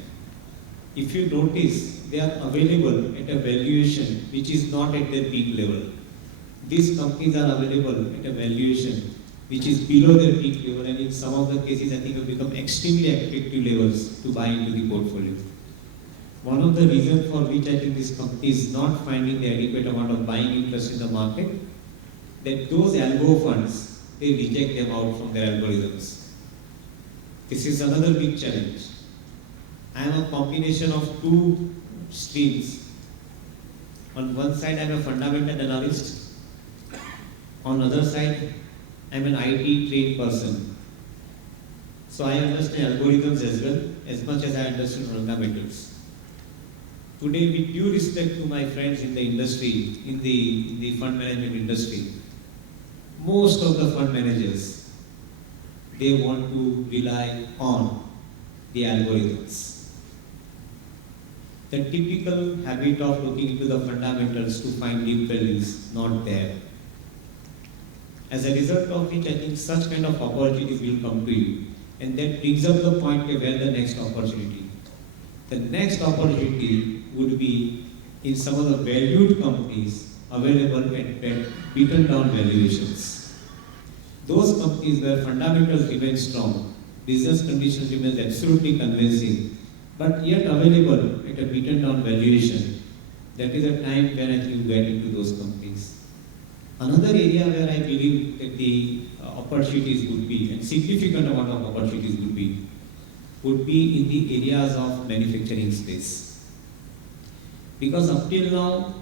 If you notice, they are available at a valuation which is not at their peak level. These companies are available at a valuation which is below their peak level, and in some of the cases, I think have become extremely attractive levels to buy into the portfolio. One of the reasons for which I think this company is not finding the adequate amount of buying interest in the market, that those algo funds, they reject them out from their algorithms. This is another big challenge. I am a combination of two streams. On one side, I am a fundamental analyst. On the other side, I am an IT trained person. So I understand algorithms as well, as much as I understand fundamentals. Today, with due respect to my friends in the industry, in the fund management industry, most of the fund managers, they want to rely on the algorithms. The typical habit of looking into the fundamentals to find deep values not there. As a result of which, I think such kind of opportunities will come to you, and that brings up the point where the next opportunity. The next opportunity would be in some of the valued companies available at beaten down valuations. Those companies where fundamentals remain strong, business conditions remain absolutely convincing, but yet available at a beaten down valuation, that is a time when I think you get into those companies. Another area where I believe that the opportunities would be, and significant amount of opportunities would be in the areas of manufacturing space. Because up till now,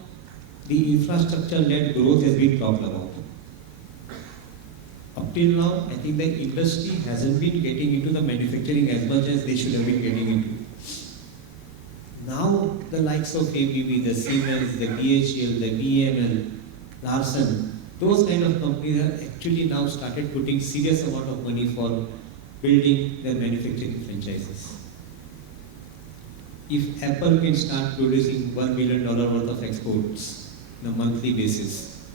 the infrastructure-led growth has been talked about. Up till now, I think the industry hasn't been getting into the manufacturing as much as they should have been getting into. Now, the likes of ABB, the Siemens, the DHL, the DML, Larsen, those kind of companies have actually now started putting serious amount of money for building their manufacturing franchises. if Apple can start producing $1 million worth of exports on a monthly basis,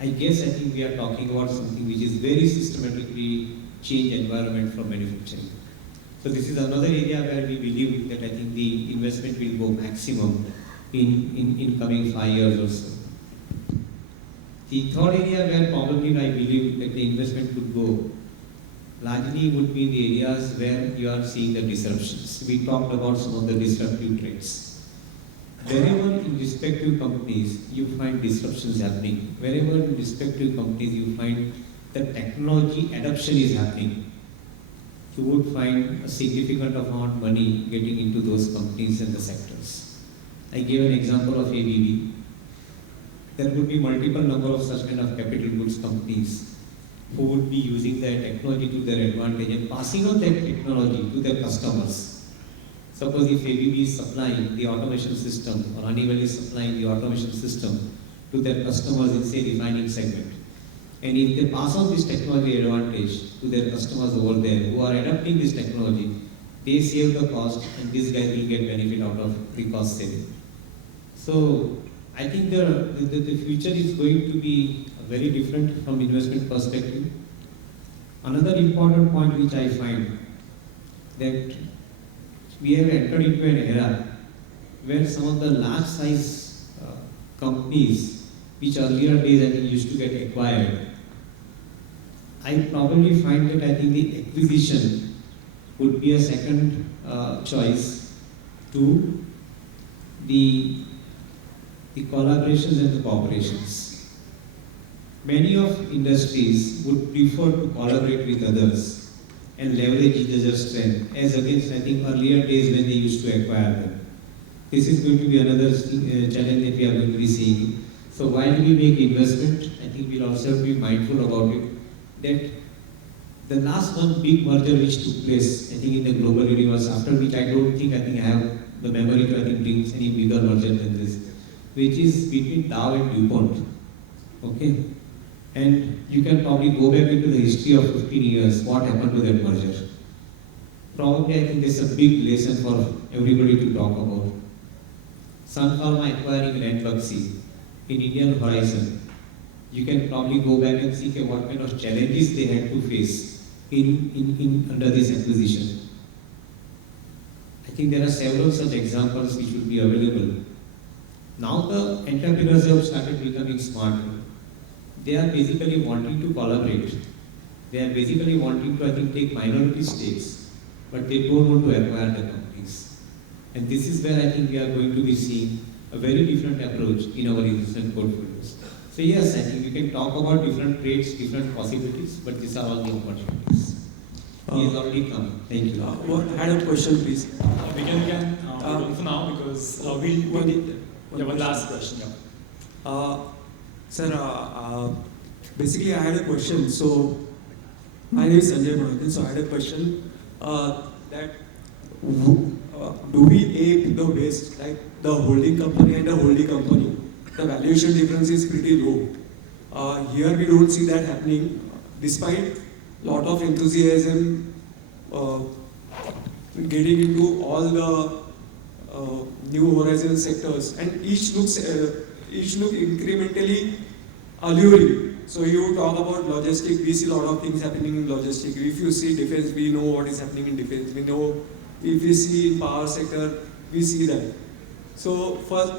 I think we are talking about something which is very systematically change environment for manufacturing. So this is another area where we believe that I think the investment will go maximum in coming 5 years or so. The third area where probably I believe that the investment could go largely would be the areas where you are seeing the disruptions. We talked about some of the disruptive trends. Wherever in respective companies you find disruptions happening, wherever in respective companies you find the technology adoption is happening, you would find a significant amount of money getting into those companies and the sectors. I gave an example of ABB. There would be multiple number of such kind of capital goods companies who would be using their technology to their advantage and passing on that technology to their customers. Suppose if ABB is supplying the automation system or Honeywell is supplying the automation system to their customers in say refining segment. And if they pass on this technology advantage to their customers over there who are adopting this technology, they save the cost and these guys will get benefit out of the cost saving. So I think the future is going to be very different from investment perspective. Another important point which I find that we have entered into an era where some of the large size companies which earlier days I think used to get acquired, I probably find that I think the acquisition would be a second choice to the collaborations and the cooperations. Many of industries would prefer to collaborate with others and leverage each other's strength as against I think earlier days when they used to acquire them. This is going to be another challenge that we are going to be seeing. So while we make investment, I think we'll also have to be mindful about it that the last one big merger which took place, I think in the global universe, after which I have the memory to bring any bigger merger than this, which is between Dow and DuPont. Okay? And you can probably go back into the history of 15 years, what happened to that merger. Probably I think there's a big lesson for everybody to talk about. Sun Pharma acquiring Ranbaxy in Indian Horizon. You can probably go back and see what kind of challenges they had to face under this acquisition. I think there are several such examples which would be available. Now the entrepreneurs have started becoming smarter. They are basically wanting to collaborate. They are basically wanting to take minority stakes, but they don't want to acquire the companies. And this is where I think we are going to be seeing a very different approach in our investment portfolios. So yes, I think we can talk about different trades, different possibilities, but these are all the opportunities. He has already come. Thank you. I had a question, please. We can for now because one last question. Sir, basically I had a question. So my name is Sanjay Monakin. So I had a question that do we aim the best, like the holding company and the holding company? The valuation difference is pretty low. Here we don't see that happening, despite lot of enthusiasm getting into all the new horizon sectors, and each look incrementally alluring. So you talk about logistics, we see a lot of things happening in logistics. If you see defense, we know what is happening in defense. We know if we see in power sector, we see that. So first,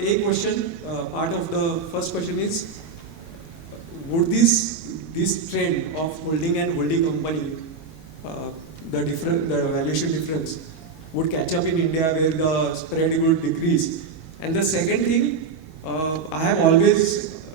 part of the first question is, would this trend of holding and holding company, the valuation difference, would catch up in India where the spread would decrease? And the second thing, I have always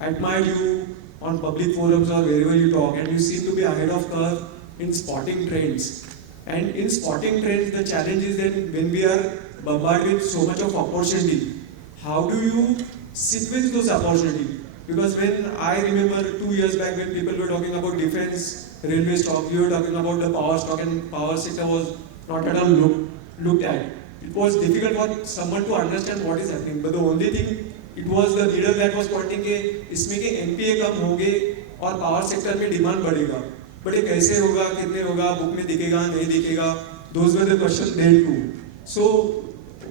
admired you on public forums or wherever you talk, and you seem to be ahead of curve in spotting trends. And in spotting trends, the challenge is that when we are bombarded with so much of opportunity, how do you sequence those opportunities? Because when I remember 2 years back when people were talking about defense, railway stock, we were talking about the power stock, and power sector was not at all looked at. It was difficult for someone to understand what is happening, but the only thing, it was the leader that was pointing के इसमें के MPA कम होंगे और power sector में demand बढ़ेगा, but ये कैसे होगा, कितने होगा, बुक में दिखेगा, नहीं दिखेगा, those were the questions there too. So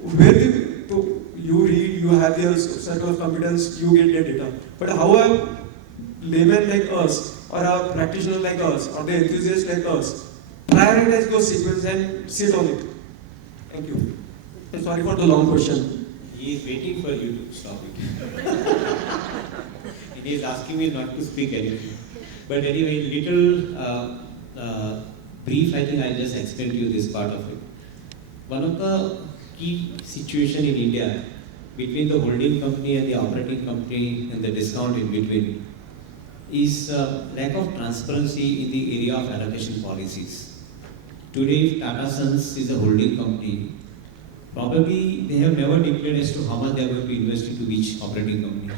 where you read, you have your circle of competence, you get the data. But how a layman like us, or a practitioner like us, or the enthusiast like us, prioritize those sequences and sit on it? Thank you. Sorry for the long question. He is waiting for you to stop it. He is asking me not to speak anything. But anyway, little brief, I think I'll just explain to you this part of it. One of the key situation in India between the holding company and the operating company and the discount in between is lack of transparency in the area of allocation policies. Today, if Tata Sons is a holding company, probably they have never declared as to how much they are going to invest into each operating company.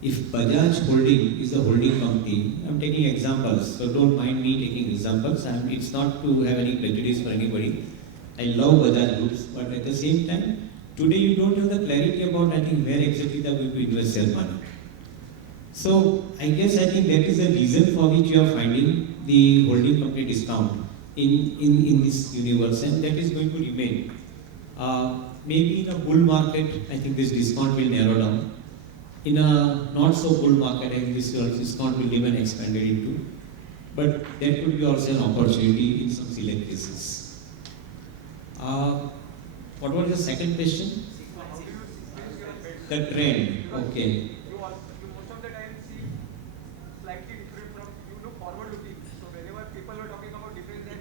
If Bajaj Holding is a holding company, I'm taking examples, so don't mind me taking examples, and it's not to have any prejudice for anybody. I love Bajaj Groups, but at the same time, today you don't have the clarity about, I think, where exactly they are going to invest their money. So, I think that is the reason for which you are finding the holding company discount in this universe, and that is going to remain. Maybe in a bull market, I think this discount will narrow down. In a not so bull market, I think this discount will remain expanded into. But that could be also an opportunity in some select cases. What was the second question? The trend. Okay. You most of the time see slightly different from, you look forward looking. So whenever people are talking about different than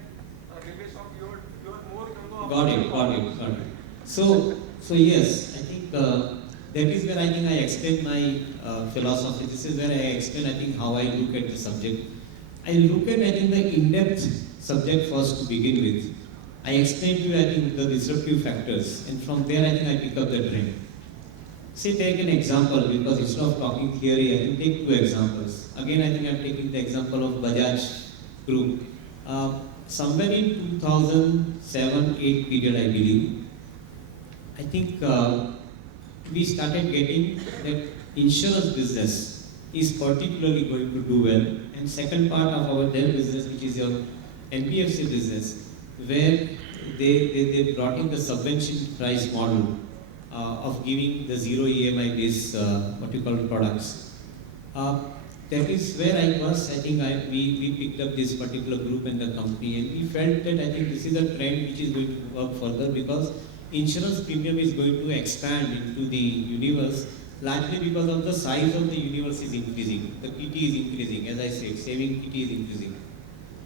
railway stock, you are more Got it. So yes, I think that is where I think I explain my philosophy. This is where I explain, I think, how I look at the subject. I look at, I think, the in-depth subject first to begin with. I explain to you, I think, the disruptive factors, and from there, I think, I pick up the trend. Say, take an example, because instead of talking theory, I can take two examples. Again, I think I'm taking the example of Bajaj Group. Somewhere in 2007-8 period, I believe, I think we started getting that insurance business is particularly going to do well. And second part of their business, which is your NBFC business, where they brought in the subvention price model of giving the zero EMI based products. That is where I was. I think we picked up this particular group in the company, and we felt that I think this is a trend which is going to work further, because insurance premium is going to expand into the universe, largely because of the size of the universe is increasing. The PT is increasing, as I said, saving PT is increasing.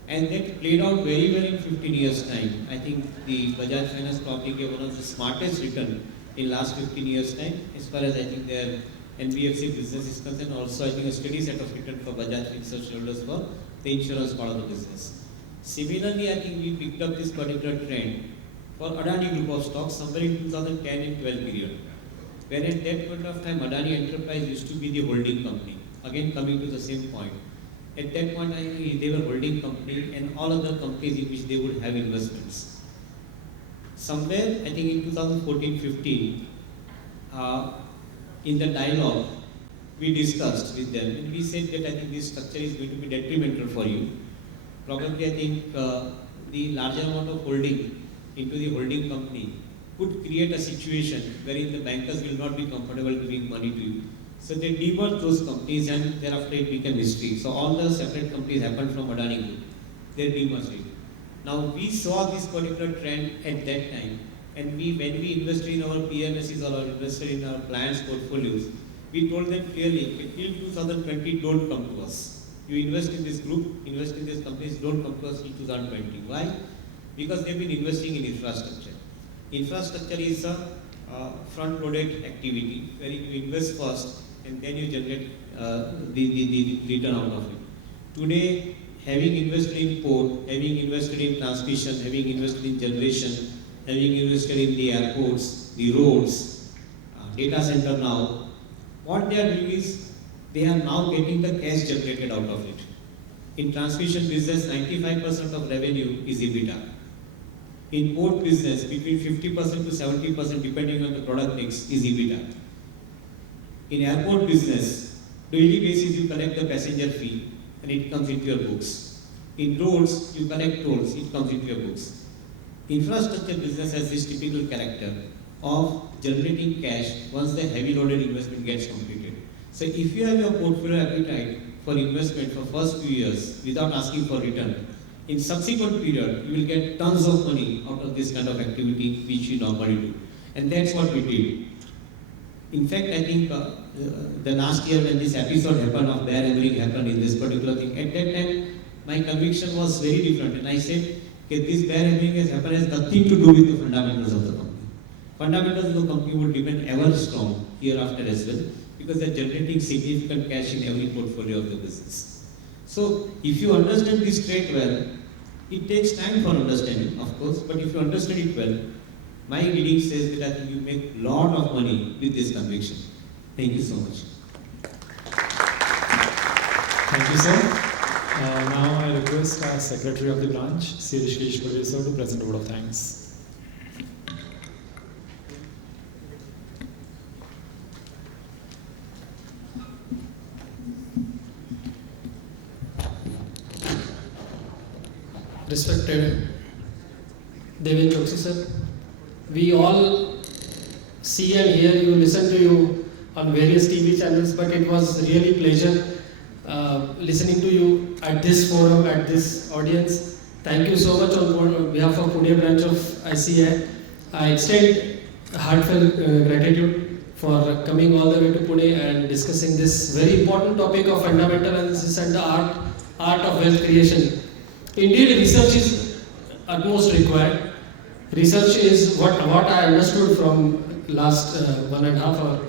And that played out very well in 15 years' time. I think the Bajaj Finance probably gave one of the smartest return in last 15 years' time, as far as I think their NBFC business is concerned. Also, I think a steady set of return for Bajaj Finance shareholders for the insurance part of the business. Similarly, I think we picked up this particular trend for Adani group of stocks somewhere in 2010 and 12 period. When at that point of time, Adani Enterprise used to be the holding company. Again, coming to the same point. At that point, I think they were holding company and all other companies in which they would have investments. Somewhere, I think in 2014-15, in the dialogue, we discussed with them and we said that I think this structure is going to be detrimental for you. Probably, I think the larger amount of holding into the holding company could create a situation wherein the bankers will not be comfortable giving money to you. So they demerged those companies and thereafter it became history. So all the separate companies happened from Adani Group. They demerged it. Now we saw this particular trend at that time, and when we invested in our PMSs or invested in our clients' portfolios, we told them clearly, till 2020 don't come to us. You invest in this group, invest in these companies, don't come to us till 2020. Why? Because they've been investing in infrastructure. Infrastructure is a front-loaded activity where you invest first and then you generate the return out of it. Today, having invested in port, having invested in transmission, having invested in generation, having invested in the airports, the roads, data center now, what they are doing is they are now getting the cash generated out of it. In transmission business, 95% of revenue is EBITDA. In port business, between 50% to 70%, depending on the product mix, is EBITDA. In airport business, daily basis you collect the passenger fee and it comes into your books. In roads, you collect tolls, it comes into your books. Infrastructure business has this typical character. of generating cash once the heavy loaded investment gets completed. So if you have your portfolio appetite for investment for first few years without asking for return, in subsequent period you will get tons of money out of this kind of activity which you normally do. And that's what we did. In fact, I think the last year when this episode happened of bear hammering happened in this particular thing, at that time my conviction was very different, and I said, okay, this bear hammering has happened has nothing to do with the fundamentals of the company. Fundamentals of the company would remain ever strong hereafter as well, because they're generating significant cash in every portfolio of the business. So if you understand this trade well, it takes time for understanding, of course, but if you understand it well, my reading says that I think you make a lot of money with this conviction. Thank you so much. Thank you, sir. Now I request our Secretary of the branch, C. Rishikesh sir, to present a word of thanks. Respected Devin Choksi sir, we all see and hear you, listen to you on various TV channels, but it was really pleasure listening to you at this forum, at this audience. Thank you so much on behalf of Pune branch of ICAI. I extend heartfelt gratitude for coming all the way to Pune and discussing this very important topic of fundamental analysis and the art of wealth creation. Indeed, research is utmost required. Research is what I understood from last 1.5 hours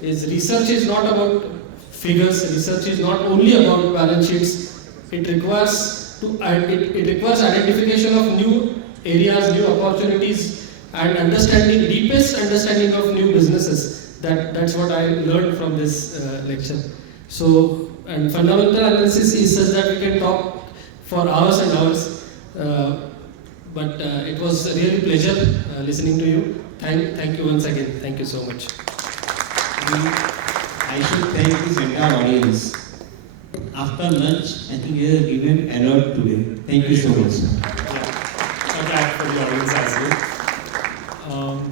is research is not about figures. Research is not only about balance sheets. It requires identification of new areas, new opportunities, and deepest understanding of new businesses. That's what I learned from this lecture. So, and fundamental analysis is such that we can talk for hours and hours, but it was really a pleasure listening to you. Thank you once again. Thank you so much. I should thank this entire audience. After lunch, I think you have given alert today. Thank you so much. A clap for the audience as well.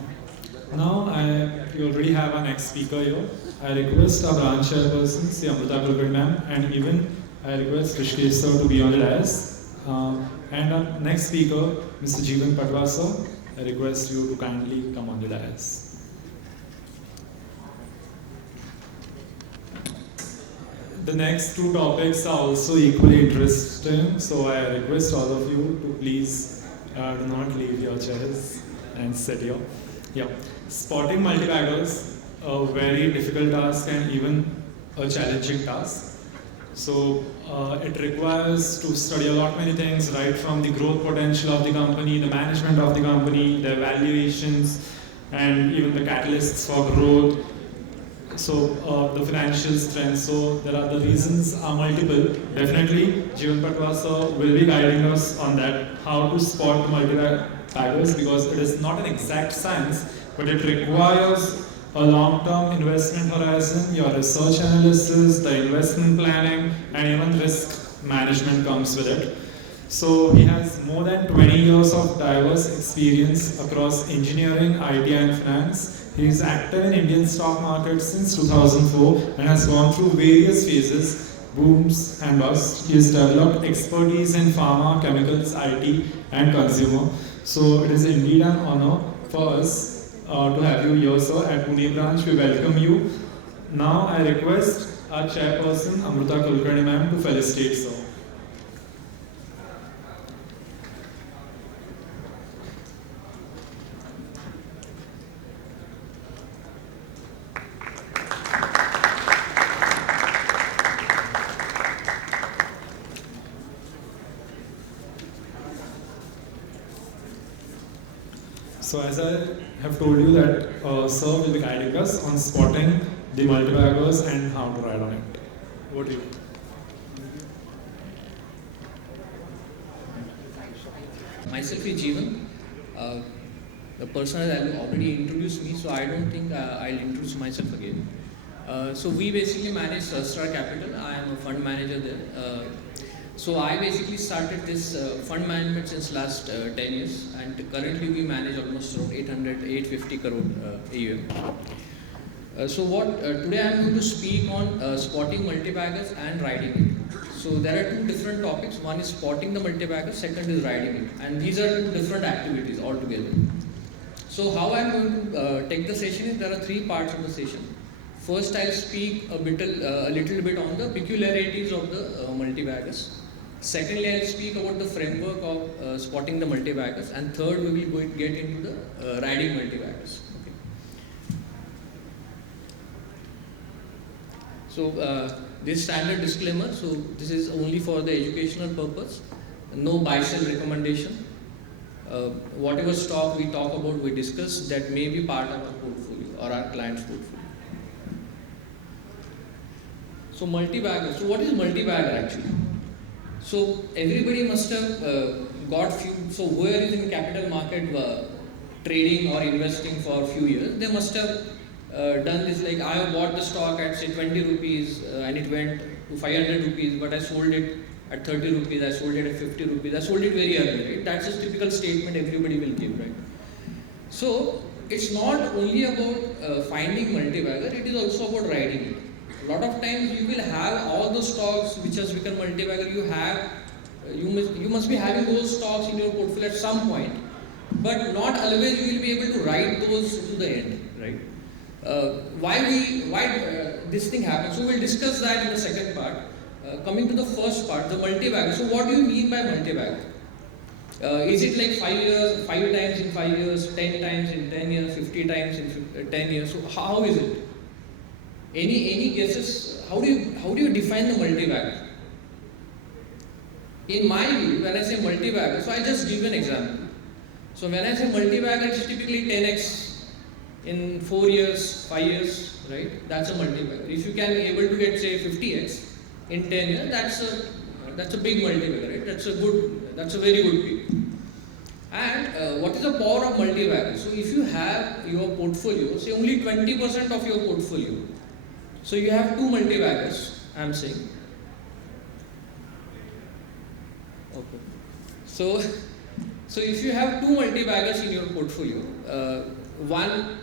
Now, we already have our next speaker here. I request our branch chairperson, Sri Amrita Kulkarni ma'am, and even I request Rishikesh sir to be on the dais. And our next speaker, Mr. Jeevan Patwa sir, I request you to kindly come on the dais. The next two topics are also equally interesting, so I request all of you to please do not leave your chairs and sit here. Yeah. Spotting multibaggers, a very difficult task and even a challenging task. So it requires to study a lot many things, right from the growth potential of the company, the management of the company, the valuations, and even the catalysts for growth. So the financial strength. So there are the reasons are multiple. Definitely, Jeevan Patwa sir will be guiding us on that, how to spot the multibaggers, because it is not an exact science, but it requires a long-term investment horizon, your research analysis, the investment planning, and even risk management comes with it. So he has more than 20 years of diverse experience across engineering, IT, and finance. He is active in Indian stock market since 2004 and has gone through various phases, booms and busts. He has developed expertise in pharma, chemicals, IT, and consumer. So it is indeed an honor for us to have you here, sir, at Pune branch. We welcome you. Now I request our chairperson, Amrita Kulkarni ma'am, to felicitate, sir. So as I have told you that sir will be guiding us on spotting the multibaggers and how to ride on it. What do you? Myself is Jeevan. The person has already introduced me, so I don't think I'll introduce myself again. So we basically manage Star Capital. I am a fund manager there. So I basically started this fund management since last 10 years, and currently we manage almost around 850 crore AUM. So today I am going to speak on spotting multibaggers and riding it. So there are two different topics. One is spotting the multibaggers, second is riding it, and these are two different activities altogether. So how I am going to take the session is there are three parts of the session. First, I'll speak a little bit on the peculiarities of the multibaggers. Secondly, I'll speak about the framework of spotting the multibaggers, and third, we will get into the riding multibaggers. Okay. So this standard disclaimer. So this is only for the educational purpose. No buy-sell recommendation. Whatever stock we talk about, we discuss, that may be part of our portfolio or our client's portfolio. So multibagger. So what is multibagger actually? So everybody must have got few. So whoever is in capital market trading or investing for a few years, they must have done this. Like I have bought the stock at say 20 rupees and it went to 500 rupees, but I sold it at 30 rupees. I sold it at 50 rupees. I sold it very early. Right? That's a typical statement everybody will give, right? So it's not only about finding multibagger. It is also about riding it. A lot of times you will have all the stocks which has become multibagger. You must be having those stocks in your portfolio at some point, but not always you will be able to ride those to the end, right? Why this thing happens? So we'll discuss that in the second part. Coming to the first part, the multibagger. So what do you mean by multibagger? Is it like 5 years, 5 times in 5 years, 10 times in 10 years, 50 times in 10 years? So how is it? Any guesses? How do you define the multibagger? In my view, when I say multibagger, so I just give an example. So when I say multibagger, it's typically 10x in 4 years, 5 years, right? That's a multibagger. If you can be able to get say 50x in 10 years, that's a big multibagger, right? That's a very good peak. And what is the power of multibagger? So if you have your portfolio, say only 20% of your portfolio. So you have two multibaggers, I am saying. Okay. So if you have two multibaggers in your portfolio, one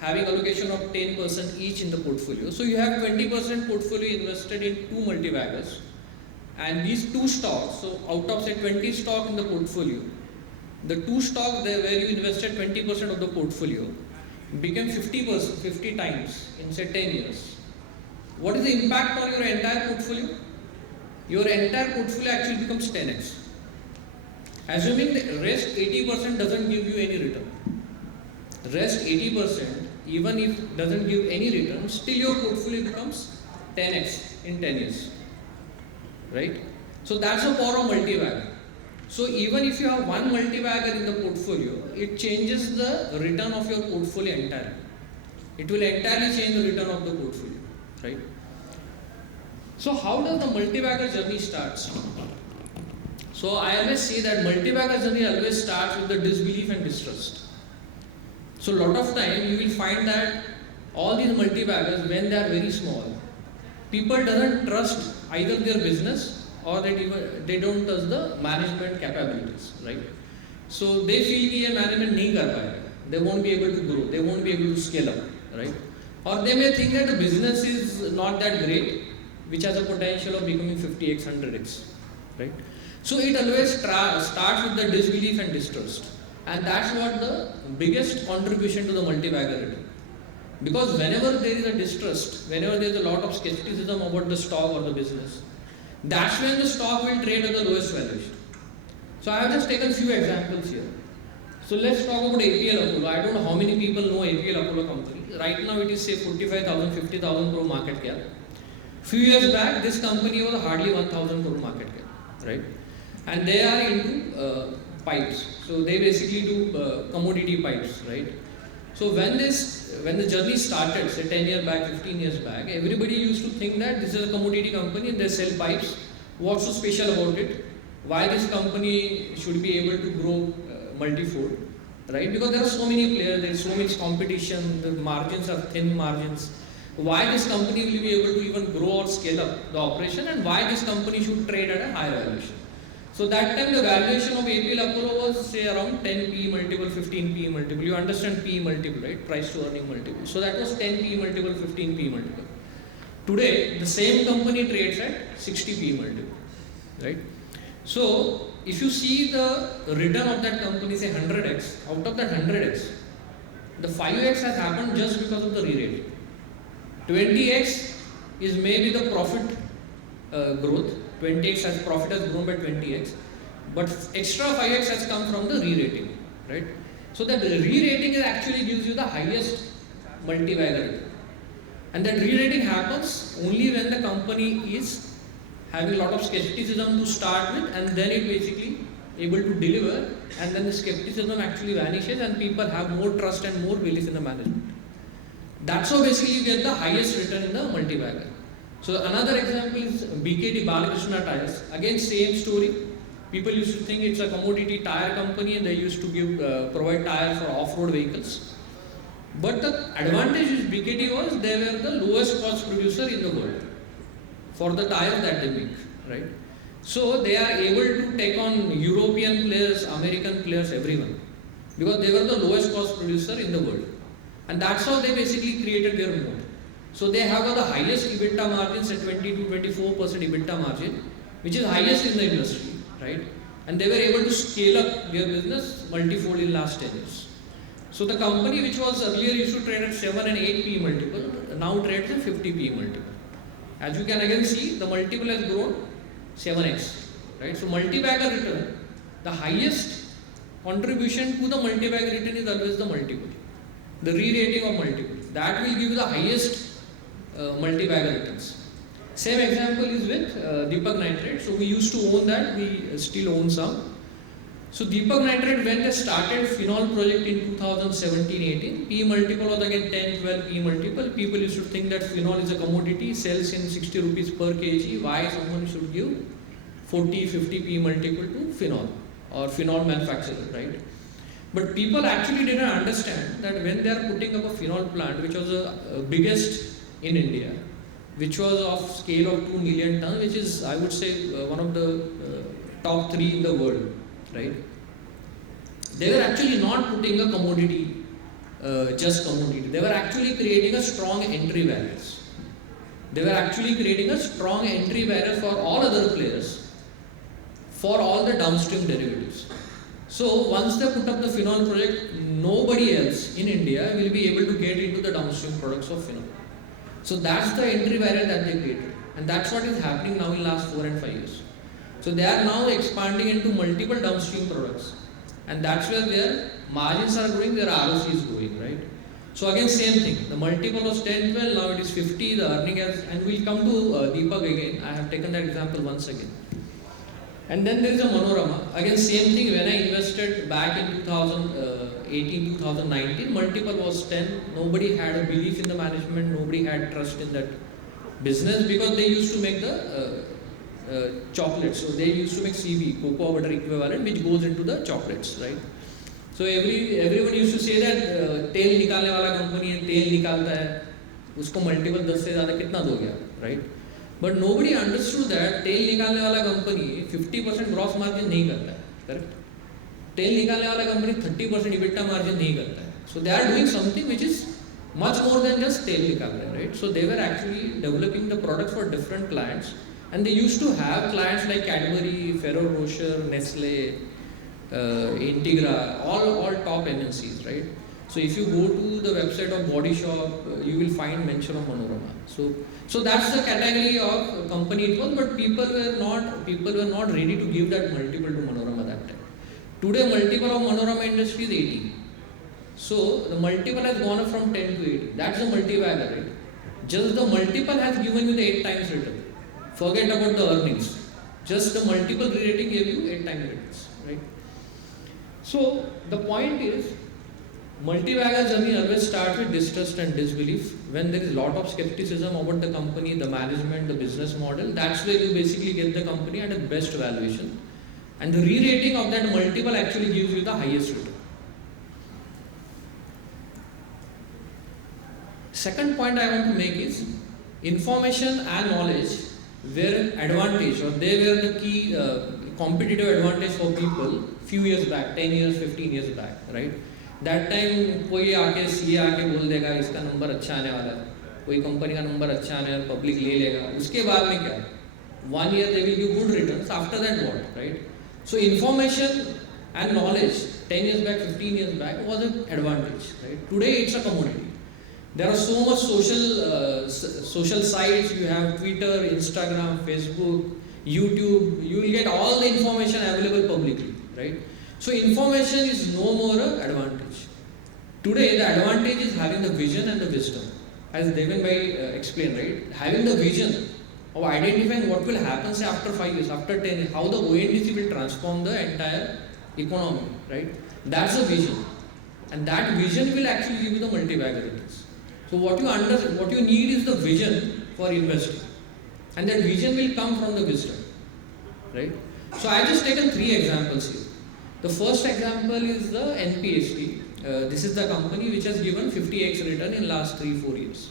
having allocation of 10% each in the portfolio. So you have 20% portfolio invested in two multibaggers, and these two stocks, so out of say 20 stock in the portfolio, the two stocks there where you invested 20% of the portfolio became 50 times in say 10 years. What is the impact on your entire portfolio? Your entire portfolio actually becomes 10x. Assuming the rest 80% doesn't give you any return. Rest 80%, even if it doesn't give any return, still your portfolio becomes 10x in 10 years. Right? So that's the power of multibagger. So even if you have one multibagger in the portfolio, it changes the return of your portfolio entirely. It will entirely change the return of the portfolio. Right? So how does the multibagger journey starts? So I always say that multibagger journey always starts with the disbelief and distrust. So a lot of time you will find that all these multibaggers, when they are very small, people doesn't trust either their business or they don't trust the management capabilities, right? So they feel that management nahi kar payega. They won't be able to grow. They won't be able to scale up, right? Or they may think that the business is not that great, which has a potential of becoming 50x, 100x, right? So it always starts with the disbelief and distrust. And that's what the biggest contribution to the multibagger return. Because whenever there is a distrust, whenever there is a lot of skepticism about the stock or the business, that's when the stock will trade at the lowest valuation. So I have just taken a few examples here. So let's talk about APL Apollo. I don't know how many people know APL Apollo company. Right now it is say 45,000, 50,000 crore market cap. Few years back, this company was hardly 1,000 crore market cap, right? And they are into pipes. So they basically do commodity pipes, right? So when the journey started, say 10 years back, 15 years back, everybody used to think that this is a commodity company and they sell pipes. What's so special about it? Why this company should be able to grow multifold, right? Because there are so many players, there is so much competition, the margins are thin margins. why this company will be able to even grow or scale up the operation, and why this company should trade at a higher valuation. So that time the valuation of APL Apollo was say around 10 PE multiple, 15 PE multiple. You understand PE multiple, right? Price to earning multiple. So that was 10 PE multiple, 15 PE multiple. Today, the same company trades at 60 PE multiple, right? So if you see the return of that company, say 100x, out of that 100x, the 5x has happened just because of the re-rating. 20x is maybe the profit growth. 20x as profit has grown by 20x, but extra 5x has come from the re-rating, right? So that re-rating actually gives you the highest multi-bagger return, and that re-rating happens only when the company is having a lot of skepticism to start with, and then it basically able to deliver, and then the skepticism actually vanishes and people have more trust and more belief in the management. That's how basically you get the highest return in the multi-bagger. So another example is BKT Balakrishna Tires. Again, same story. People used to think it's a commodity tire company and they used to provide tires for off-road vehicles. But the advantage with BKT was they were the lowest cost producer in the world for the tires that they make, right? So they are able to take on European players, American players, everyone, because they were the lowest cost producer in the world. And that's how they basically created their moat. So they have the highest EBITDA margins at 20 to 24% EBITDA margin, which is highest in the industry, right? And they were able to scale up their business multifold in last 10 years. So the company which was earlier used to trade at 7 and 8 PE multiple, now trades at 50 PE multiple. As you can again see, the multiple has grown 7x, right? So multi-bagger return, the highest contribution to the multi-bagger return is always the multiple, the re-rating of multiple. That will give you the highest multi-bagger returns. Same example is with Deepak Nitrate. So we used to own that, we still own some. So Deepak Nitrate, when they started phenol project in 2017-18, PE multiple was again 10, 12 PE multiple. People used to think that phenol is a commodity, sells in 60 rupees per kg. Why someone should give 40, 50 PE multiple to phenol or phenol manufacturer, right? But people actually didn't understand that when they are putting up a phenol plant, which was the biggest in India, which was of scale of 2 million tons, which is, I would say, one of the top 3 in the world, right? They were actually not putting a commodity, just commodity. They were actually creating a strong entry barriers. They were actually creating a strong entry barrier for all other players, for all the downstream derivatives. So once they put up the phenol project, nobody else in India will be able to get into the downstream products of phenol. So that's the entry barrier that they created, and that's what is happening now in last 4 and 5 years. So they are now expanding into multiple downstream products, and that's where their margins are growing, their ROC is growing, right? So again, same thing. The multiple was 10, 12, now it is 50. The earning has, and we'll come to Deepak again. I have taken that example once again. And then there is a Manorama. Again, same thing. When I invested back in 2018, 2019, multiple was 10. Nobody had a belief in the management. Nobody had trust in that business because they used to make the chocolates. So they used to make CB, cocoa butter equivalent, which goes into the chocolates, right? So everyone used to say that तेल निकालने वाला company है, तेल निकालता है, उसको multiple 10 से ज़्यादा कितना दोगे आप, right? But nobody understood that तेल निकालने वाला कंपनी 50% gross margin नहीं करता है, correct? तेल निकालने वाला कंपनी 30% EBITDA margin नहीं करता है. So they are doing something which is much more than just तेल निकाल रहे हैं, right? So they were actually developing the products for different clients, and they used to have clients like Cadbury, Ferrero Rocher, Nestle, Integra, all top MNCs, right? So if you go to the website of Body Shop, you will find mention of Manorama. So that's the category of company it was, but people were not ready to give that multiple to Manorama that time. Today multiple of Manorama industry is 80. So the multiple has gone up from 10 to 80. That's the multi-bagger, right? Just the multiple has given you the 8 times return. Forget about the earnings. Just the multiple re-rating gave you 8 times returns, right? So the point is, multi-bagger journey always starts with distrust and disbelief. When there is a lot of skepticism about the company, the management, the business model, that's where you basically get the company at the best valuation. And the re-rating of that multiple actually gives you the highest return. Second point I want to make is information and knowledge were advantage, or they were the key competitive advantage for people few years back, 10 years, 15 years back, right? That time कोई आके CA आके बोल देगा इसका number अच्छा आने वाला है, कोई कंपनी का नंबर अच्छा आने वाला, पब्लिक ले लेगा, उसके बाद में क्या? 1 year they will give good returns, after that what, right? So information and knowledge 10 years back, 15 years back was an advantage, right? Today it's a commodity. There are so much social sites, you have Twitter, Instagram, Facebook, YouTube, you will get all the information available publicly, right? So information is no more an advantage. Today the advantage is having the vision and the wisdom. As Devin Bhai explained, right? Having the vision of identifying what will happen say after 5 years, after 10 years, how the ONDC will transform the entire economy, right? That's the vision. And that vision will actually give you the multi-bagger returns. So what you need is the vision for investing. And that vision will come from the wisdom, right? So I just taken 3 examples here. The first example is the NPST. This is the company which has given 50x return in last 3-4 years.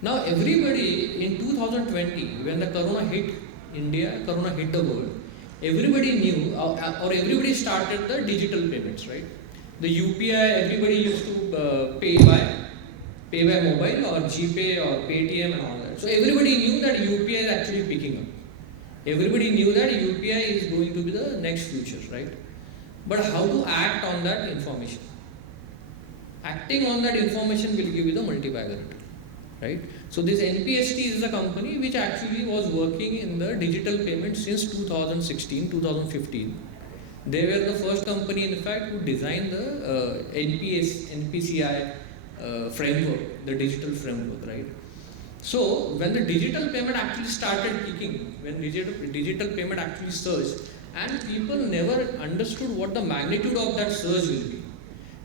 Now everybody in 2020, when the corona hit India, corona hit the world, everybody knew or everybody started the digital payments, right? The UPI, everybody used to pay by mobile or GPay or Paytm and all that. So everybody knew that UPI is actually picking up. Everybody knew that UPI is going to be the next future, right? But how to act on that information? Acting on that information will give you the multi-bagger return, right? So this NPST is a company which actually was working in the digital payment since 2016, 2015. They were the first company, in fact, who designed the NPCI framework, the digital framework, right? So when the digital payment actually started kicking, when digital payment actually surged, and people never understood what the magnitude of that surge will be.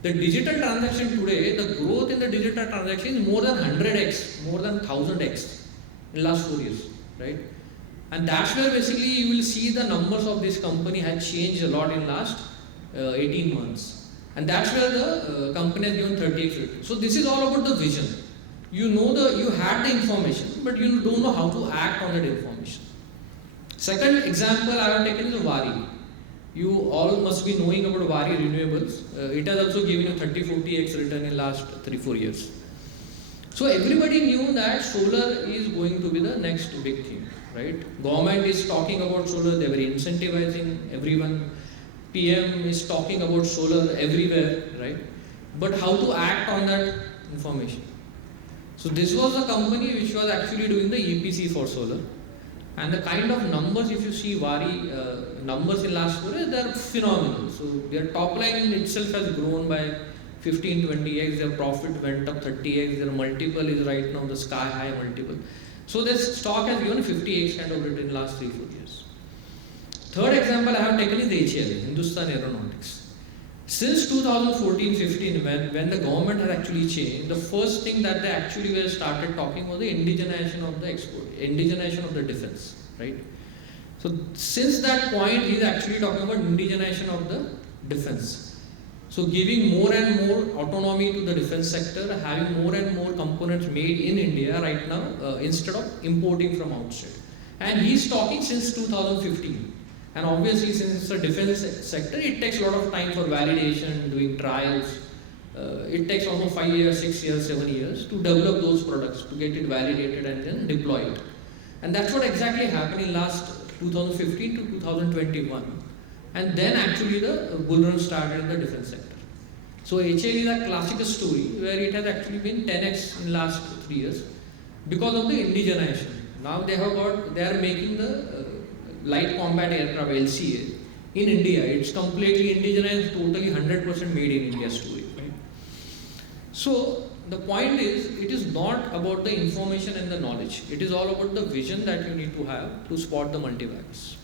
The digital transaction today, the growth in the digital transaction is more than 100x, more than 1000x in last 4 years, right? And that's where basically you will see the numbers of this company had changed a lot in last 18 months. And that's where the company has given 30x return. So this is all about the vision. You had the information, but you don't know how to act on that information. Second example I have taken is WIRC. You all must be knowing about WIRC renewables. It has also given you 30-40x return in last 3-4 years. So everybody knew that solar is going to be the next big thing, right? Government is talking about solar, they were incentivizing everyone. PM is talking about solar everywhere, right? But how to act on that information? So this was a company which was actually doing the EPC for solar. And the kind of numbers, if you see WIRC numbers in last 4 years, they are phenomenal. So their top line itself has grown by 15-20x, their profit went up 30x, their multiple is right now the sky high multiple. So this stock has given 50x kind of return in last 3-4 years. Third example I have taken is HAL, Hindustan Aeronautics. Since 2014-15, when the government has actually changed, the first thing that they actually were started talking was the indigenization of the export, indigenization of the defense, right? So since that point, he is actually talking about indigenization of the defense. So giving more and more autonomy to the defense sector, having more and more components made in India right now, instead of importing from outside. And he's talking since 2015. And obviously, since it's a defense sector, it takes a lot of time for validation, doing trials. It takes almost 5 years, 6 years, 7 years to develop those products, to get it validated and then deploy it. And that's what exactly happened in last 2015 to 2021. And then actually the bull run started in the defense sector. So HAL is a classic story where it has actually been 10x in last 3 years because of the indigenization. Now they are making the light combat aircraft LCA in India. It's completely indigenized, totally 100% made in India story. Right? So the point is, it is not about the information and the knowledge. It is all about the vision that you need to have to spot the multibaggers.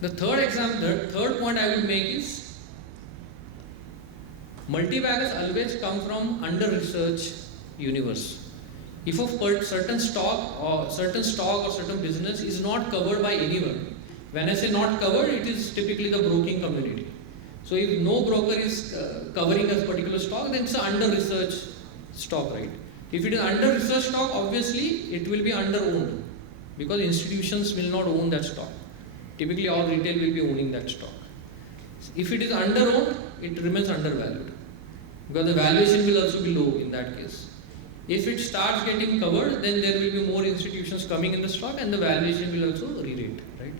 The third point I would make is multibaggers always come from under-researched universe. If a certain stock or certain business is not covered by anyone, when I say not covered, it is typically the broking community. So if no broker is covering a particular stock, then it's an under-researched stock, right? If it is under-researched stock, obviously it will be under-owned because institutions will not own that stock. Typically all retail will be owning that stock. If it is under-owned, it remains undervalued because the valuation will also be low in that case. If it starts getting covered, then there will be more institutions coming in the stock and the valuation will also re-rate, right?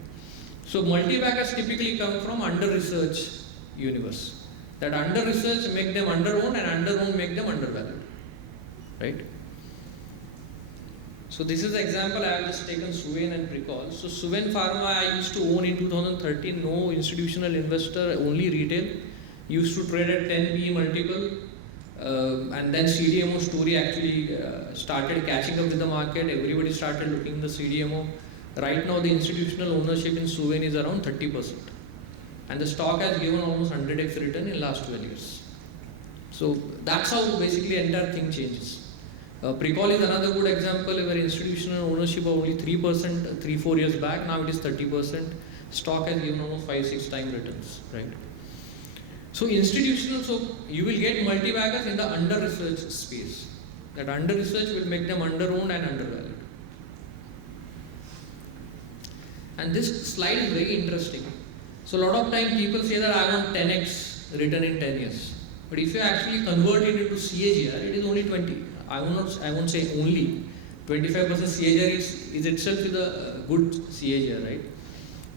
So multi-baggers typically come from under-research universe. That under-research make them under-owned and under-owned make them undervalued, right? So this is the example I have just taken Suven and Precol. So Suven Pharma I used to own in 2013, no institutional investor, only retail. Used to trade at 10 PE multiple. And then CDMO story actually started catching up with the market. Everybody started looking at the CDMO. Right now the institutional ownership in Suven is around 30%. And the stock has given almost 100x return in last 12 years. So that's how basically entire thing changes. Precol is another good example where institutional ownership of only 3% 3-4 years back, now it is 30%. Stock has given almost 5-6 times returns, right? So institutional, so you will get multi-baggers in the under-research space. That under-research will make them under-owned and undervalued. And this slide is very interesting. So a lot of time people say that I want 10x return in 10 years. But if you actually convert it into CAGR, it is only 20. I won't say only. 25% CAGR is itself a good CAGR, right?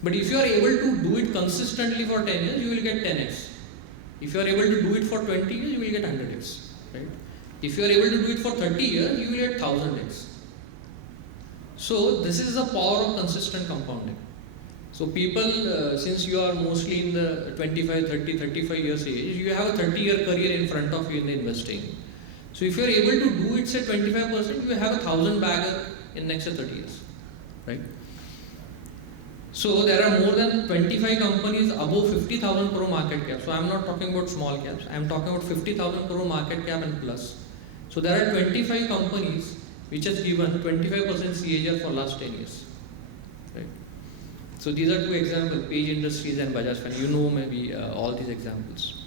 But if you are able to do it consistently for 10 years, you will get 10x. If you are able to do it for 20 years, you will get 100x, right? If you are able to do it for 30 years, you will get 1000x. So this is the power of consistent compounding. So people, since you are mostly in the 25, 30, 35 years age, you have a 30-year career in front of you in the investing. So if you are able to do it say 25%, you have 1,000 bagger in next 30 years, right? So there are more than 25 companies above 50,000 crore market cap. So I am not talking about small caps. I am talking about 50,000 crore market cap and plus. So there are 25 companies which has given 25% CAGR for last 10 years, right? So these are two examples, Page Industries and Bajaj Fin. You know maybe all these examples.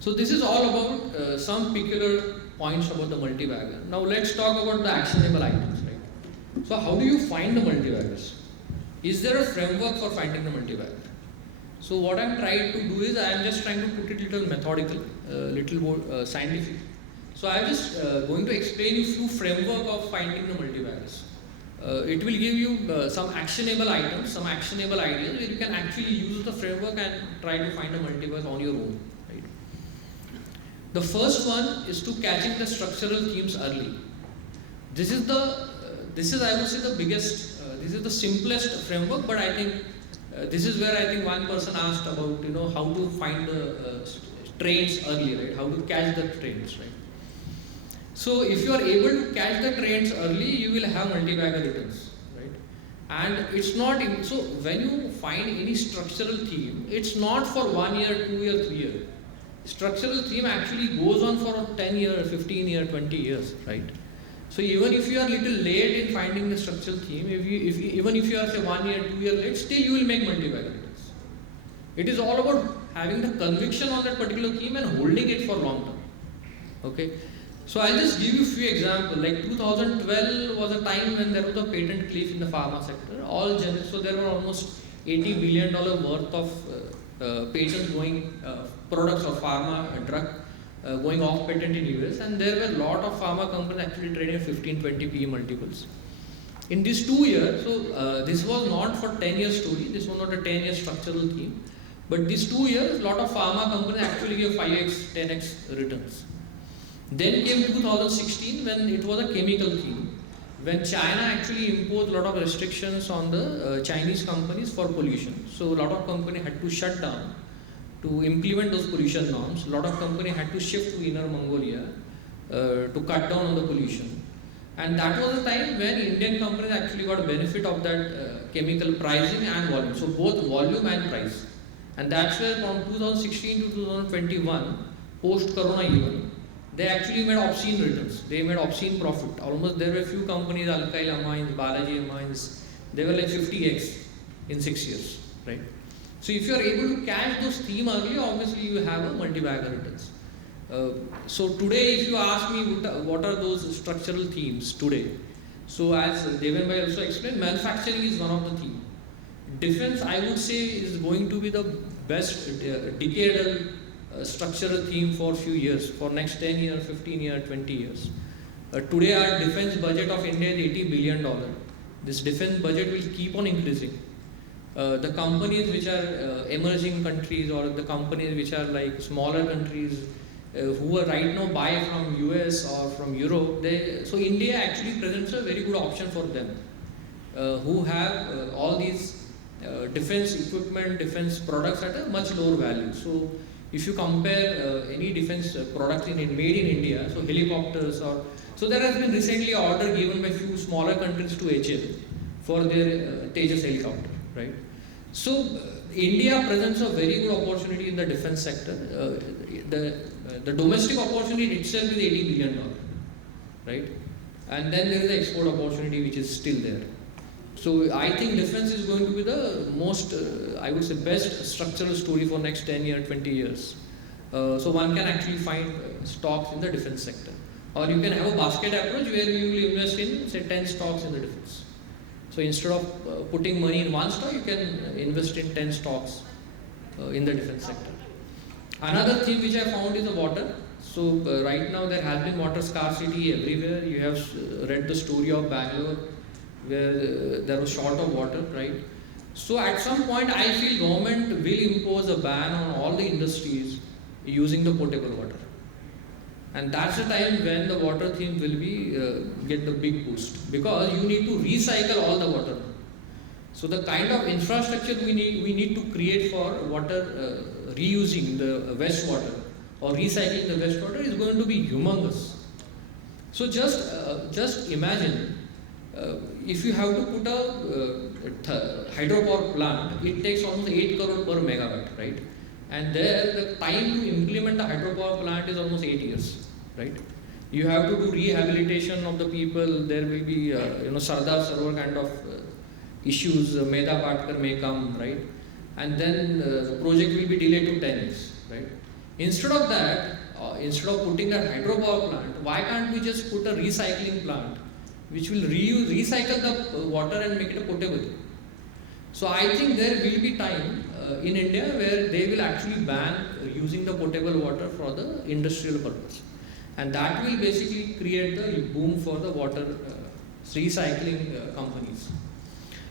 So this is all about some peculiar points about the multi-bagger. Now let's talk about the actionable items, right? So how do you find the multi-baggers? Is there a framework for finding the multi-bagger? So what I'm trying to do is I'm just trying to put it little methodical, little more scientific. So I'm just going to explain you few framework of finding the multi-baggers. It will give you some actionable items, some actionable ideas where you can actually use the framework and try to find a multi-bagger on your own. Right? The first one is to catching the structural themes early. This is I would say the biggest. This is the simplest framework, but I think this is where I think one person asked about how to find the trends early, right? How to catch the trends, right? So if you are able to catch the trends early, you will have multi-bagger returns, right? And it's not so when you find any structural theme, it's not for 1 year, 2 year, 3 year. Structural theme actually goes on for 10 years, 15 years, 20 years, right? So even if you are little late in finding the structural theme, even if you are say 1 year, 2 year late, still you will make multi-bagger returns. It is all about having the conviction on that particular theme and holding it for long term. Okay. So I'll just give you a few examples. Like 2012 was a time when there was a patent cliff in the pharma sector. So there were almost $80 billion worth of patents going, products of pharma drug going off patent in US, and there were a lot of pharma companies actually trading 15-20 PE multiples. In these 2 years, so this was not for 10-year story, this was not a 10-year structural theme, but these 2 years, a lot of pharma companies actually gave 5x, 10x returns. Then came 2016 when it was a chemical theme, when China actually imposed a lot of restrictions on the Chinese companies for pollution. So a lot of companies had to shut down to implement those pollution norms. A lot of companies had to shift to Inner Mongolia to cut down on the pollution. And that was the time when Indian companies actually got benefit of that chemical pricing and volume. So both volume and price. And that's where from 2016 to 2021, post-corona even, they actually made obscene returns. They made obscene profit. Almost there were few companies, Alkyl Amines, Balaji Amines, they were like 50x in 6 years, right? So if you are able to catch those themes early, obviously you have a multi-bagger returns. So today, if you ask me what are those structural themes today, so as Devan Bhai also explained, manufacturing is one of the themes. Defense, I would say, is going to be the best decadal structural theme for few years, for next 10 years, 15 years, 20 years. Today our defense budget of India is $80 billion. This defense budget will keep on increasing. The companies which are emerging countries, or the companies which are like smaller countries who are right now buy from US or from Europe, so India actually presents a very good option for them, who have all these defense equipment, defense products at a much lower value. So if you compare any defense product made in India, so helicopters, or so there has been recently an order given by few smaller countries to HL for their Tejas helicopter, right? So India presents a very good opportunity in the defense sector. The domestic opportunity itself is $80 billion, right? And then there is the export opportunity which is still there. So I think defense is going to be the most, I would say, best structural story for next 10 years, 20 years. So one can actually find stocks in the defense sector. Or you can have a basket approach where you will invest in, say, 10 stocks in the defense. So instead of putting money in one stock, you can invest in 10 stocks in the defense sector. Another thing which I found is the water. So right now there has been water scarcity everywhere. You have read the story of Bangalore, where there was short of water, right? So at some point I feel government will impose a ban on all the industries using the potable water. And that's the time when the water theme will be get the big boost, because you need to recycle all the water. So the kind of infrastructure we need to create for water reusing the wastewater or recycling the wastewater is going to be humongous. So just imagine if you have to put a hydropower plant, it takes almost 8 crore per megawatt, right? And there the time to implement a hydropower plant is almost 8 years, right? You have to do rehabilitation of the people. There will be Sardar Sarovar kind of issues. Meda Patkar may come, right? And then the project will be delayed to 10 years, right? Instead of that, instead of putting a hydropower plant, why can't we just put a recycling plant which will recycle the water and make it a potable? So I think there will be time in India where they will actually ban using the potable water for the industrial purpose. And that will basically create the boom for the water recycling companies.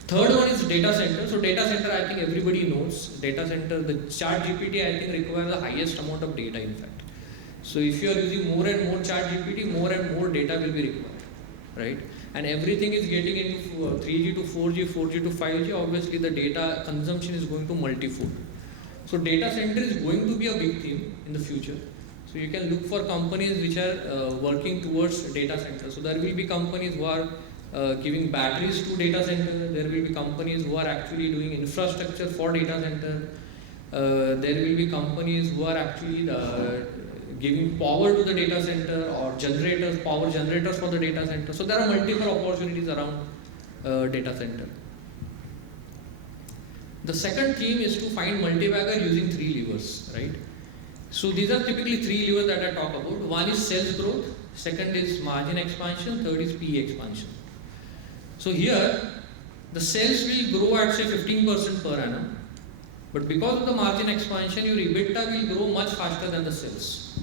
Third one is data center. So data center, I think everybody knows. Data center, the ChatGPT, I think requires the highest amount of data, in fact. So if you are using more and more ChatGPT, more and more data will be required, right? And everything is getting into 3G to 4G, 4G to 5G. Obviously, the data consumption is going to multifold. So data center is going to be a big theme in the future. So you can look for companies which are working towards data center. So there will be companies who are giving batteries to data center. There will be companies who are actually doing infrastructure for data center. There will be companies who are actually giving power to the data center, or generators, power generators for the data center. So there are multiple opportunities around data center. The second theme is to find multi-bagger using 3 levers, right? So these are typically 3 levers that I talk about. One is sales growth, second is margin expansion, third is PE expansion. So here, the sales will grow at say 15% per annum, but because of the margin expansion, your EBITDA will grow much faster than the sales.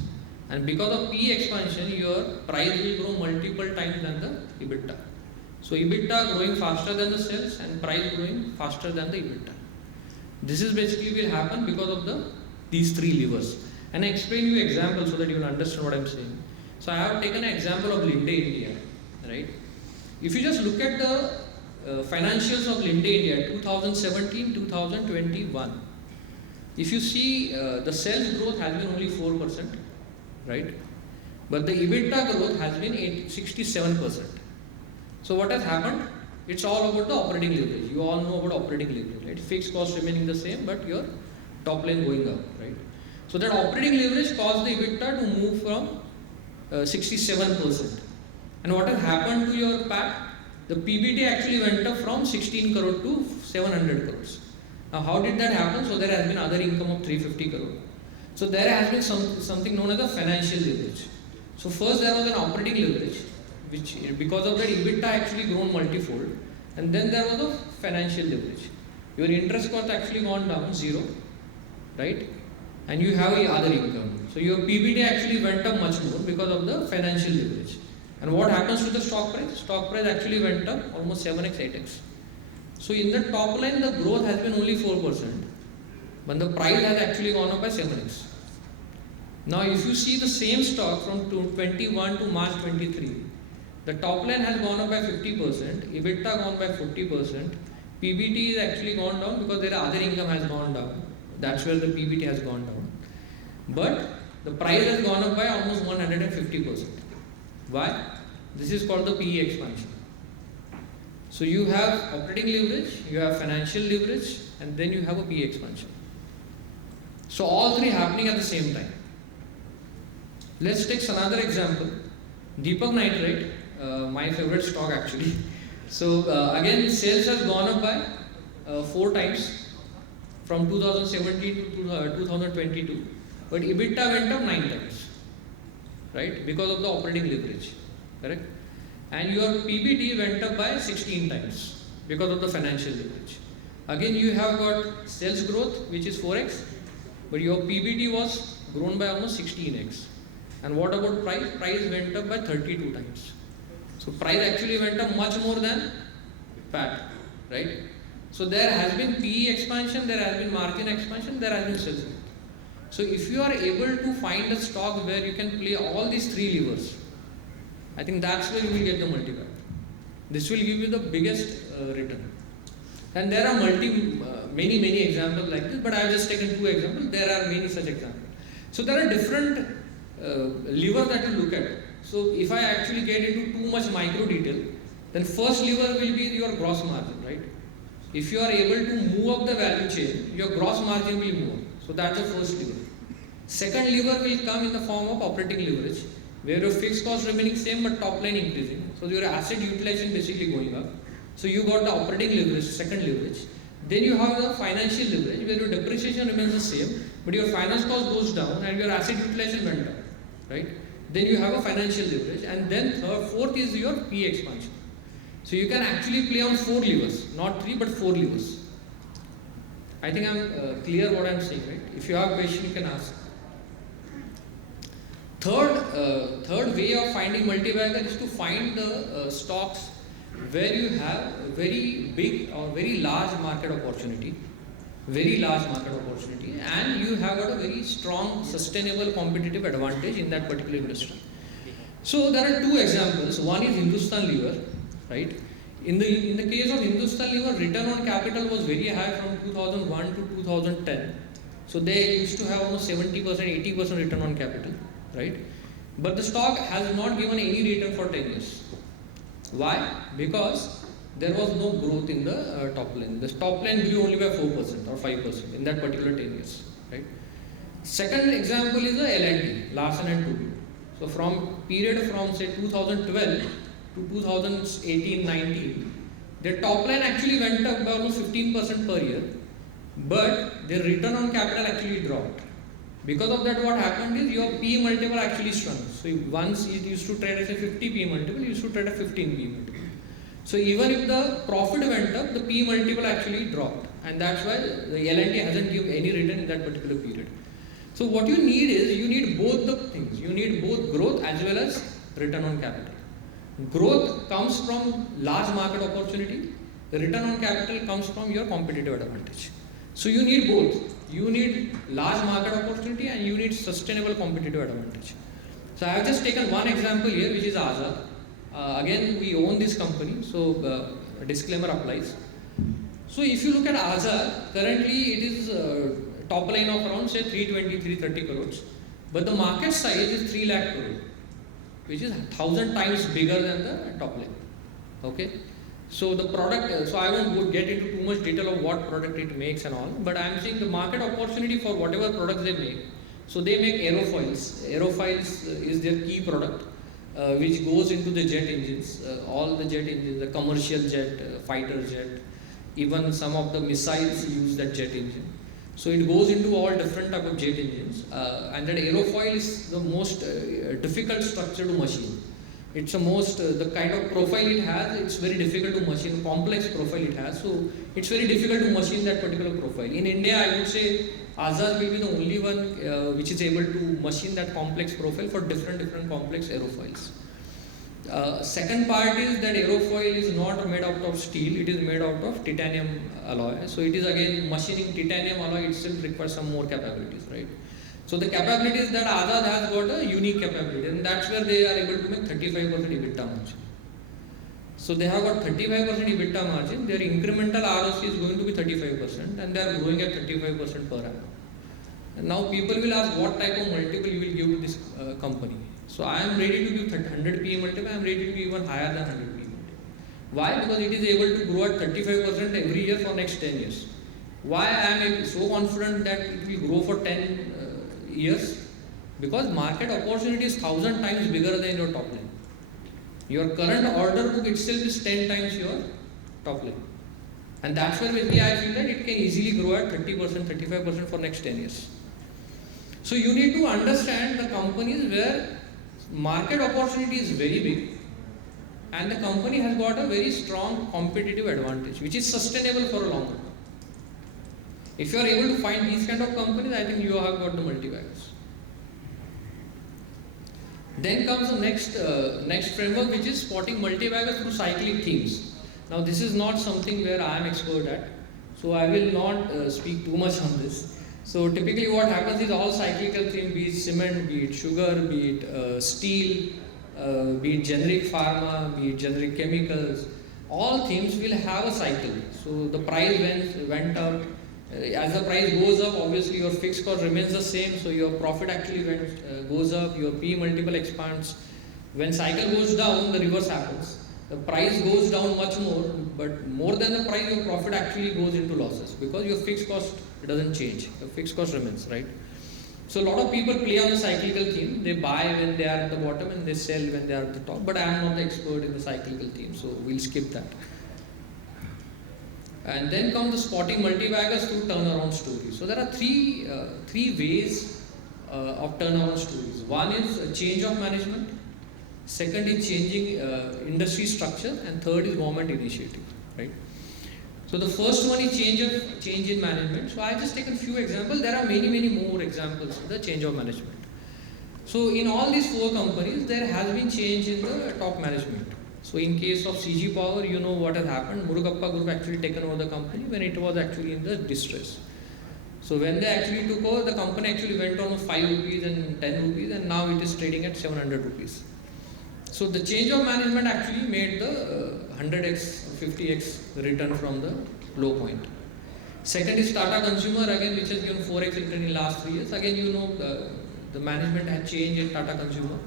And because of PE expansion, your price will grow multiple times than the EBITDA. So EBITDA growing faster than the sales and price growing faster than the EBITDA. This is basically will happen because of these 3 levers. And I explain you example so that you will understand what I am saying. So I have taken an example of Linde India, right? If you just look at the financials of Linde India 2017-2021, if you see the sales growth has been only 4%, right? But the EBITDA growth has been 67%. So what has happened? It's all about the operating leverage. You all know about operating leverage, right? Fixed cost remaining the same, but your top line going up, right? So that operating leverage caused the EBITDA to move from 67%. And what has happened to your PAT? The PBT actually went up from 16 crore to 700 crores. Now how did that happen? So there has been other income of 350 crore. So there has been something known as a financial leverage. So first there was an operating leverage, which because of that EBITDA actually grown multifold, and then there was a financial leverage. Your interest cost actually gone down 0, right? And you have other income. So your PBT actually went up much more because of the financial leverage. And what happens to the stock price? Stock price actually went up almost 7x, 8x. So in the top line, the growth has been only 4%, but the price has actually gone up by 7x. Now if you see the same stock from 21 to March 23, the top line has gone up by 50%, EBITDA gone by 40%, PBT is actually gone down because their other income has gone down. That's where the PBT has gone down. But the price has gone up by almost 150%. Why? This is called the PE expansion. So you have operating leverage, you have financial leverage, and then you have a PE expansion. So all three happening at the same time. Let's take another example. Deepak Nitrite, my favorite stock actually. So again, sales has gone up by 4 times from 2017 to 2022, but EBITDA went up 9 times, right? Because of the operating leverage, correct? And your PBT went up by 16 times because of the financial leverage. Again, you have got sales growth, which is 4x, but your PBT was grown by almost 16x. And what about price? Price went up by 32 times. So price actually went up much more than PAT, right? So there has been PE expansion, there has been margin expansion, there has been sales growth. So if you are able to find a stock where you can play all these 3 levers, I think that's where you will get the multiplier. This will give you the biggest return. And there are many examples like this, but I have just taken 2 examples. There are many such examples. So there are different levers that you look at. So if I actually get into too much micro detail, then first lever will be your gross margin, right? If you are able to move up the value chain, your gross margin will move up. So that's the first lever. Second lever will come in the form of operating leverage, where your fixed cost remaining same but top line increasing. So your asset utilization basically going up. So you got the operating leverage, second leverage. Then you have the financial leverage, where your depreciation remains the same, but your finance cost goes down and your asset utilization went up, right? Then you have a financial leverage, and then fourth is your PE expansion. So you can actually play on 4 levers, not 3 but 4 levers. I think I'm clear what I'm saying, right? If you have a question, you can ask. Third way of finding multibagger is to find the stocks where you have a very big or very large market opportunity, and you have got a very strong, sustainable competitive advantage in that particular industry. So there are 2 examples. One is Hindustan Lever, right? In the case of Hindustan Lever, return on capital was very high from 2001 to 2010. So they used to have almost 70%, 80% return on capital, right? But the stock has not given any return for 10 years. Why? Because there was no growth in the top line. The top line grew only by 4% or 5% in that particular 10 years, right? Second example is the L&T, Larsen and Toubro. So from period from say 2012 to 2018-19, their top line actually went up by almost 15% per year, but their return on capital actually dropped. Because of that, what happened is your P multiple actually shrunk. So once it used to trade at a 50 P multiple, it used to trade at 15 P multiple. So even if the profit went up, the P multiple actually dropped, and that's why the L&T hasn't given any return in that particular period. So what you need is, you need both the things. You need both growth as well as return on capital. Growth comes from large market opportunity. The return on capital comes from your competitive advantage. So you need both. You need large market opportunity and you need sustainable competitive advantage. So I have just taken one example here, which is Azad. Again, we own this company, so a disclaimer applies. So if you look at Azad, currently it is top line of around say 320-330 crores, but the market size is 3 lakh crore, which is 1,000 times bigger than the top line. Okay. So the product, so I won't get into too much detail of what product it makes and all, but I am saying the market opportunity for whatever products they make. So they make aerofoils. Aerofoils is their key product, which goes into the jet engines, all the jet engines, the commercial jet, fighter jet, even some of the missiles use that jet engine. So it goes into all different type of jet engines, and that aerofoil is the most difficult structure to machine. It's the most, the kind of profile it has, it's very difficult to machine, complex profile it has, so it's very difficult to machine that particular profile. In India, I would say Azad will be the only one which is able to machine that complex profile for different complex aerofoils. Second part is that aerofoil is not made out of steel, it is made out of titanium alloy. So it is again machining titanium alloy itself requires some more capabilities, right? So the capabilities that Azad has got a unique capability, and that's where they are able to make 35% EBITDA margin. So they have got 35% EBITDA margin, their incremental ROC is going to be 35%, and they are growing at 35% per annum. And now people will ask what type of multiple you will give to this company. So I am ready to give 100 PE multiple, I am ready to give even higher than 100 PE multiple. Why? Because it is able to grow at 35% every year for next 10 years. Why I am so confident that it will grow for 10 years? Because market opportunity is 1,000 times bigger than your top line. Your current order book itself is 10 times your top line. And that's where maybe I feel that it can easily grow at 30%, 35% for next 10 years. So you need to understand the companies where market opportunity is very big and the company has got a very strong competitive advantage which is sustainable for a long time. If you are able to find these kind of companies, I think you have got the multibaggers. Then comes the next framework, which is spotting multibaggers through cyclic themes. Now this is not something where I am expert at, so I will not speak too much on this. So typically what happens is all cyclical themes, be it cement, be it sugar, be it steel, be it generic pharma, be it generic chemicals, all themes will have a cycle. So the price went up. As the price goes up, obviously your fixed cost remains the same, so your profit actually goes up, your P multiple expands. When cycle goes down, the reverse happens. The price goes down much more, but more than the price, your profit actually goes into losses because your fixed cost doesn't change. Your fixed cost remains, right? So a lot of people play on the cyclical theme. They buy when they are at the bottom and they sell when they are at the top. But I am not the expert in the cyclical theme, so we'll skip that. And then comes the spotting multibaggers through turnaround stories. So there are three ways of turnaround stories. One is a change of management. Second is changing industry structure, and third is government initiative, right? So the first one is change in management. So I just taken few examples. There are many more examples of the change of management. So in all these four companies, there has been change in the top management. So in case of CG Power, you know what has happened. Murugappa Group actually taken over the company when it was actually in the distress. So when they actually took over, the company actually went on 5 rupees and 10 rupees, and now it is trading at 700 rupees. So the change of management actually made the 100x, 50x return from the low point. Second is Tata Consumer, again, which has given 4x return in last 3 years. Again, you know the management had changed in Tata Consumer.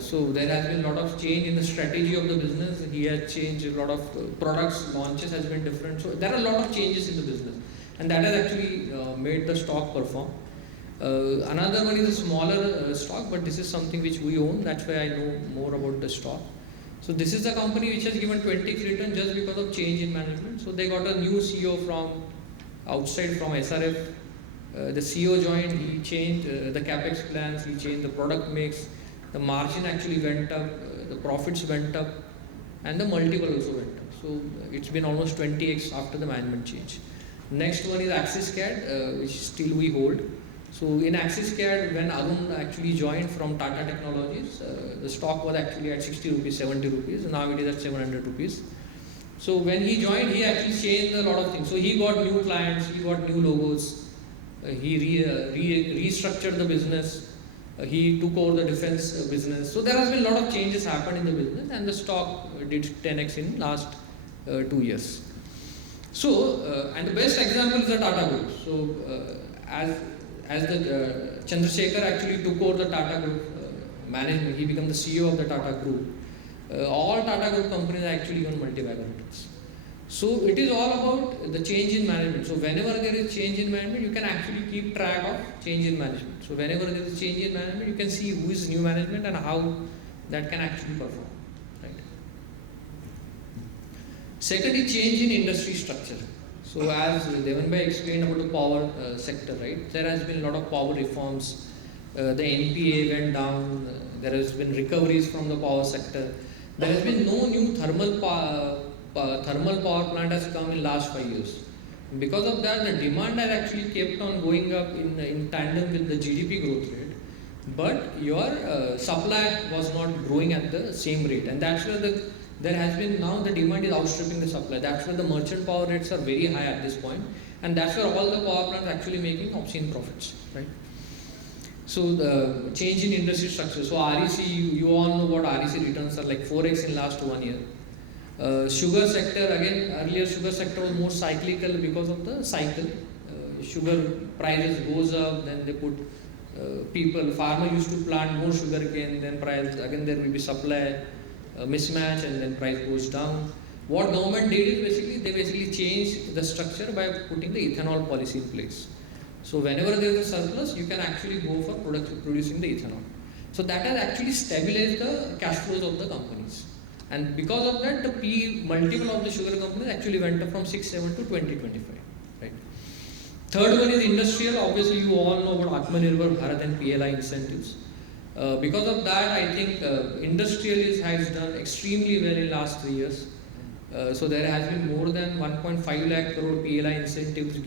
So there has been a lot of change in the strategy of the business. He has changed a lot of products, launches has been different. So there are a lot of changes in the business, and that has actually made the stock perform. Another one is a smaller stock, but this is something which we own. That's why I know more about the stock. So this is the company which has given 20x return just because of change in management. So they got a new CEO from outside, from SRF. The CEO joined, he changed the capex plans, he changed the product mix. The margin actually went up, the profits went up, and the multiple also went up. So it's been almost 20x after the management change. Next one is Axis CAD, which still we hold. So in Axis CAD, when Arun actually joined from Tata Technologies, the stock was actually at 60 rupees, 70 rupees. Now it is at 700 rupees. So when he joined, he actually changed a lot of things. So he got new clients, he got new logos, he restructured the business. He took over the defense business. So there has been a lot of changes happened in the business, and the stock did 10x in last 2 years. So, and the best example is the Tata Group. So, as the Chandrasekhar actually took over the Tata Group management, he became the CEO of the Tata Group. All Tata Group companies actually own multi-bagger returns. So it is all about the change in management. So whenever there is change in management, you can actually keep track of change in management. So whenever there is change in management, you can see who is new management and how that can actually perform. Right. Second is change in industry structure. So as Devanbhai explained about the power sector, right? There has been a lot of power reforms. The NPA went down. There has been recoveries from the power sector. There has been no new thermal power plant has come in last 5 years. Because of that, the demand has actually kept on going up in tandem with the GDP growth rate. But your supply was not growing at the same rate, and that's where there has been now the demand is outstripping the supply. That's where the merchant power rates are very high at this point, and that's where all the power plants are actually making obscene profits, right? So the change in industry structure. So REC, you all know what REC returns are like 4x in last 1 year. Sugar sector, again, earlier sugar sector was more cyclical because of the cycle. Sugar prices goes up, then they put farmer used to plant more sugar cane, then price, again there will be supply mismatch, and then price goes down. What government did is they changed the structure by putting the ethanol policy in place. So whenever there is a surplus, you can actually go for producing the ethanol. So that has actually stabilized the cash flows of the companies. And because of that, the P multiple of the sugar companies actually went up from 6.7 to 20.25. Right. Third one is industrial. Obviously, you all know about Atmanirbhar Bharat and PLI incentives. Because of that, I think industrial has done extremely well in last 3 years. So there has been more than 1.5 lakh crore PLI incentives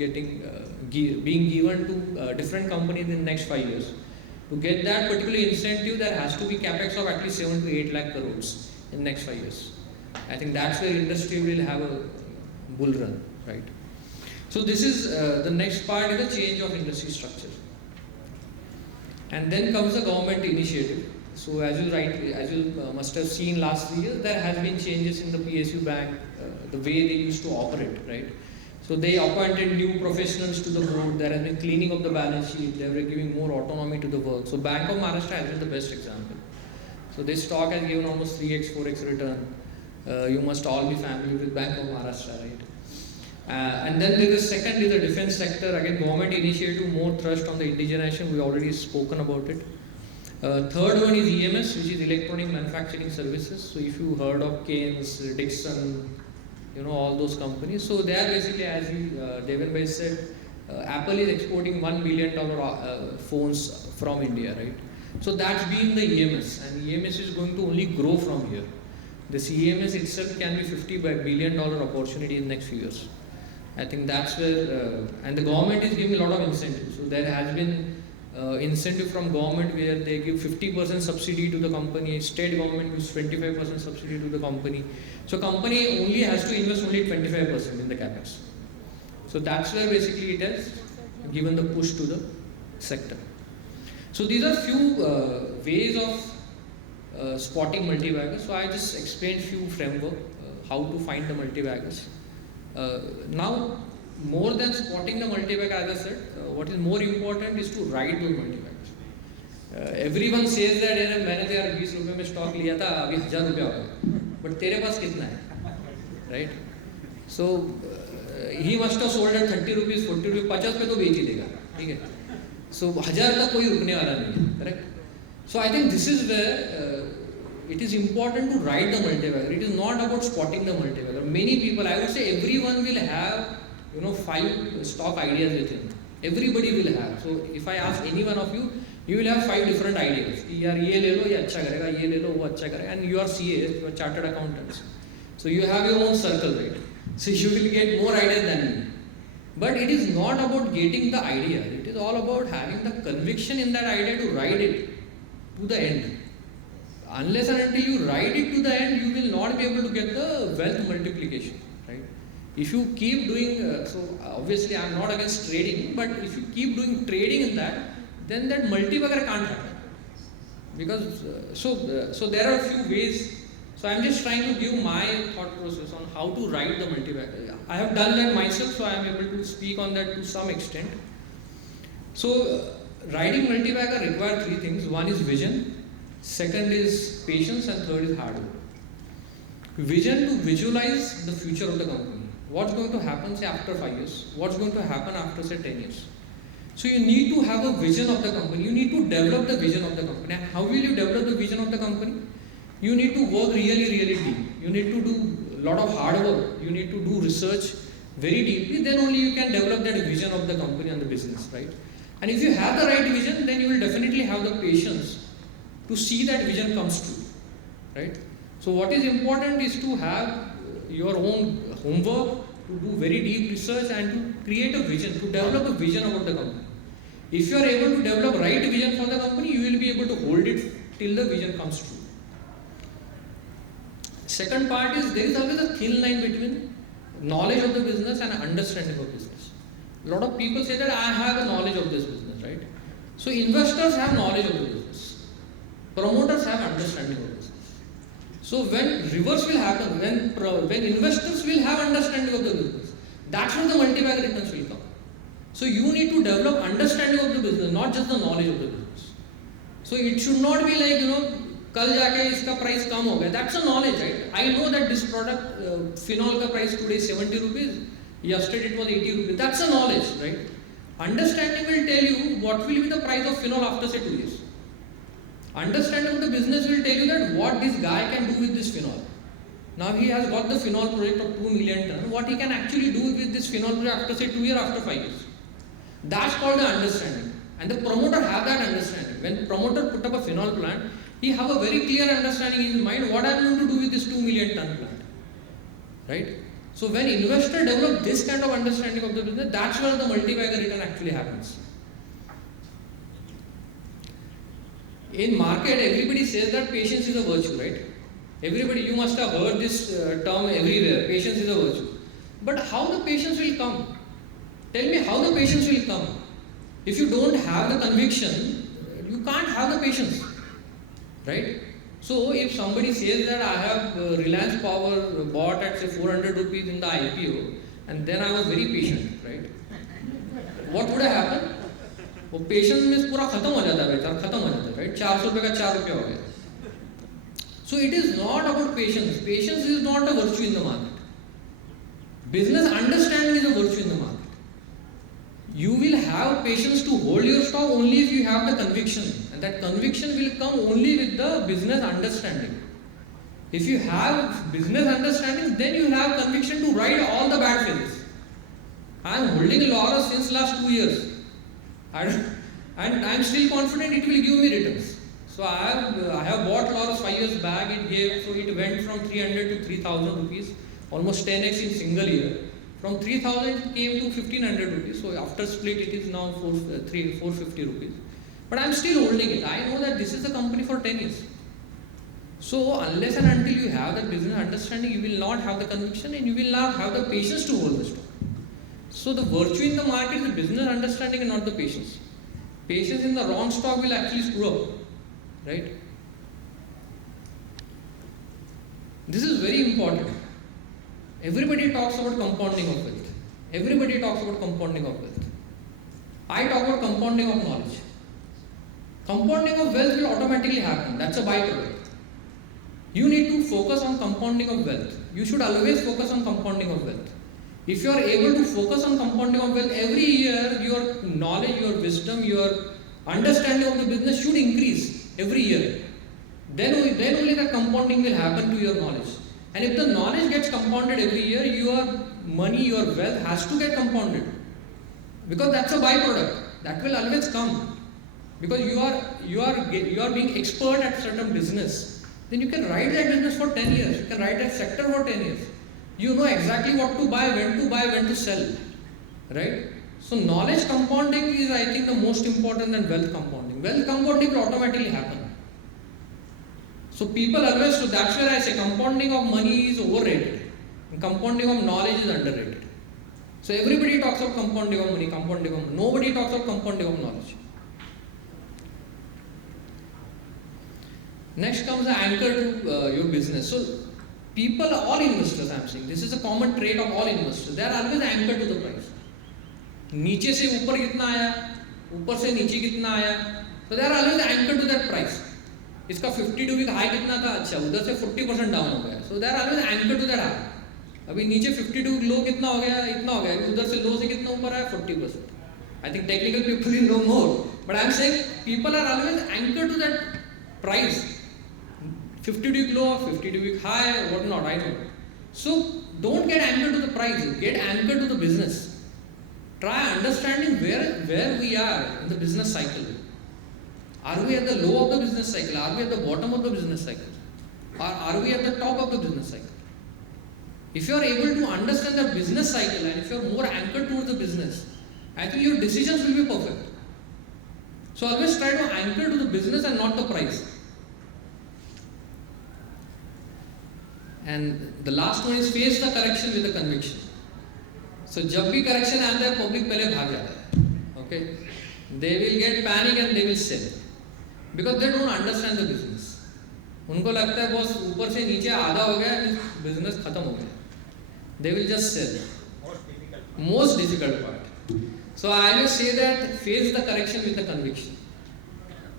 being given to different companies in the next 5 years. To get that particular incentive, there has to be capex of at least 7 to 8 lakh crores in the next 5 years. I think that's where industry will have a bull run, right? So this is the next part is the change of industry structure. And then comes the government initiative. So as you must have seen last 3 years, there has been changes in the PSU bank, the way they used to operate, right? So they appointed new professionals to the board. There has been cleaning of the balance sheet. They were giving more autonomy to the work. So Bank of Maharashtra has been the best example. So this stock has given almost 3x, 4x return. You must all be familiar with Bank of Maharashtra, right? And then there is second is the defense sector. Again, government initiative, more thrust on the indigenization. We already spoken about it. Third one is EMS, which is electronic manufacturing services. So if you heard of Keynes, Dixon, all those companies. So they are basically, as Devanbhai said, Apple is exporting $1 billion phones from India, right? So that's been the EMS, and EMS is going to only grow from here. This EMS itself can be $50 billion opportunity in the next few years. I think that's where, and the government is giving a lot of incentives. So there has been incentive from government where they give 50% subsidy to the company, state government gives 25% subsidy to the company. So company only has to invest only 25% in the capex. So that's where basically it has given the push to the sector. So these are few ways of spotting multibaggers. So I just explained few framework, how to find the multibaggers. Now, more than spotting the multibagger, as I said, what is more important is to ride those multibaggers. Everyone says that मैंने तो यार 20 रुपए में stock लिया था, अभी 1000 रुपया हो गया. But तेरे पास कितना है, right? So he must have sold at 30 rupees, 40 rupees, 50 पे तो बेच ही देगा, ठीक है? So 1000 तक कोई रुकने वाला नहीं है, correct? So I think this is where it is important to ride the multibagger. It is not about spotting the multibagger. Many people, I would say, everyone will have 5 stock ideas with him. Everybody will have. So if I ask any one of you, you will have 5 different ideas. यार ये ले लो, ये अच्छा करेगा, ये ले लो, वो अच्छा करेगा. And you are CAs, you are chartered accountants. So you have your own circle, right? So you will get more ideas than me. But it is not about getting the idea. It is all about having the conviction in that idea to ride it to the end. Unless and until you ride it to the end, you will not be able to get the wealth multiplication, right? If you keep doing, so obviously I am not against trading, but if you keep doing trading in that, then that multibagger can't happen. Because, so there are a few ways. So I am just trying to give my thought process on how to ride the multibagger. I have done that myself, so I am able to speak on that to some extent. So riding multibagger requires 3 things. One is vision. Second is patience, and third is hard work. Vision to visualize the future of the company. What's going to happen, say, after 5 years? What's going to happen after, say, 10 years? So you need to have a vision of the company. You need to develop the vision of the company. And how will you develop the vision of the company? You need to work really, really deep. You need to do lot of hard work, you need to do research very deeply, then only you can develop that vision of the company and the business, right? And if you have the right vision, then you will definitely have the patience to see that vision comes true, right? So what is important is to have your own homework, to do very deep research and to create a vision, to develop a vision about the company. If you are able to develop right vision for the company, you will be able to hold it till the vision comes true. Second part is there is always a thin line between knowledge of the business and understanding of business. A lot of people say that I have a knowledge of this business, right? So investors have knowledge of the business. Promoters have understanding of business. So when reverse will happen, when investors will have understanding of the business, that's when the multi-bagger returns will come. So you need to develop understanding of the business, not just the knowledge of the business. So it should not be like, कल जाके इसका price कम हो गया. That's a knowledge, right? I know that this product, phenol का price today is 70 rupees. Yesterday it was 80 rupees. That's a knowledge, right? Understanding will tell you what will be the price of phenol after say 2 years. Understanding of the business will tell you that what this guy can do with this phenol. Now he has got the phenol project of 2 million ton. What he can actually do with this phenol project after say 2 years, after 5 years. That's called the understanding. And the promoter have that understanding. When promoter put up a phenol plant, he have a very clear understanding in his mind what I am going to do with this 2 million ton plant. Right? So when investor develop this kind of understanding of the business, that's where the multi-bagger return actually happens. In market, everybody says that patience is a virtue, right? Everybody, you must have heard this term everywhere. Patience is a virtue. But how the patience will come? Tell me how the patience will come. If you don't have the conviction, you can't have the patience, right? So if somebody says that I have Reliance Power bought at say 400 rupees in the IPO, and then I was very patient, right? What would have happened? वो patience में पूरा खत्म हो जाता है बेचारा, खत्म हो जाता है, राइट? 400 रुपए का 4 रुपया हो गया. So it is not about patience. Patience is not a virtue in the market. Business understanding is a virtue in the market. You will have patience to hold your stock only if you have the conviction, and that conviction will come only with the business understanding. If you have business understanding, then you have conviction to ride all the bad phases. I am holding Laurus since last 2 years. And I am still confident it will give me returns. So I have bought Laurus 5 years back. It went from 300 to 3,000 rupees, almost 10x in single year. From 3,000 it came to 1,500 rupees. So after split it is now 450 rupees. But I am still holding it. I know that this is a company for 10 years. So unless and until you have that business understanding, you will not have the conviction and you will not have the patience to hold the stock. So the virtue in the market is the business understanding and not the patience. Patience in the wrong stock will actually screw up, right? This is very important. Everybody talks about compounding of wealth. Everybody talks about compounding of wealth. I talk about compounding of knowledge. Compounding of wealth will automatically happen. That's a byproduct. You need to focus on compounding of wealth. You should always focus on compounding of wealth. If you are able to focus on compounding of wealth, every year your knowledge, your wisdom, your understanding of the business should increase every year. Then only the compounding will happen to your knowledge. And if the knowledge gets compounded every year, your money, your wealth has to get compounded. Because that's a byproduct. That will always come. Because you are being expert at certain business. Then you can ride that business for 10 years. You can ride that sector for 10 years. You know exactly what to buy, when to sell, right? So knowledge compounding is, I think, the most important than wealth compounding. Wealth compounding will automatically happen. So people always, so that's where I say compounding of money is overrated. And compounding of knowledge is underrated. So everybody talks of compounding of money, nobody talks of compounding of knowledge. Next comes the anchor to your business. So people, all investors, I am saying, this is a common trait of all investors. They are always anchored to the price. नीचे से ऊपर कितना आया, ऊपर से नीचे कितना आया, so they are always anchored to that price. इसका 52 week high कितना था, अच्छा उधर से 40% डाउन हो गया, so they are always anchored to that high. अभी नीचे 52 week low कितना हो गया, इतना हो गया, उधर से low से कितना ऊपर आया, 40%. I think technical people will know more, but I am saying people are always anchored to that price. 52 week low, 52 week high, what not, I know. So don't get anchored to the price, get anchored to the business. Try understanding where we are in the business cycle. Are we at the low of the business cycle? Are we at the bottom of the business cycle? Or are we at the top of the business cycle? If you are able to understand the business cycle and if you are more anchored towards the business, I think your decisions will be perfect. So always try to anchor to the business and not the price. And the last one is face the correction with a conviction. So जब भी correction आता है public पहले भाग जाता है. Okay, they will get panic and they will sell because they don't understand the business. उनको लगता है बस ऊपर से नीचे आधा हो गया, business खत्म हो गया. They will just sell. Most difficult part. So I always say that face the correction with a conviction.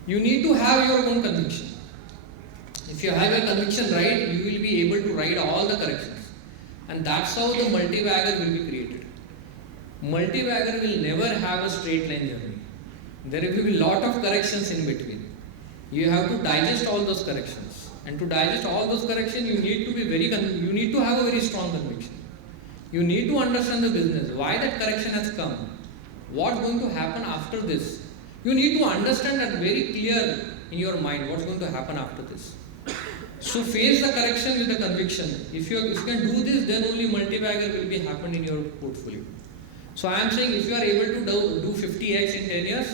You need to have your own conviction. If you have your conviction right, you will be able to write all the corrections. And that's how the multi-bagger will be created. Multi-bagger will never have a straight line journey. There will be a lot of corrections in between. You have to digest all those corrections. And to digest all those corrections, you need to have a very strong conviction. You need to understand the business, why that correction has come, what's going to happen after this. You need to understand that very clear in your mind what's going to happen after this. So face the correction with the conviction. If you can do this, then only multi-bagger will be happen in your portfolio. So I am saying if you are able to do 50x in 10 years,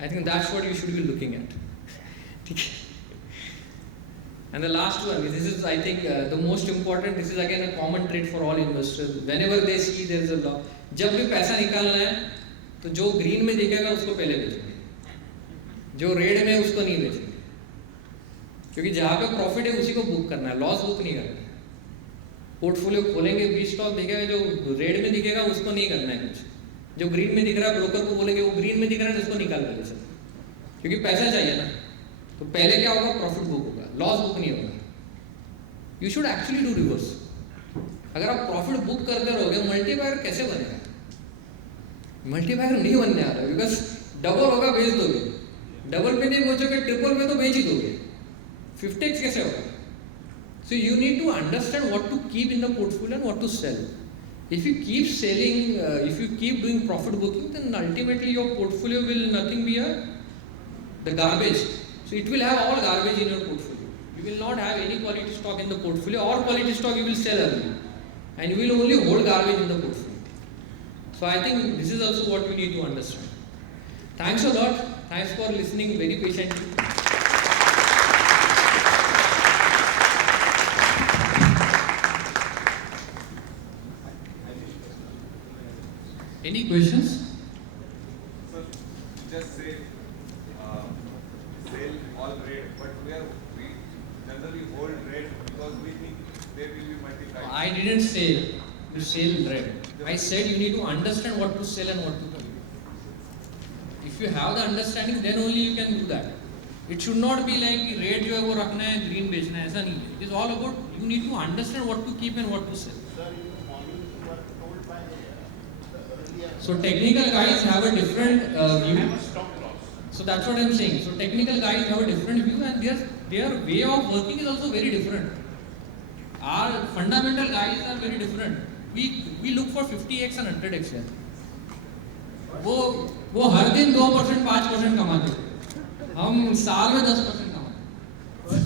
I think that's what you should be looking at. And the last one, this is I think the most important, this is again a common trait for all investors. Whenever they see there is a law, जब भी पैसा निकालना है, तो जो green में दिखेगा उसको पहले बेचेंगे, जो रेड में उसको नहीं बेचेंगे, क्योंकि जहाँ पे प्रॉफिट है उसी को बुक करना है, लॉस बुक नहीं करना है. पोर्टफोलियो खोलेंगे, 20 स्टॉक दिखेगा, जो रेड में दिखेगा उसको नहीं करना है कुछ, जो ग्रीन में दिख रहा है ब्रोकर को बोलेंगे वो ग्रीन में दिख रहा है उसको निकाल कर बेचो, क्योंकि पैसा चाहिए ना. तो पहले क्या होगा, प्रॉफिट बुक होगा, लॉस बुक नहीं होगा. You should actually do reverse. अगर आप प्रॉफिट बुक करते रहोगे, मल्टीबायर कैसे बनेगा? मल्टीबायर नहीं बनने आ रहा, बिकॉज डबल होगा बेच दोगे, डबल पे नहीं बेचोगे, ट्रिपल पे तो बेच ही दोगे, 50x कैसे होगा? So you need to understand what to keep in the portfolio and what to sell. If you keep selling, if you keep doing profit booking, then ultimately your portfolio will nothing be the garbage. So it will have all garbage in your portfolio. You will not have any quality stock in the portfolio, or quality stock you will sell early, and you will only hold garbage in the portfolio. So I think this is also what you need to understand. Thanks a lot. Thanks for listening very patiently. Any questions? Sir, just say sell all red, but we generally hold red because we think there will be multiplied. I didn't say you sell red. I said you need to understand what to sell and what to keep. If you have the understanding, then only you can do that. It should not be like red जो है वो रखना है, green बेचना है, ऐसा नहीं है. It is all about you need to understand what to keep and what to sell. So technical guys have a different view. So that's what I'm saying. So technical guys have a different view, and their way of working is also very different. Our fundamental guys are very different. We look for 50x and 100x here. वो हर दिन 2% 5% कमाते हैं, हम साल में 10% कमाते हैं.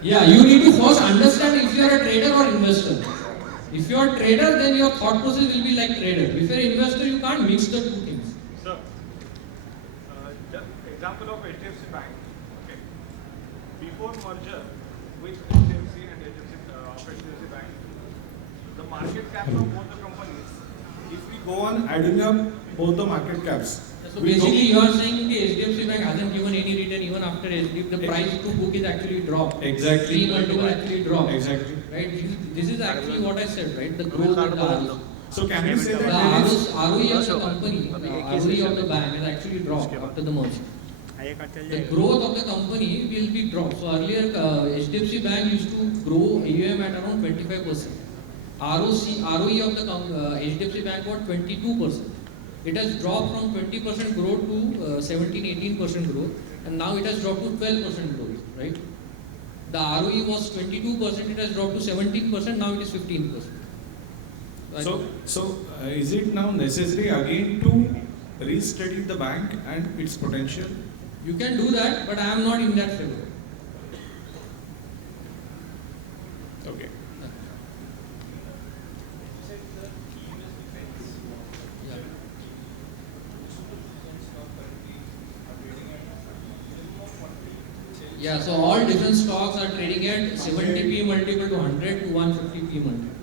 Yeah, you need to first understand if you are a trader or investor. If you are a trader, then your thought process will be like trader. If you are an investor, you can't mix the two things. Sir, just example of HDFC Bank. Okay, before merger with HDFC and HDFC Bank, the market cap of both the companies. If we go on adding up both the market caps. So basically, you are saying that HDFC Bank hasn't given any return even after the price to book is actually dropped. Exactly. P multiple actually dropped. Exactly. Right. This is actually what I said, right? The growth of the ROE. So can you say that the ROE of the company, ROE of the bank has actually dropped after the merger. The growth of the company will be dropped. So earlier, HDFC Bank used to grow AUM at around 25%. ROE of the HDFC Bank was 22%. It has dropped from 20% growth to 17-18% growth, and now it has dropped to 12% growth, right? The ROE was 22%, it has dropped to 17%, now it is 15%. So, is it now necessary again to restudy the bank and its potential? You can do that, but I am not in that favor. Okay. Yeah, so all different stocks are trading at 70p multiple to 100 to 150p multiple.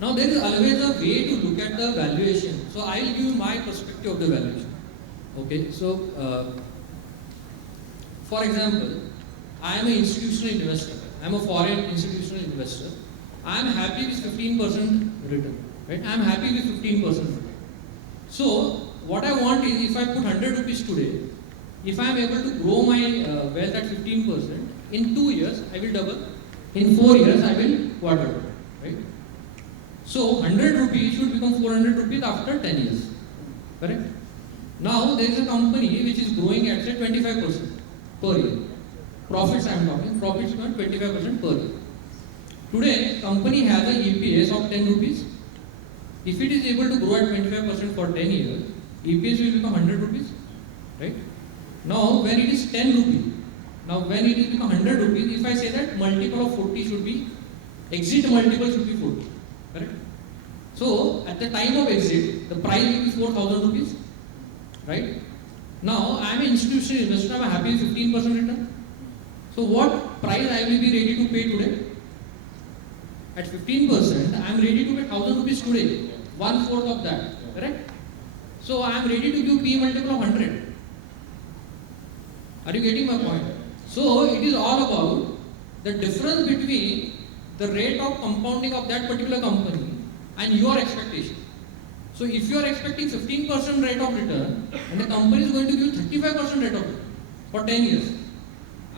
Now there is always a way to look at the valuation. So I will give you my perspective of the valuation. Okay, so for example, I am an institutional investor. I am a foreign institutional investor. I am happy with 15% return. Right? I am happy with 15% return. So what I want is, if I put 100 rupees today, if I am able to grow my wealth at 15%, in 2 years I will double, in 4 years I will quadruple, right? So 100 rupees should become 400 rupees after 10 years, correct? Now there is a company which is growing at say 25% per year. Profits I am talking, profits are 25% per year. Today company has an EPS of 10 rupees. If it is able to grow at 25% for 10 years, EPS will become 100 rupees, right? Now, when it is 10 rupees, now when it is become 100 rupees, if I say that multiple of 40 should be, exit multiple should be 40, correct? So, at the time of exit, the price will be 4,000 rupees, right? Now, I am an institutional investor, I am happy with 15% return. So, what price I will be ready to pay today? At 15%, I am ready to pay 1,000 rupees today, 1/4 of that, correct? So, I am ready to give P multiple of 100. Are you getting my point? So, it is all about the difference between the rate of compounding of that particular company and your expectation. So, if you are expecting 15% rate of return and the company is going to give 35% rate of return for 10 years,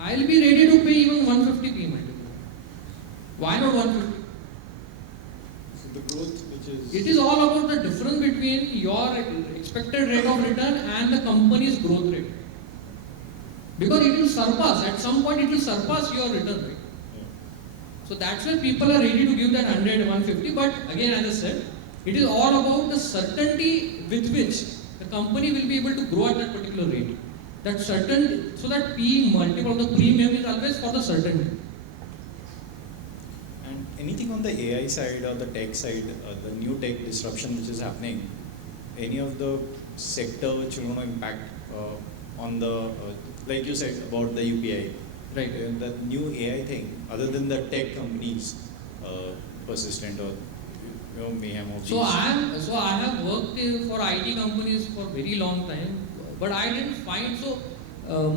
I will be ready to pay even 150 P multiple. Why not 150? So the growth which is... It is all about the difference between your expected rate of return and the company's growth rate. Because it will surpass, at some point it will surpass your return rate. So that's why people are ready to give that 100, 150. But again, as I said, it is all about the certainty with which the company will be able to grow at that particular rate. That certain, so that P multiple, the premium is always for the certainty. And anything on the AI side or the tech side, the new tech disruption which is happening, any of the sector which will impact on the like you said about the UPI, right? The new AI thing, other than the tech companies, Persistent or Mayhem of So I have worked for IT companies for very long time, but I didn't find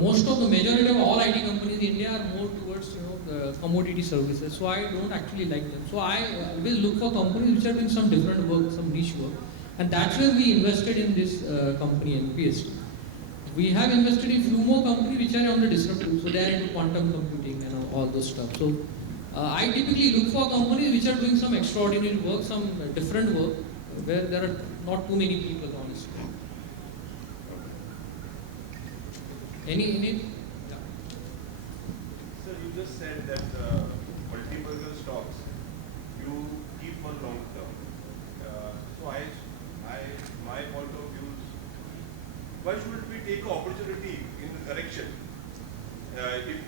most of the majority of all IT companies in India are more towards the commodity services. So I don't actually like them. So I always look for companies which are doing some different work, some niche work, and that's where we invested in this company NPS. We have invested in few more companies which are on the disruptive, so they are into quantum computing and all those stuff. So I typically look for companies which are doing some extraordinary work, some different work, where there are not too many people, honestly. Any? Yeah. Sir, you just said that multiple stocks you keep for long term. So my point of view is, why should we take an opportunity in the correction? If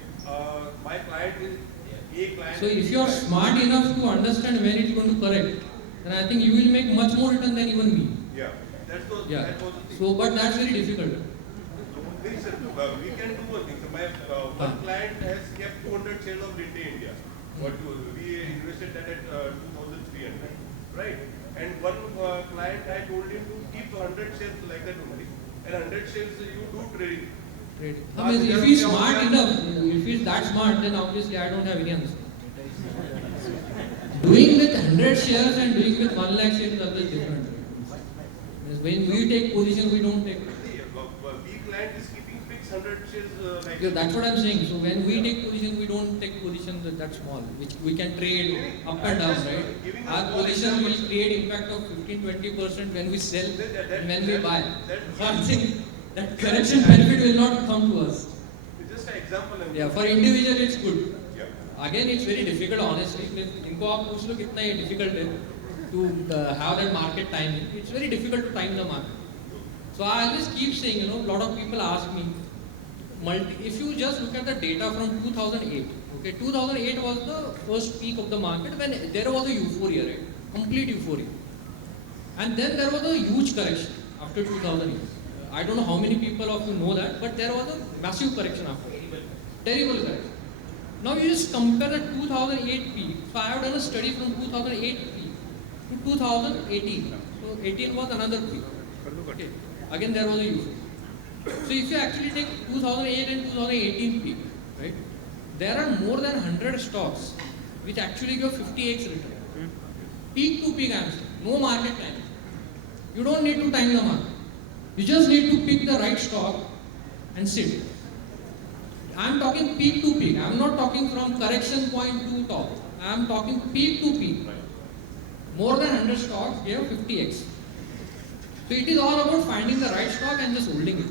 my client is a client. So if you are smart enough to understand when it is going to correct, then I think you will make much more return than even me. Yeah, that was the thing. So, but that's very difficult. Sir, we can do one thing. So my one client has kept 200 shares of Linde India. We invested that at 2,300, right? And one client, I told him to keep 100 shares like that only, and 100 shares you do trading. I mean, if he's smart enough, if he's that smart, then obviously I don't have any answer. Doing with 100 shares and doing with 1 lakh shares is always different. When we take position, we don't take. The client is keeping fixed 100 shares. Yeah, that's what I'm saying. So when we take position, we don't take position that small, which we can trade up and down, right? Our position will create impact of 15-20% when we sell and when we buy. So I think that correction benefit will not come to us. It's just an example. Yeah, for individual it's good. Yeah. again it's very difficult honestly. इनको आप पूछ लो कितना ये difficult है to have that market timing. It's very difficult to time the market. So I always keep saying, a lot of people ask me, if you just look at the data from 2008, okay, 2008 was the first peak of the market when there was a euphoria, right? Complete euphoria. And then there was a huge correction after 2008. I don't know how many people of you know that, but there was a massive correction after. Terrible correction. Now you just compare the 2008 peak. So I have done a study from 2008 peak to 2018. So 18 was another peak. Okay. Again there was a euphoria. So if you actually take 2008 and 2018 peak, right, there are more than 100 stocks which actually give 50x return. Peak to peak I am saying, no market time. You don't need to time the market. You just need to pick the right stock and sit. I am talking peak to peak. I am not talking from correction point to top. I am talking peak to peak. More than 100 stocks gave 50x. So it is all about finding the right stock and just holding it.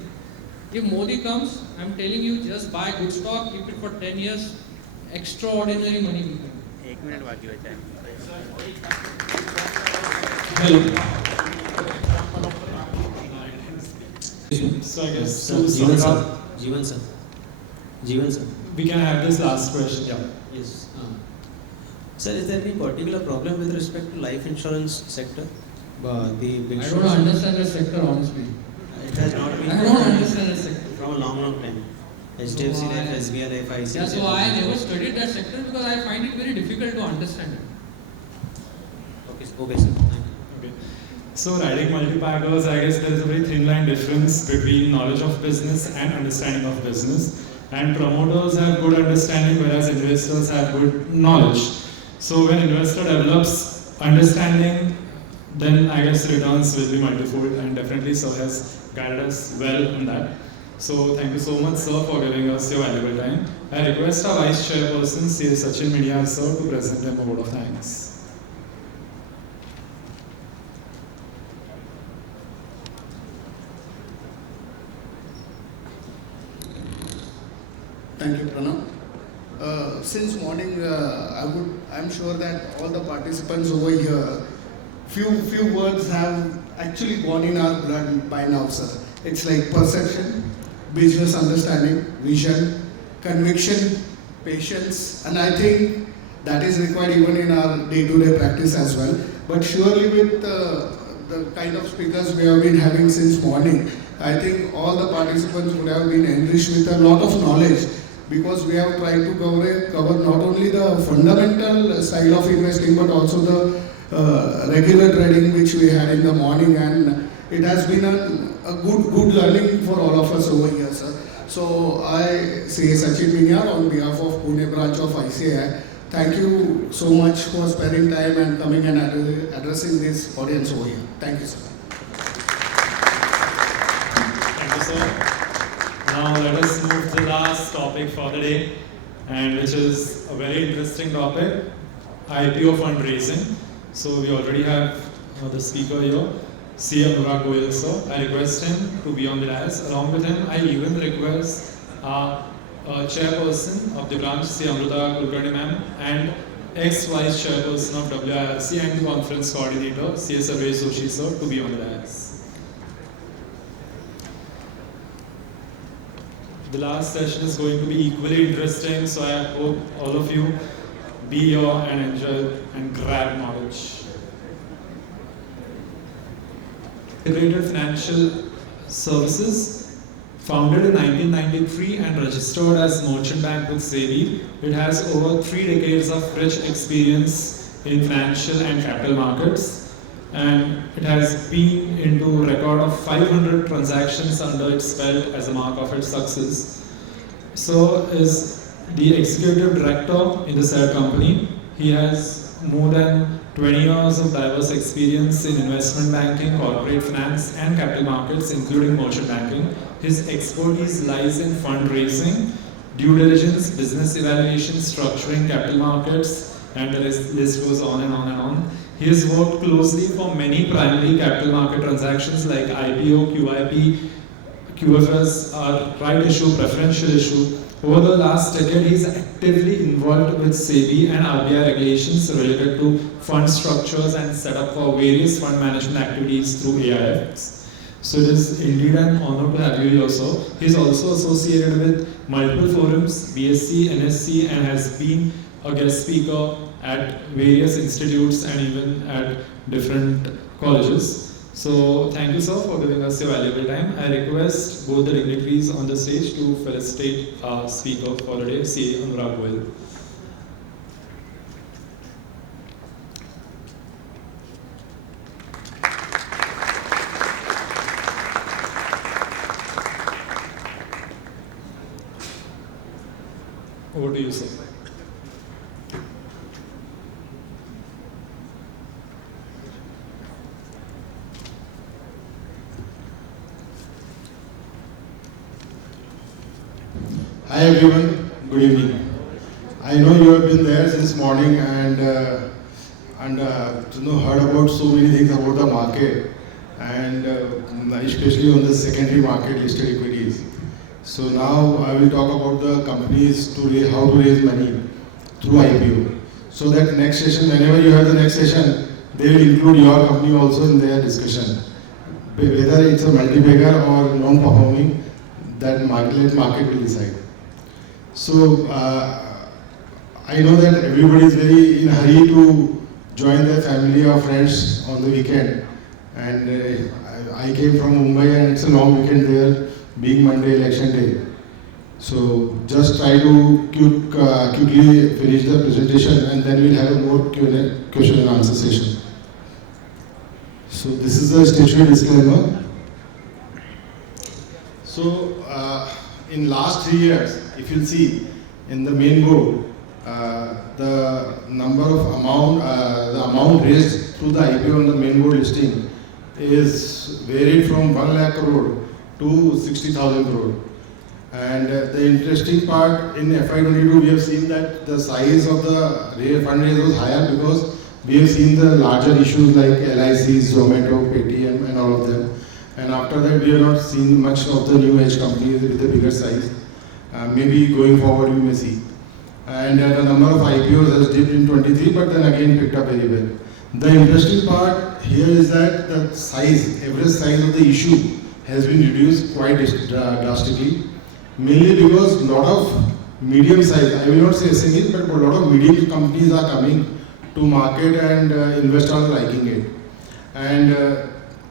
If Modi comes, I am telling you, just buy good stock, keep it for 10 years, extraordinary money will come. 1 minute बाकी बचा है. Hello. So I guess Jeevan sir. We can have this last question. Yeah. Yes. Sir, is there any particular problem with respect to life insurance sector? The big I don't understand the sector honestly. It has not been. I don't understand the sector. From a long time. HDFC Life, SBI Life, ICAI. Yeah, so I never studied that sector because I find it very difficult to understand it. Okay, sir. Thank you. Okay. So riding multibaggers, I guess there is a very thin line difference between knowledge of business and understanding of business. And promoters have good understanding, whereas investors have good knowledge. So when investor develops understanding, then I guess returns will be multifold, and definitely sir has guided us well on that. So thank you so much, sir, for giving us your valuable time. I request our Vice Chairperson, C. Sachin Midyar, sir, to present them a vote of thanks. Thank you, Pranav. Since morning, I'm sure that all the participants over here, few words have actually gone in our blood by now, sir. It's like perception, business understanding, vision, conviction, patience, and I think that is required even in our day-to-day practice as well. But surely with the kind of speakers we have been having since morning, I think all the participants would have been enriched with a lot of knowledge, because we have tried to cover not only the fundamental style of investing but also the regular trading which we had in the morning, and it has been a good learning for all of us over here, sir. So I say Sachin Midyar on behalf of Pune branch of ICAI, thank you so much for sparing time and coming and addressing this audience over here. Thank you, sir. Thank you, sir. Now let us move to the last topic for the day, and which is a very interesting topic, IPO fundraising. So we already have the speaker here, C. Anurag Goyal, sir. I request him to be on the dais. Along with him, I even request our chairperson of the branch, C. Amruta Kulkarni ma'am, and ex-vice chairperson of WIRC and the conference coordinator, C. Sarvesh Joshi, sir, to be on the dais. The last session is going to be equally interesting, so I hope all of you be here and enjoy and grab knowledge. Integrated Financial Services, founded in 1993 and registered as merchant bank with SEBI, it has over 3 decades of rich experience in financial and capital markets, and it has been into a record of 500 transactions under its belt as a mark of its success. So is the executive director in the said company. He has more than 20 years of diverse experience in investment banking, corporate finance and capital markets, including merchant banking. His expertise lies in fundraising, due diligence, business evaluation, structuring capital markets, and the list goes on and on and on. He has worked closely for many primary capital market transactions like IPO, QFS are right issue, preferential issue. Over the last decade, he is actively involved with SEBI and RBI regulations related to fund structures and set up for various fund management activities through AIFs. So it is indeed an honor to have you here also. He is also associated with multiple forums, BSc, NSc, and has been a guest speaker at various institutes and even at different colleges. So thank you, sir, for giving us your valuable time. I request both the dignitaries on the stage to felicitate our speaker for the day, CA Anurag Goyal. Over to you, sir. Hi everyone, good evening. I know you have been there since morning and heard about so many things about the market and especially on the secondary market listed equities. So now I will talk about the companies to raise, how to raise money through IPO. So that next session, whenever you have the next session, they will include your company also in their discussion. Whether it's a multi-bagger or non-performing, that market will decide. So I know that everybody is very in a hurry to join their family or friends on the weekend, and I came from Mumbai and it's a long weekend there, being Monday election day. So just try to quickly finish the presentation and then we'll have a more Q&A, question and answer session. So this is the statutory disclaimer. So in last 3 years, if you'll see in the main board, the amount raised through the IPO on the main board listing is varied from 1 lakh crore to 60,000 crore. And the interesting part in FY22, we have seen that the size of the fundraiser was higher because we have seen the larger issues like LIC, Zomato, Paytm and all of them. And after that, we have not seen much of the new age companies with a bigger size. Maybe going forward, we may see. And the number of IPOs has dipped in 23, but then again picked up very well. The interesting part here is that the size, average size of the issue has been reduced quite drastically. Mainly because a lot of medium size, I will not say SMEs, but a lot of medium companies are coming to market and investors are liking it. And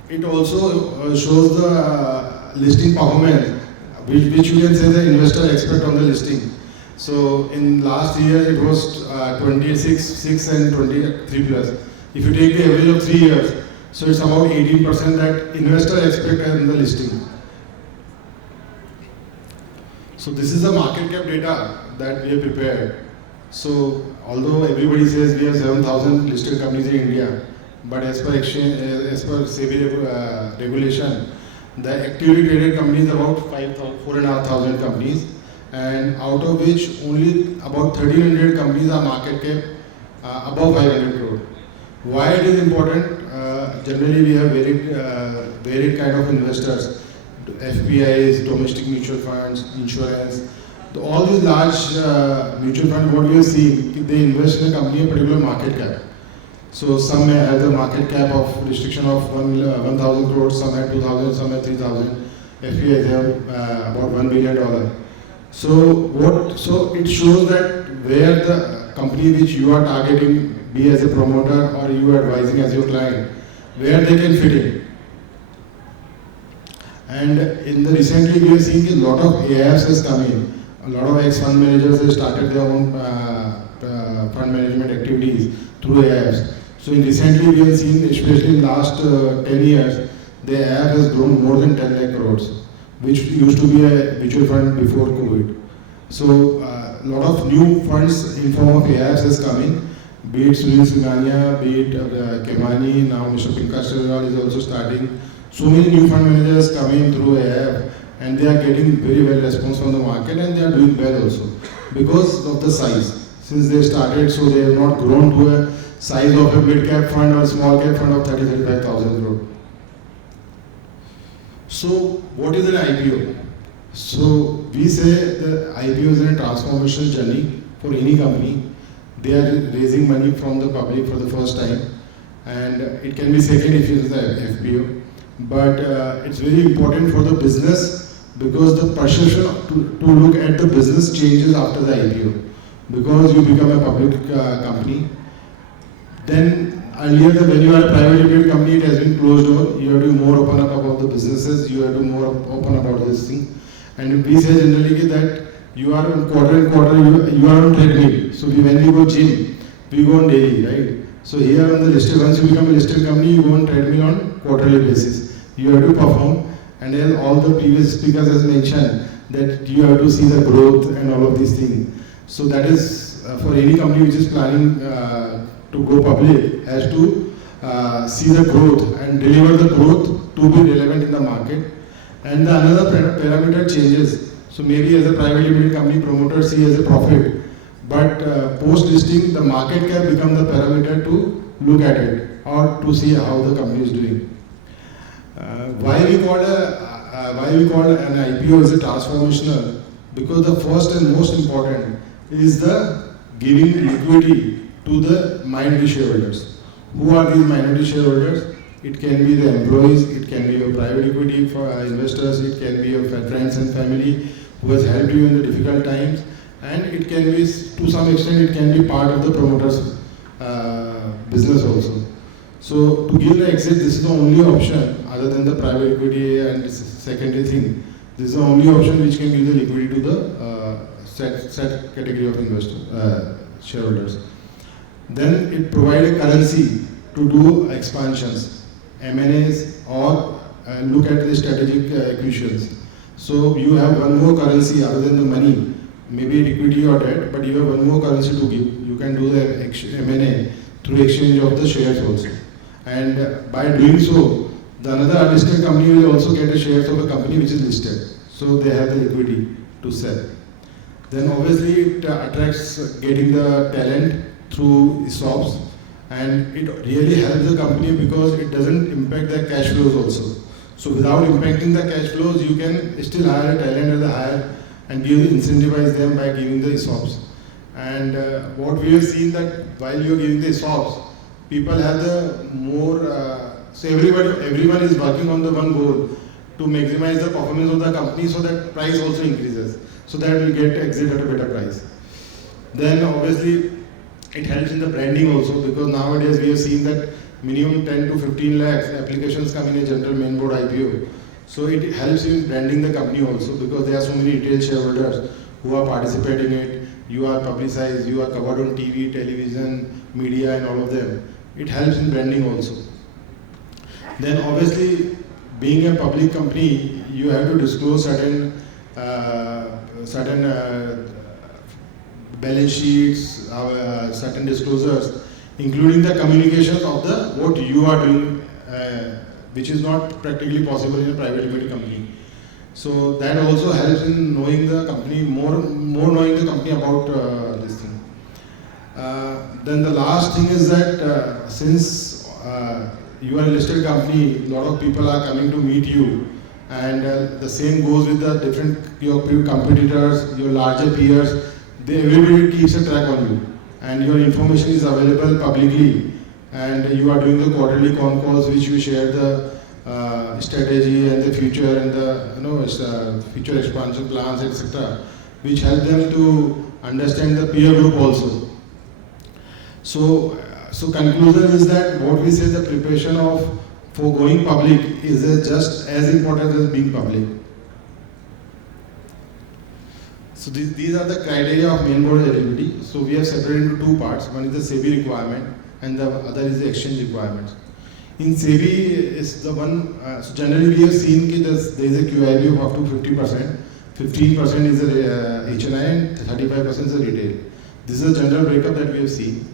it also shows the listing performance, which you can say the investor expect on the listing. So in last year it was 26, 6 and 23 plus. If you take the average of 3 years, so it's about 18% that investor expect in the listing. So this is the market cap data that we have prepared. So although everybody says we have 7,000 listed companies in India, but as per exchange, as per SEBI regulation, the actively traded companies are about 4,500 companies, and out of which only about 1,300 companies are market cap above 500 crore. Why it is important? Generally we have varied kind of investors. FPIs, domestic mutual funds, insurance, all these large mutual funds, what we have seen, they invest in a company a particular market cap. So some may have the market cap of restriction of 1,000 crores, some have 2,000, some have 3,000. FPIs have about $1 billion. So it shows that where the company which you are targeting, be as a promoter or you are advising as your client, where they can fit in. And in the recently we have seen a lot of AIFs has come in. A lot of ex-fund managers have started their own fund management activities through AIFs. So recently we have seen, especially in last 10 years, the AIF has grown more than 10 lakh crores, which used to be a mutual fund before COVID. So a lot of new funds in form of AIFs has come in, be it Sunil Singhania, be it Kemani, now Mr. Pinkas Chawla is also starting. So many new fund managers coming through AIF and they are getting very well response from the market and they are doing well also because of the size. Since they started, so they have not grown to a size of a mid cap fund or small cap fund of 30,000-35,000 crore. So what is an IPO? So we say the IPO is a transformational journey for any company. They are raising money from the public for the first time, and it can be second if it is the FPO. But it's very important for the business because the perception to look at the business changes after the IPO. Because you become a public company, then earlier when you are a private limited company, it has been closed door. You have to be more open up about the businesses. You have to be more open about this thing. And we say generally that you are on quarter and quarter, you are on treadmill. So when we go gym, we go on daily, right? So here on the listed, once you become a listed company, you go on treadmill on quarterly basis. You have to perform, and as all the previous speakers has mentioned, that you have to see the growth and all of these things. So that is for any company which is planning to go public, has to see the growth and deliver the growth to be relevant in the market. And the another parameter changes. So maybe as a private limited company, promoter see as a profit, but post listing the market cap becomes the parameter to look at it or to see how the company is doing. Why we call an IPO as a transformational? Because the first and most important is the giving liquidity to the minority shareholders. Who are these minority shareholders? It can be the employees, it can be your private equity for investors, it can be your friends and family who has helped you in the difficult times, and it can be, to some extent, it can be part of the promoter's business also. So to give the exit, this is the only option other than the private equity and secondary thing. This is the only option which can give the liquidity to the set category of investors, shareholders. Then it provides a currency to do expansions, M&As, or look at the strategic acquisitions. So you have one more currency other than the money, maybe equity or debt, but you have one more currency to give. You can do the M&A through exchange of the shares also. And by doing so, the another unlisted company will also get a shares of a company which is listed. So they have the liquidity to sell. Then obviously it attracts getting the talent through ESOPs, and it really helps the company because it doesn't impact the cash flows also. So without impacting the cash flows, you can still hire a talent as a hire and incentivize them by giving the ESOPs. And what we have seen that while you are giving the ESOPs, people have the more, so everyone is working on the one goal to maximize the performance of the company so that price also increases. So that we get exit at a better price. Then obviously it helps in the branding also, because nowadays we have seen that minimum 10 to 15 lakhs applications come in a general main board IPO. So it helps in branding the company also, because there are so many retail shareholders who are participating in it. You are publicized, you are covered on TV, television, media and all of them. It helps in branding also. Then obviously being a public company, you have to disclose certain balance sheets, certain disclosures, including the communications of the what you are doing, which is not practically possible in a private limited company. So that also helps in knowing the company, more knowing the company about this thing. Then the last thing is that since you are a listed company, a lot of people are coming to meet you, and the same goes with the different your competitors, your larger peers. Everybody keeps a track on you, and your information is available publicly, and you are doing the quarterly con calls which you share the strategy and the future and the future expansion plans, etc., which help them to understand the peer group also. So conclusion is that what we say, the preparation for going public is just as important as being public. So these are the criteria of main board eligibility. So we have separated into two parts. One is the SEBI requirement and the other is the exchange requirements. In SEBI is the one, so generally we have seen that there is a QIB of up to 50%, 15% is a HNI and 35% is a retail. This is a general breakup that we have seen.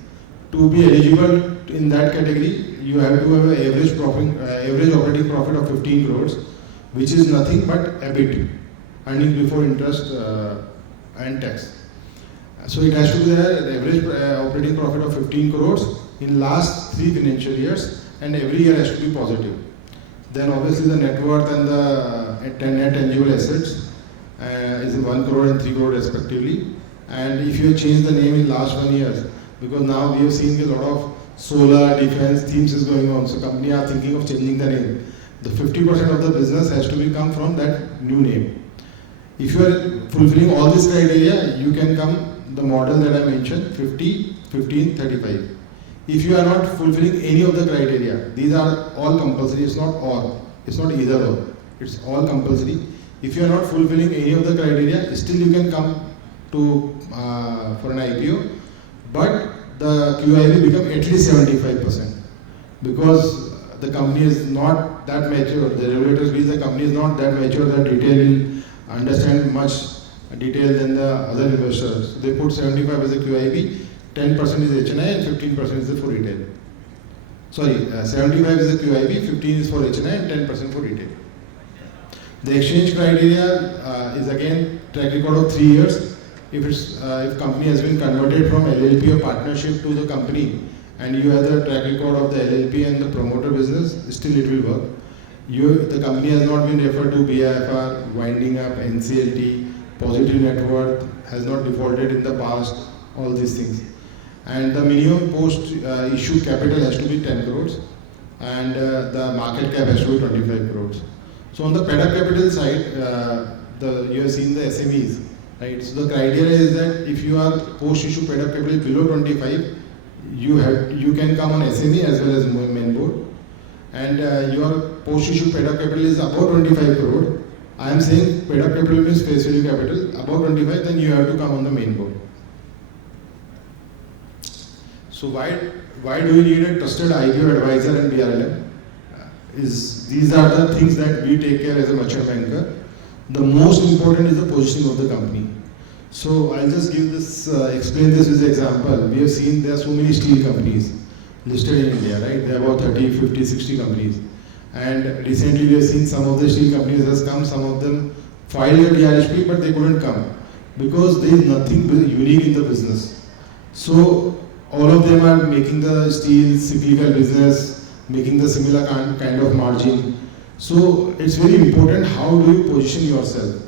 To be eligible in that category, you have to have an average operating profit of 15 crores, which is nothing but EBIT, earnings before interest and tax. So it has to be the average operating profit of 15 crores in last 3 financial years, and every year has to be positive. Then obviously the net worth and the net tangible assets is 1 crore and 3 crore respectively. And if you change the name in last 1 year, because now we have seen a lot of solar, defense themes is going on, so company are thinking of changing the name. The 50% of the business has to be come from that new name. If you are fulfilling all these criteria, you can come the model that I mentioned, 50, 15, 35. If you are not fulfilling any of the criteria, these are all compulsory, it's not or, it's not either or, it's all compulsory. If you are not fulfilling any of the criteria, still you can come to for an IPO, but the QIB become at least 75%, because the company is not that mature, the regulators feel the company is not that mature that retail will understand much detail than the other investors. So they put 75 as a QIB, 10% is HNI and 15% is for retail. Sorry, 75 is a QIB, 15 is for HNI and 10% for retail. The exchange criteria is again track record of 3 years. If company has been converted from LLP or partnership to the company, and you have the track record of the LLP and the promoter business, still it will work. The company has not been referred to BIFR, winding up, NCLT, positive net worth, has not defaulted in the past, all these things. And the minimum post-issue capital has to be 10 crores, and the market cap has to be 25 crores. So on the paid-up capital side, you have seen the SMEs, right? So the criteria is that if you are post-issue paid-up capital below 25, you can come on SME as well as main board. And your post-issue paid-up capital is above 25 crore. I am saying paid-up capital means face value capital. Above 25, then you have to come on the main board. So why do you need a trusted IPO advisor and BRLM? These are the things that we take care as a merchant banker. The most important is the positioning of the company. So I'll just give this, explain this with an example. We have seen there are so many steel companies listed in India, right? There are about 30, 50, 60 companies. And recently we have seen some of the steel companies has come, some of them filed a DRHP, but they couldn't come because there is nothing unique in the business. So all of them are making the steel cyclical business, making the similar kind of margin. So it's very important how do you position yourself.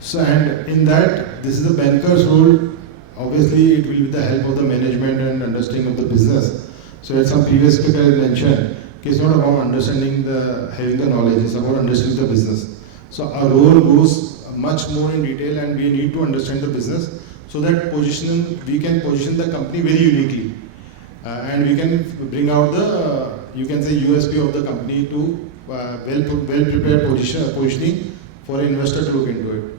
So and in that, this is the banker's role. Obviously, it will be the help of the management and understanding of the business. So as some previous speaker has mentioned, it's not about having the knowledge, it's about understanding the business. So our role goes much more in detail, and we need to understand the business so that we can position the company very uniquely. And we can bring out the, you can say, USP of the company to well-prepared positioning for an investor to look into it.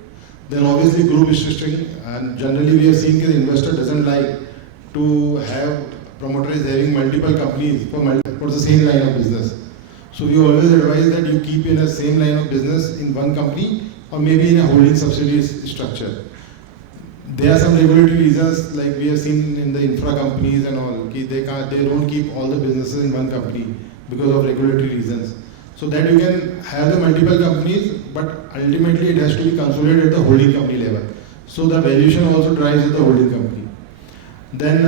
Then obviously group restructuring, and generally we are seeing the investor doesn't like to have promoters having multiple companies for the same line of business. So we always advise that you keep in the same line of business in one company or maybe in a holding subsidiary structure. There are some regulatory reasons, like we have seen in the infra companies and all, they don't keep all the businesses in one company because of regulatory reasons. So that you can have the multiple companies, but ultimately it has to be consolidated at the holding company level. So the valuation also drives at the holding company. Then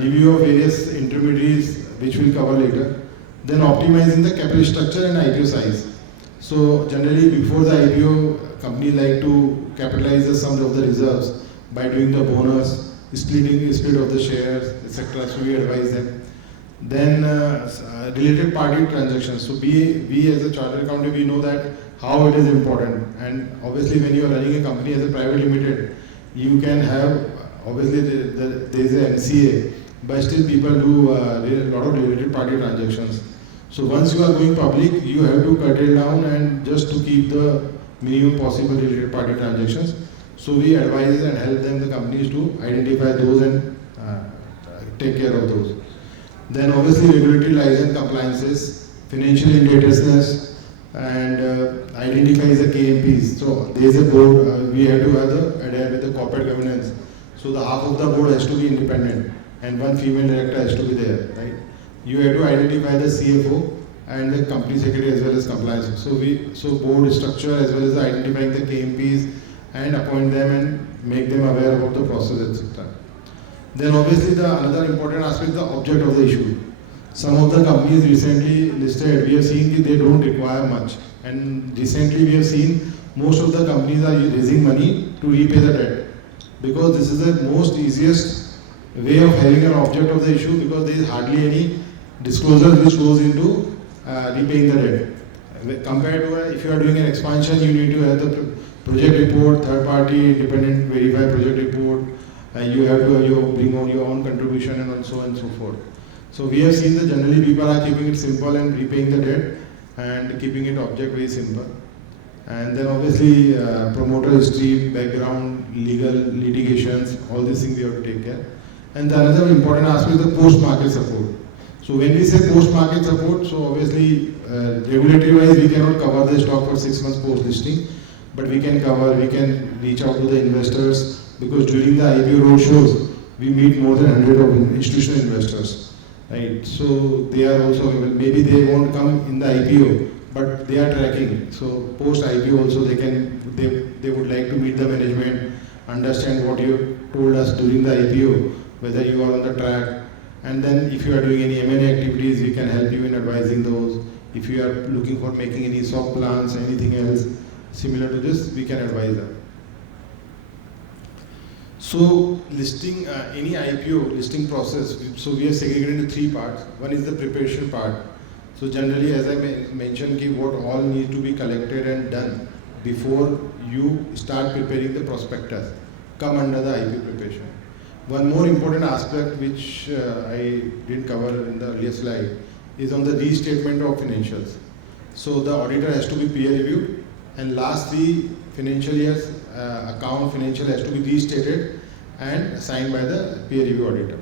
review of various intermediaries, which we'll cover later. Then optimizing the capital structure and IPO size. So generally before the IPO, companies like to capitalize the sum of the reserves by doing the bonus, split of the shares, etc. So we advise them. Then related party transactions. So we as a chartered accountant, we know that how it is important. And obviously when you are running a company as a private limited, you can have, obviously there is a MCA, but still people do a lot of related party transactions. So once you are going public, you have to cut it down and just to keep the minimum possible related party transactions. So we advise and help them, the companies, to identify those and take care of those. Then obviously regulatory license compliances, financial indebtedness, and identify the KMPs. So there is a board, we have to adhere with the corporate governance. So the half of the board has to be independent and one female director has to be there, right? You have to identify the CFO and the company secretary as well as compliance. So board structure as well as identifying the KMPs and appoint them and make them aware about the process, etc. Then obviously another important aspect is the object of the issue. Some of the companies recently listed, we have seen that they don't require much. And recently we have seen most of the companies are raising money to repay the debt. Because this is the most easiest way of having an object of the issue, because there is hardly any disclosure which goes into repaying the debt. Compared to if you are doing an expansion, you need to have the project report, third party, independent verified project report, and you have to bring on your own contribution and so on and so forth. So we have seen that generally people are keeping it simple and repaying the debt and keeping it object very simple. And then obviously promoter history, background, legal litigations, all these things we have to take care. And the another important aspect is the post-market support. So when we say post-market support, so obviously regulatory wise we cannot cover the stock for 6 months post-listing, but we can reach out to the investors, because during the IPO roadshows we meet more than 100 of institutional investors, right? So they are also available. Maybe they won't come in the IPO, but they are tracking. So post IPO also they would like to meet the management, understand what you told us during the IPO, whether you are on the track, and then if you are doing any M&A activities, we can help you in advising those. If you are looking for making any stock plans, anything else similar to this, we can advise them. So listing, any IPO listing process, so we are segregated into 3 parts. One is the preparation part. So generally, as I mentioned, what all need to be collected and done before you start preparing the prospectus come under the IPO preparation. One more important aspect which I didn't cover in the earlier slide is on the restatement of financials. So the auditor has to be peer reviewed, and last 3 financial years financial has to be restated and signed by the peer review auditor.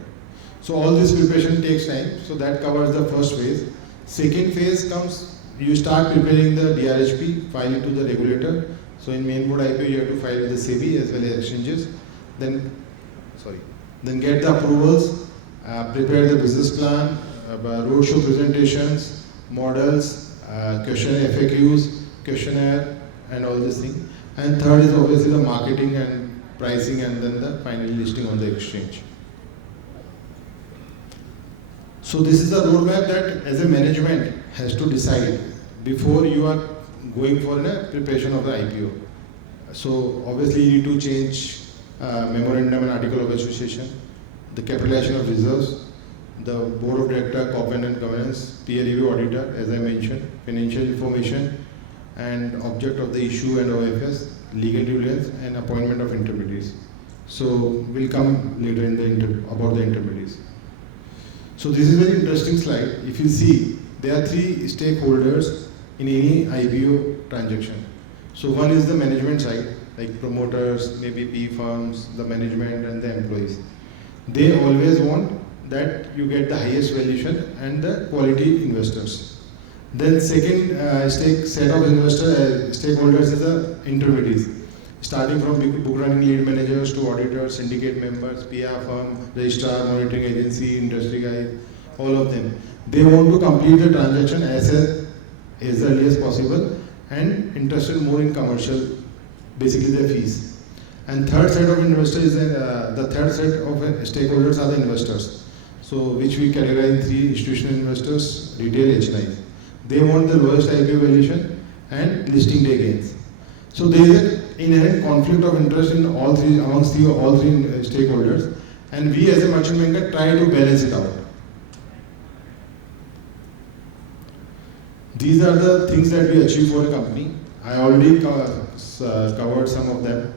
So all this preparation takes time, so that covers the first phase. Second phase comes, you start preparing the DRHP, file it to the regulator. So in main board IPO you have to file with the SEBI as well as exchanges. Then get the approvals, prepare the business plan, roadshow presentations, models, questionnaire FAQs, questionnaire, and all these things. And third is obviously the marketing and pricing, and then the final listing on the exchange. So this is the roadmap that as a management has to decide before you are going for a preparation of the IPO. So obviously you need to change memorandum and article of association, the capitalization of reserves, the board of director, corporate and governance, peer review auditor, as I mentioned, financial information, and object of the issue and OFS, legal diligence, and appointment of intermediaries. So we'll come later in about the intermediaries. So this is a very interesting slide. If you see, there are 3 stakeholders in any IPO transaction. So one is the management side, like promoters, maybe PE firms, the management and the employees. They always want that you get the highest valuation and the quality investors. Then second set of stakeholders is the intermediaries, starting from book running lead managers to auditors, syndicate members, PR firm, registrar, monitoring agency, industry guys, all of them. They want to complete the transaction as early as possible and interested more in commercial, basically their fees. And third set of investors is the third set of stakeholders are the investors. So which we categorize in 3 institutional investors, retail, HNIs. They want the lowest IPO valuation and listing day gains. So there is an inherent conflict of interest in all 3 stakeholders, and we as a merchant banker try to balance it out. These are the things that we achieve for a company. I already covered some of them,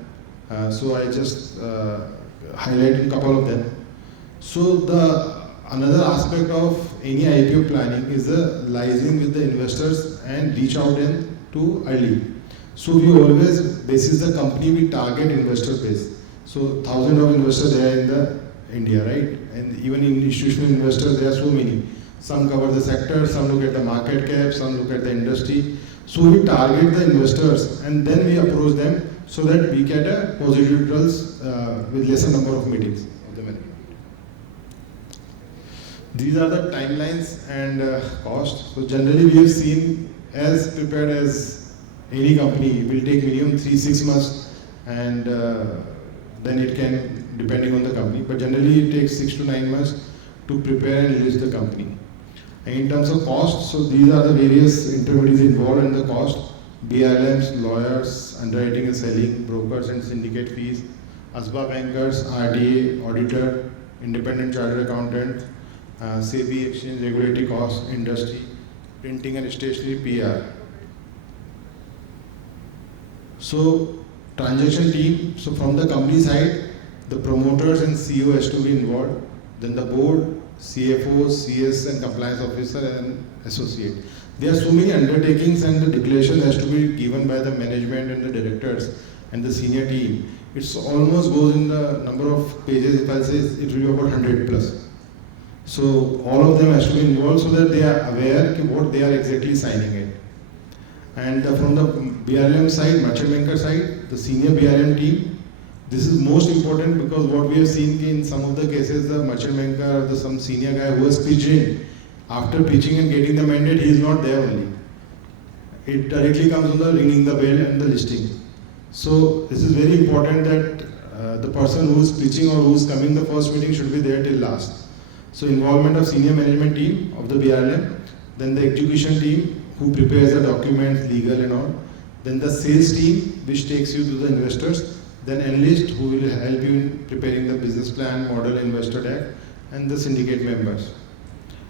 so I just highlighted a couple of them. So another aspect of any IPO planning is the liaising with the investors and reach out them to early. So we always basis the company we target investor base. So thousands of investors there in the India, right? And even in institutional investors there are so many. Some cover the sector, some look at the market cap, some look at the industry. So we target the investors and then we approach them so that we get a positive results with lesser number of meetings of the management. These are the timelines and cost. So generally we have seen as prepared as any company, it will take minimum 3-6 months, and then it can, depending on the company, but generally it takes 6 to 9 months to prepare and list the company. And in terms of cost, so these are the various intermediaries involved in the cost: BLMs, lawyers, underwriting and selling, brokers and syndicate fees, ASBA bankers, RDA, auditor, independent chartered accountant, SEBI, exchange regulatory costs, industry, printing and stationery, PR. So transaction team, so from the company side, the promoters and CEO has to be involved, then the board, CFO, CS and compliance officer and associate. There are so many undertakings and the declaration has to be given by the management and the directors and the senior team. It's almost goes in the number of pages, if I say it will be about 100 plus. So all of them has to be involved so that they are aware of what they are exactly signing it. And from the BRM side, merchant banker side, the senior BRM team, this is most important because what we have seen in some of the cases, the merchant banker or some senior guy who has pitched in, after pitching and getting the mandate, he is not there only. It directly comes on the ringing the bell and the listing. So this is very important that the person who is pitching or who is coming the first meeting should be there till last. So involvement of senior management team of the BRLM, then the execution team who prepares the documents, legal and all, then the sales team which takes you to the investors, then analyst who will help you in preparing the business plan, model, investor deck, and the syndicate members.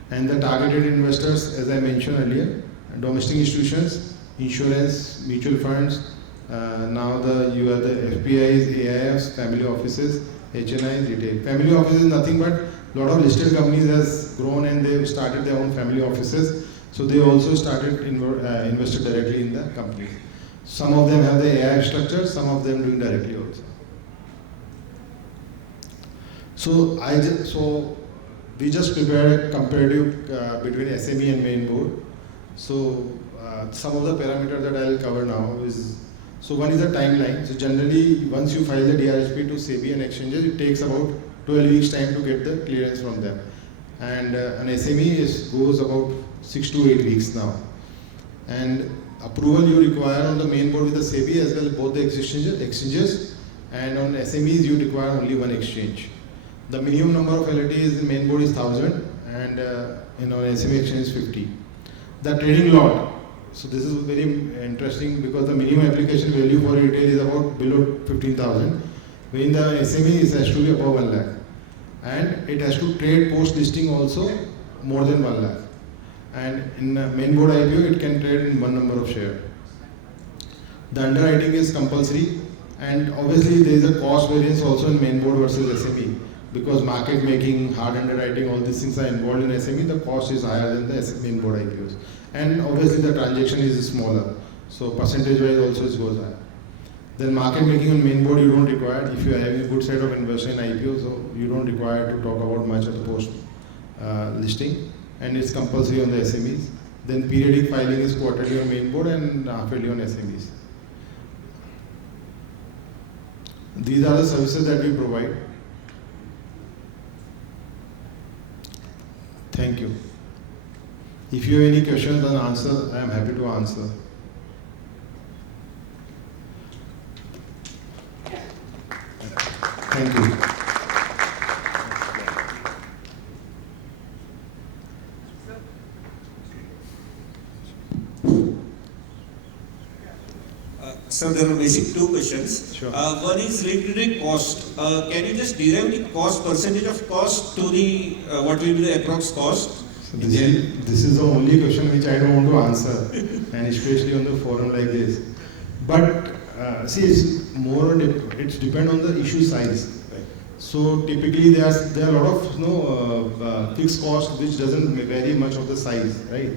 And the targeted investors, as I mentioned earlier, domestic institutions, insurance, mutual funds, now you have the FPIs, AIFs, family offices, HNIs, retail. Family offices is nothing but a lot of listed companies has grown and they've started their own family offices. So they also started invested directly in the company. Some of them have the AIF structure, some of them doing directly also. So we just prepared a comparative between SME and main board. So some of the parameters that I'll cover now is, so one is the timeline. So generally, once you file the DRHP to SEBI and exchanges, it takes about 12 weeks time to get the clearance from them. And an SME goes about 6 to 8 weeks now. And approval you require on the main board with the SEBI as well as both the exchanges, and on SMEs you require only one exchange. The minimum number of LTAs in main board is 1000 and in our SME exchange is 50. The trading lot, so this is very interesting because the minimum application value for retail is about below 15,000. When the SME it has to be above 1 lakh. And it has to trade post listing also more than 1 lakh. And in main board IPO, it can trade in one number of shares. The underwriting is compulsory, and obviously there is a cost variance also in main board versus SME because market making, hard underwriting, all these things are involved in SME. The cost is higher than the main board IPOs, and obviously the transaction is smaller, so percentage wise also it goes higher. Then market making on main board you don't require if you are having a good set of investors in IPO, so you don't require to talk about much at the post listing. And it's compulsory on the SMEs. Then periodic filing is quarterly on main board and half-yearly on SMEs. These are the services that we provide. Thank you. If you have any questions and answers, I am happy to answer. Thank you. So there are basic two questions. Sure. One is related to the cost. Can you just derive the cost, percentage of cost to the what will be the approx cost? So this is the only question which I don't want to answer, and especially on the forum like this. But see, it's more. It's depend on the issue size. So typically there are a lot of fixed cost which doesn't vary much of the size, right?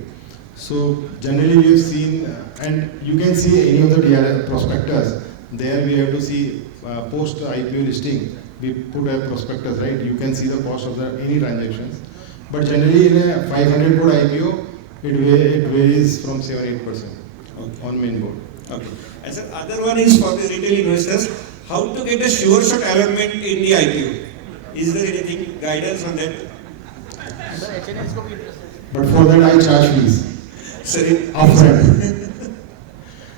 So generally we have seen, and you can see any of the DRL prospectus. There we have to see post IPO listing. We put a prospectus, right? You can see the cost of any transactions. But generally in a 500 crore IPO, it varies from 7-8% on main board. Okay. And the other one is for the retail investors. How to get a sure shot allotment in the IPO? Is there anything guidance on that? But for that I charge fees. Sorry. Upfront.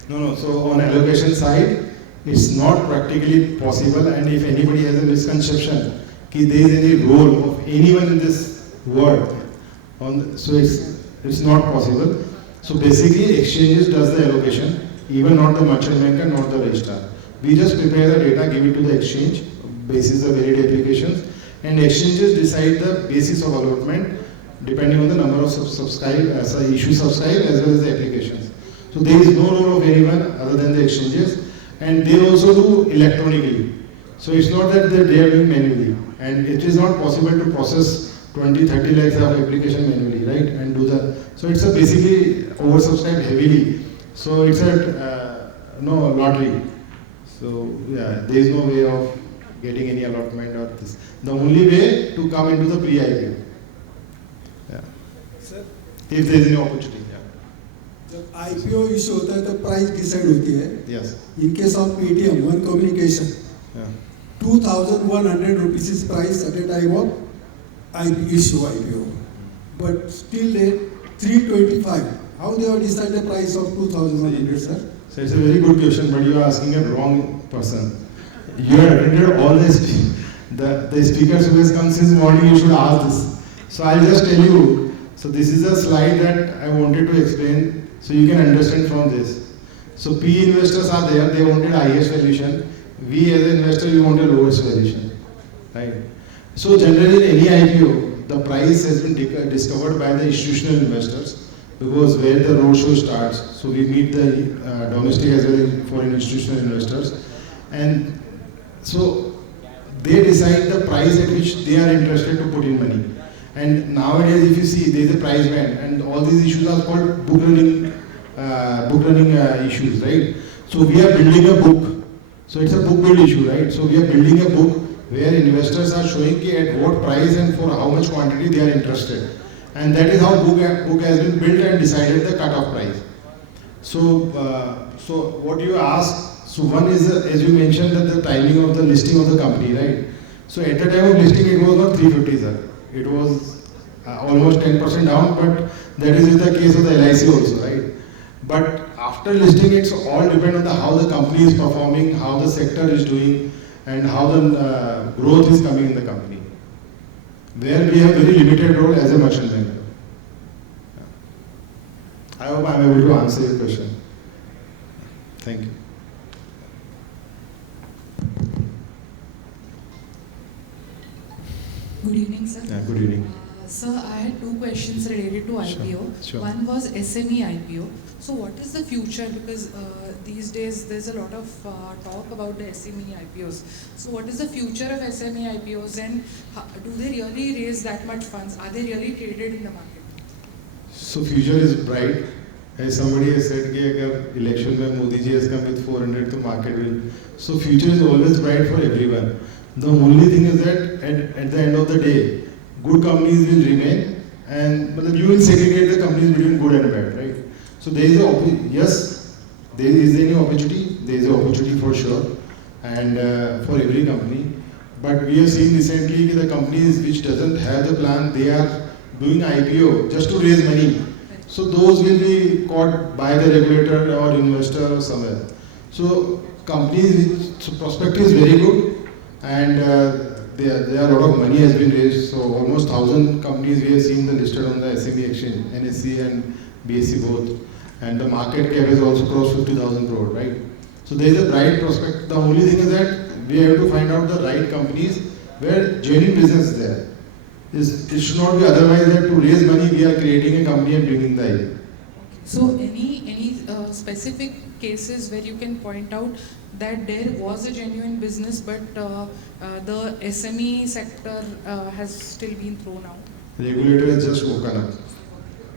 No. So on allocation side, it's not practically possible. And if anybody has a misconception that there is any role of anyone in this world So it's not possible. So basically, exchanges does the allocation, even not the merchant banker, not the registrar. We just prepare the data, give it to the exchange, basis the varied applications, and exchanges decide the basis of allotment depending on the number of issues subscribed as well as the applications. So there is no role of anyone other than the exchanges, and they also do electronically. So it's not that they are doing manually, and it is not possible to process 20-30 lakhs of application manually, right? And do the, so it's a basically oversubscribed heavily. So it's a no lottery. So yeah, there is no way of getting any allotment or this. The only way to come into the pre-IPO. Yeah. Sir, if there is any opportunity. जब IPO issue होता है तो price decide होती है. Yes. In case of Paytm, one communication. Yeah. 2,100 rupees is price at the time of IPO. But still they 325. How they have decided the price of 2,100, sir? So it's a very good question, but you are asking a wrong person. You have attended all the speakers who has come since morning, you should ask this. So I'll just tell you. So this is a slide that I wanted to explain so you can understand from this. So PE investors are there, they wanted highest valuation. We as an investor, we wanted lowest valuation. Right? So generally in any IPO, the price has been discovered by the institutional investors because where the roadshow starts. So we meet the domestic as well as foreign institutional investors. And so they decide the price at which they are interested to put in money. And nowadays, if you see, there is a price band, and all these issues are called book running issues, right? So we are building a book. So it's a book build issue, right? So we are building a book where investors are showing at what price and for how much quantity they are interested. And that is how book has been built and decided the cutoff price. So, so what you ask, so one is, as you mentioned, that the timing of the listing of the company, right? So at the time of listing, it was not 350, sir. It was almost 10% down, but that is in the case of the LIC also, right? But after listing, it's all depend on how the company is performing, how the sector is doing, and how the growth is coming in the company. Where we have very limited role as a merchant banker. I hope I am able to answer your question. Thank you. Good evening, sir. Yeah, good evening. Sir, I had two questions related to IPO. Sure. One was SME IPO. So what is the future? Because these days there's a lot of talk about the SME IPOs. So what is the future of SME IPOs, and do they really raise that much funds? Are they really traded in the market? So future is bright. As somebody has said, if election mein Modi ji has come with 400, the market will. So future is always bright for everyone. The only thing is that at the end of the day, good companies will remain, and you will segregate the companies between good and bad, right? So there is yes, there is any opportunity. There is an opportunity for sure, and for every company. But we have seen recently the companies which doesn't have the plan, they are doing IPO just to raise money. So those will be caught by the regulator or investor or somewhere. So companies which so prospect is very good, and there are a lot of money has been raised. So almost 1,000 companies we have seen listed on the SME exchange, NSE and BSE both. And the market cap is also crossed 50,000 crore, right? So there is a bright prospect. The only thing is that we have to find out the right companies where genuine business is there. It should not be otherwise that to raise money we are creating a company and bringing the idea. So any specific cases where you can point out that there was a genuine business, but the SME sector has still been thrown out? Regulator has just woken up.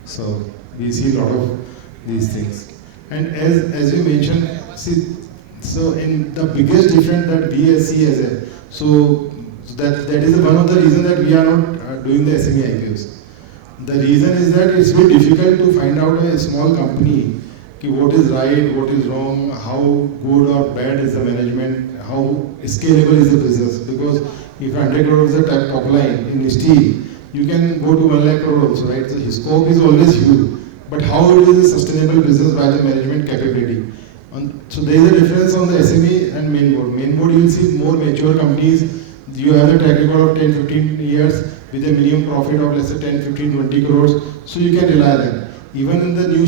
So we see a lot of these things. And as you mentioned, see, so in the biggest difference that BSC has a, so that is one of the reasons that we are not doing the SME IPOs. The reason is that it's very difficult to find out a small company what is right, what is wrong, how good or bad is the management, how scalable is the business. Because if 100 crore is the top line in steel, you can go to 1 lakh crore also, right? So his scope is always huge. But how it is a sustainable business by the management capability. So there is a difference on the SME and main board. Main board you will see more mature companies, You have a track record of 10-15 years with a minimum profit of let's say 10-15-20 crores, so you can rely on them. Even in the new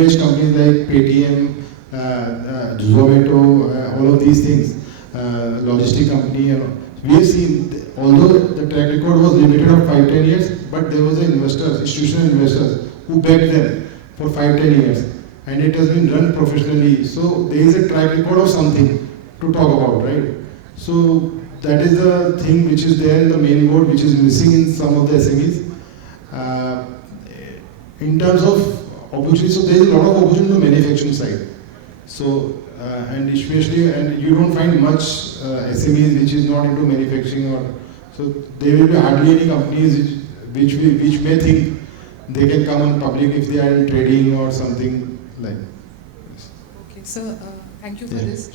age companies like Paytm, Zomato, all of these things, logistic company, we have seen, although the track record was limited of 5-10 years, but there was institutional investors who backed them for 5-10 years, and it has been run professionally. So there is a track record of something to talk about, right? So that is the thing which is there in the main board, which is missing in some of the SMEs. In terms of opportunity, so there is a lot of opportunity on the manufacturing side. So and especially, and you don't find much SMEs which is not into manufacturing, or so there will be hardly any companies which may think they can come on public if they are in trading or something like. Okay, so thank you for this.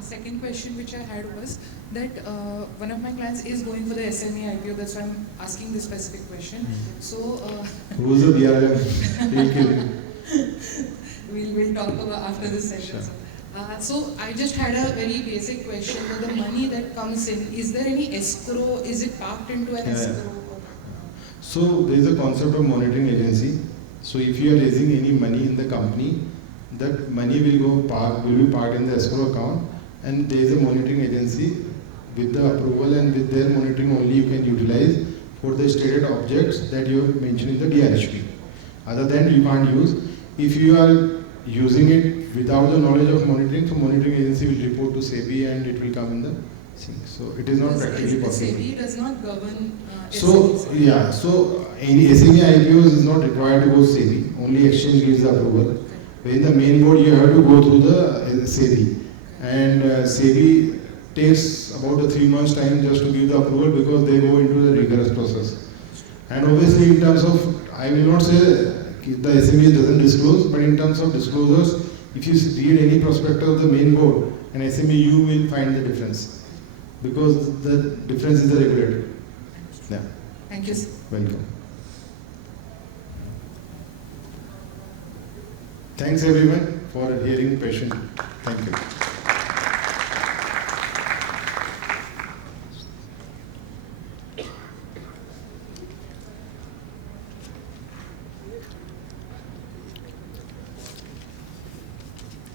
Second question which I had was that one of my clients is going for the SME IPO, that's why I'm asking this specific question. So who's the BRM? we'll talk about after this session. Sure. So I just had a very basic question. The money that comes in, is there any escrow? Is it parked into an escrow? So there is a concept of monitoring agency. So if you are raising any money in the company, that money will be parked in the escrow account, and there is a monitoring agency with the approval, and with their monitoring only you can utilize for the stated objects that you have mentioned in the DRHP. Other than you can't use. If you are using it without the knowledge of monitoring, so monitoring agency will report to SEBI and it will come in the thing. So it is not practically possible. SEBI does not govern So yeah, so any SME IPOs is not required to go SEBI. Only exchange gives the approval. In the main board, you have to go through the SEBI, and SEBI takes about 3 months time just to give the approval, because they go into the rigorous process. And obviously, in terms of, I will not say the SME doesn't disclose, but in terms of disclosures, if you read any prospectus of the main board and SME, you will find the difference, because the difference is the regulator. Yeah. Thank you. Welcome. Thanks everyone for hearing patiently. Thank you.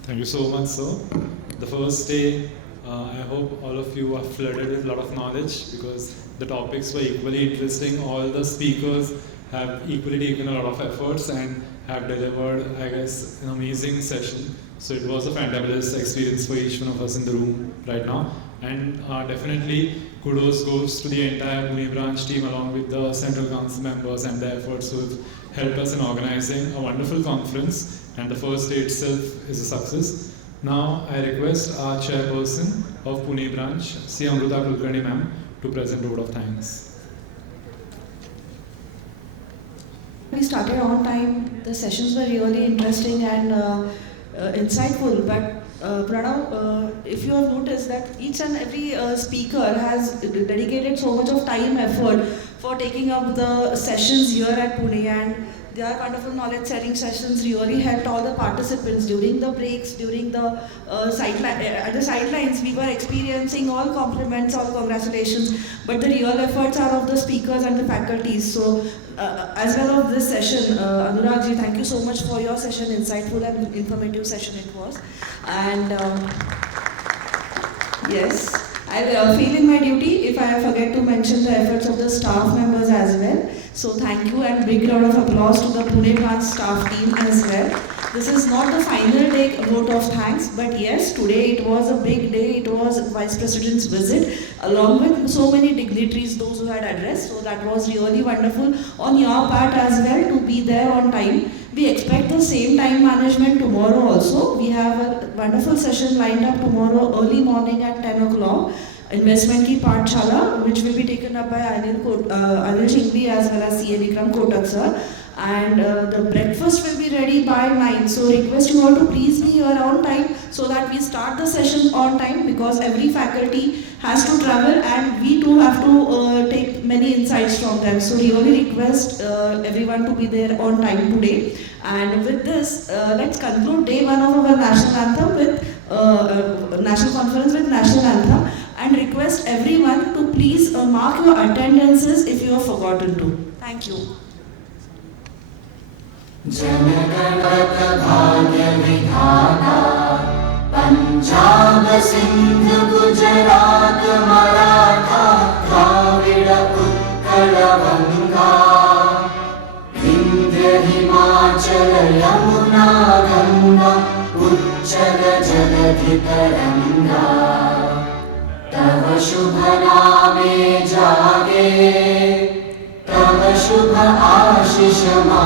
Thank you so much, sir. The first day, I hope all of you are flooded with a lot of knowledge, because the topics were equally interesting. All the speakers have equally taken a lot of efforts and have delivered, I guess, an amazing session. So it was a fantabulous experience for each one of us in the room right now. And definitely kudos goes to the entire Pune branch team, along with the Central Council members and the efforts who have helped us in organizing a wonderful conference. And the first day itself is a success. Now I request our chairperson of Pune branch, C. Amruta Kulkarni ma'am, to present a vote of thanks. We started on time. The sessions were really interesting and insightful. But Pranav, if you have noticed that each and every speaker has dedicated so much of time, effort for taking up the sessions here at Pune, and their wonderful knowledge sharing sessions really helped all the participants during the breaks, during the sidelines. We were experiencing all compliments, all congratulations, but the real efforts are of the speakers and the faculties. So as well of this session, Anurag ji, thank you so much for your session, insightful and informative session it was. And yes, I feel in my duty if I forget to mention the efforts of the staff members as well. So thank you, and big round of applause to the Pune branch staff team as well. This is not the final day vote of thanks, but yes, today it was a big day. It was Vice President's visit, along with so many dignitaries, those who had addressed. So that was really wonderful on your part as well to be there on time. We expect the same time management tomorrow also. We have a wonderful session lined up tomorrow early morning at 10 o'clock. Investment ki Pathshala, which will be taken up by Anil Shingvi as well as CA Vikram Kotak sir. And the breakfast will be ready by 9. So request you all to please be here on time so that we start the session on time, because every faculty has to travel and we too have to take many insights from them. So really request everyone to be there on time today. And with this, let's conclude day 1 of our national anthem with national conference with national anthem, and request request everyone to please mark your attendances if you have forgotten to. Thank you. जनगणत भाग्य विधाता पंजाब सिंध गुजरात मराठा द्राविड उत्कल गंगा विंध्य हिमाचल यमुना गंगा उच्चल जलधि तरंगा तव शुभ नामे जागे तव शुभ आशीष मा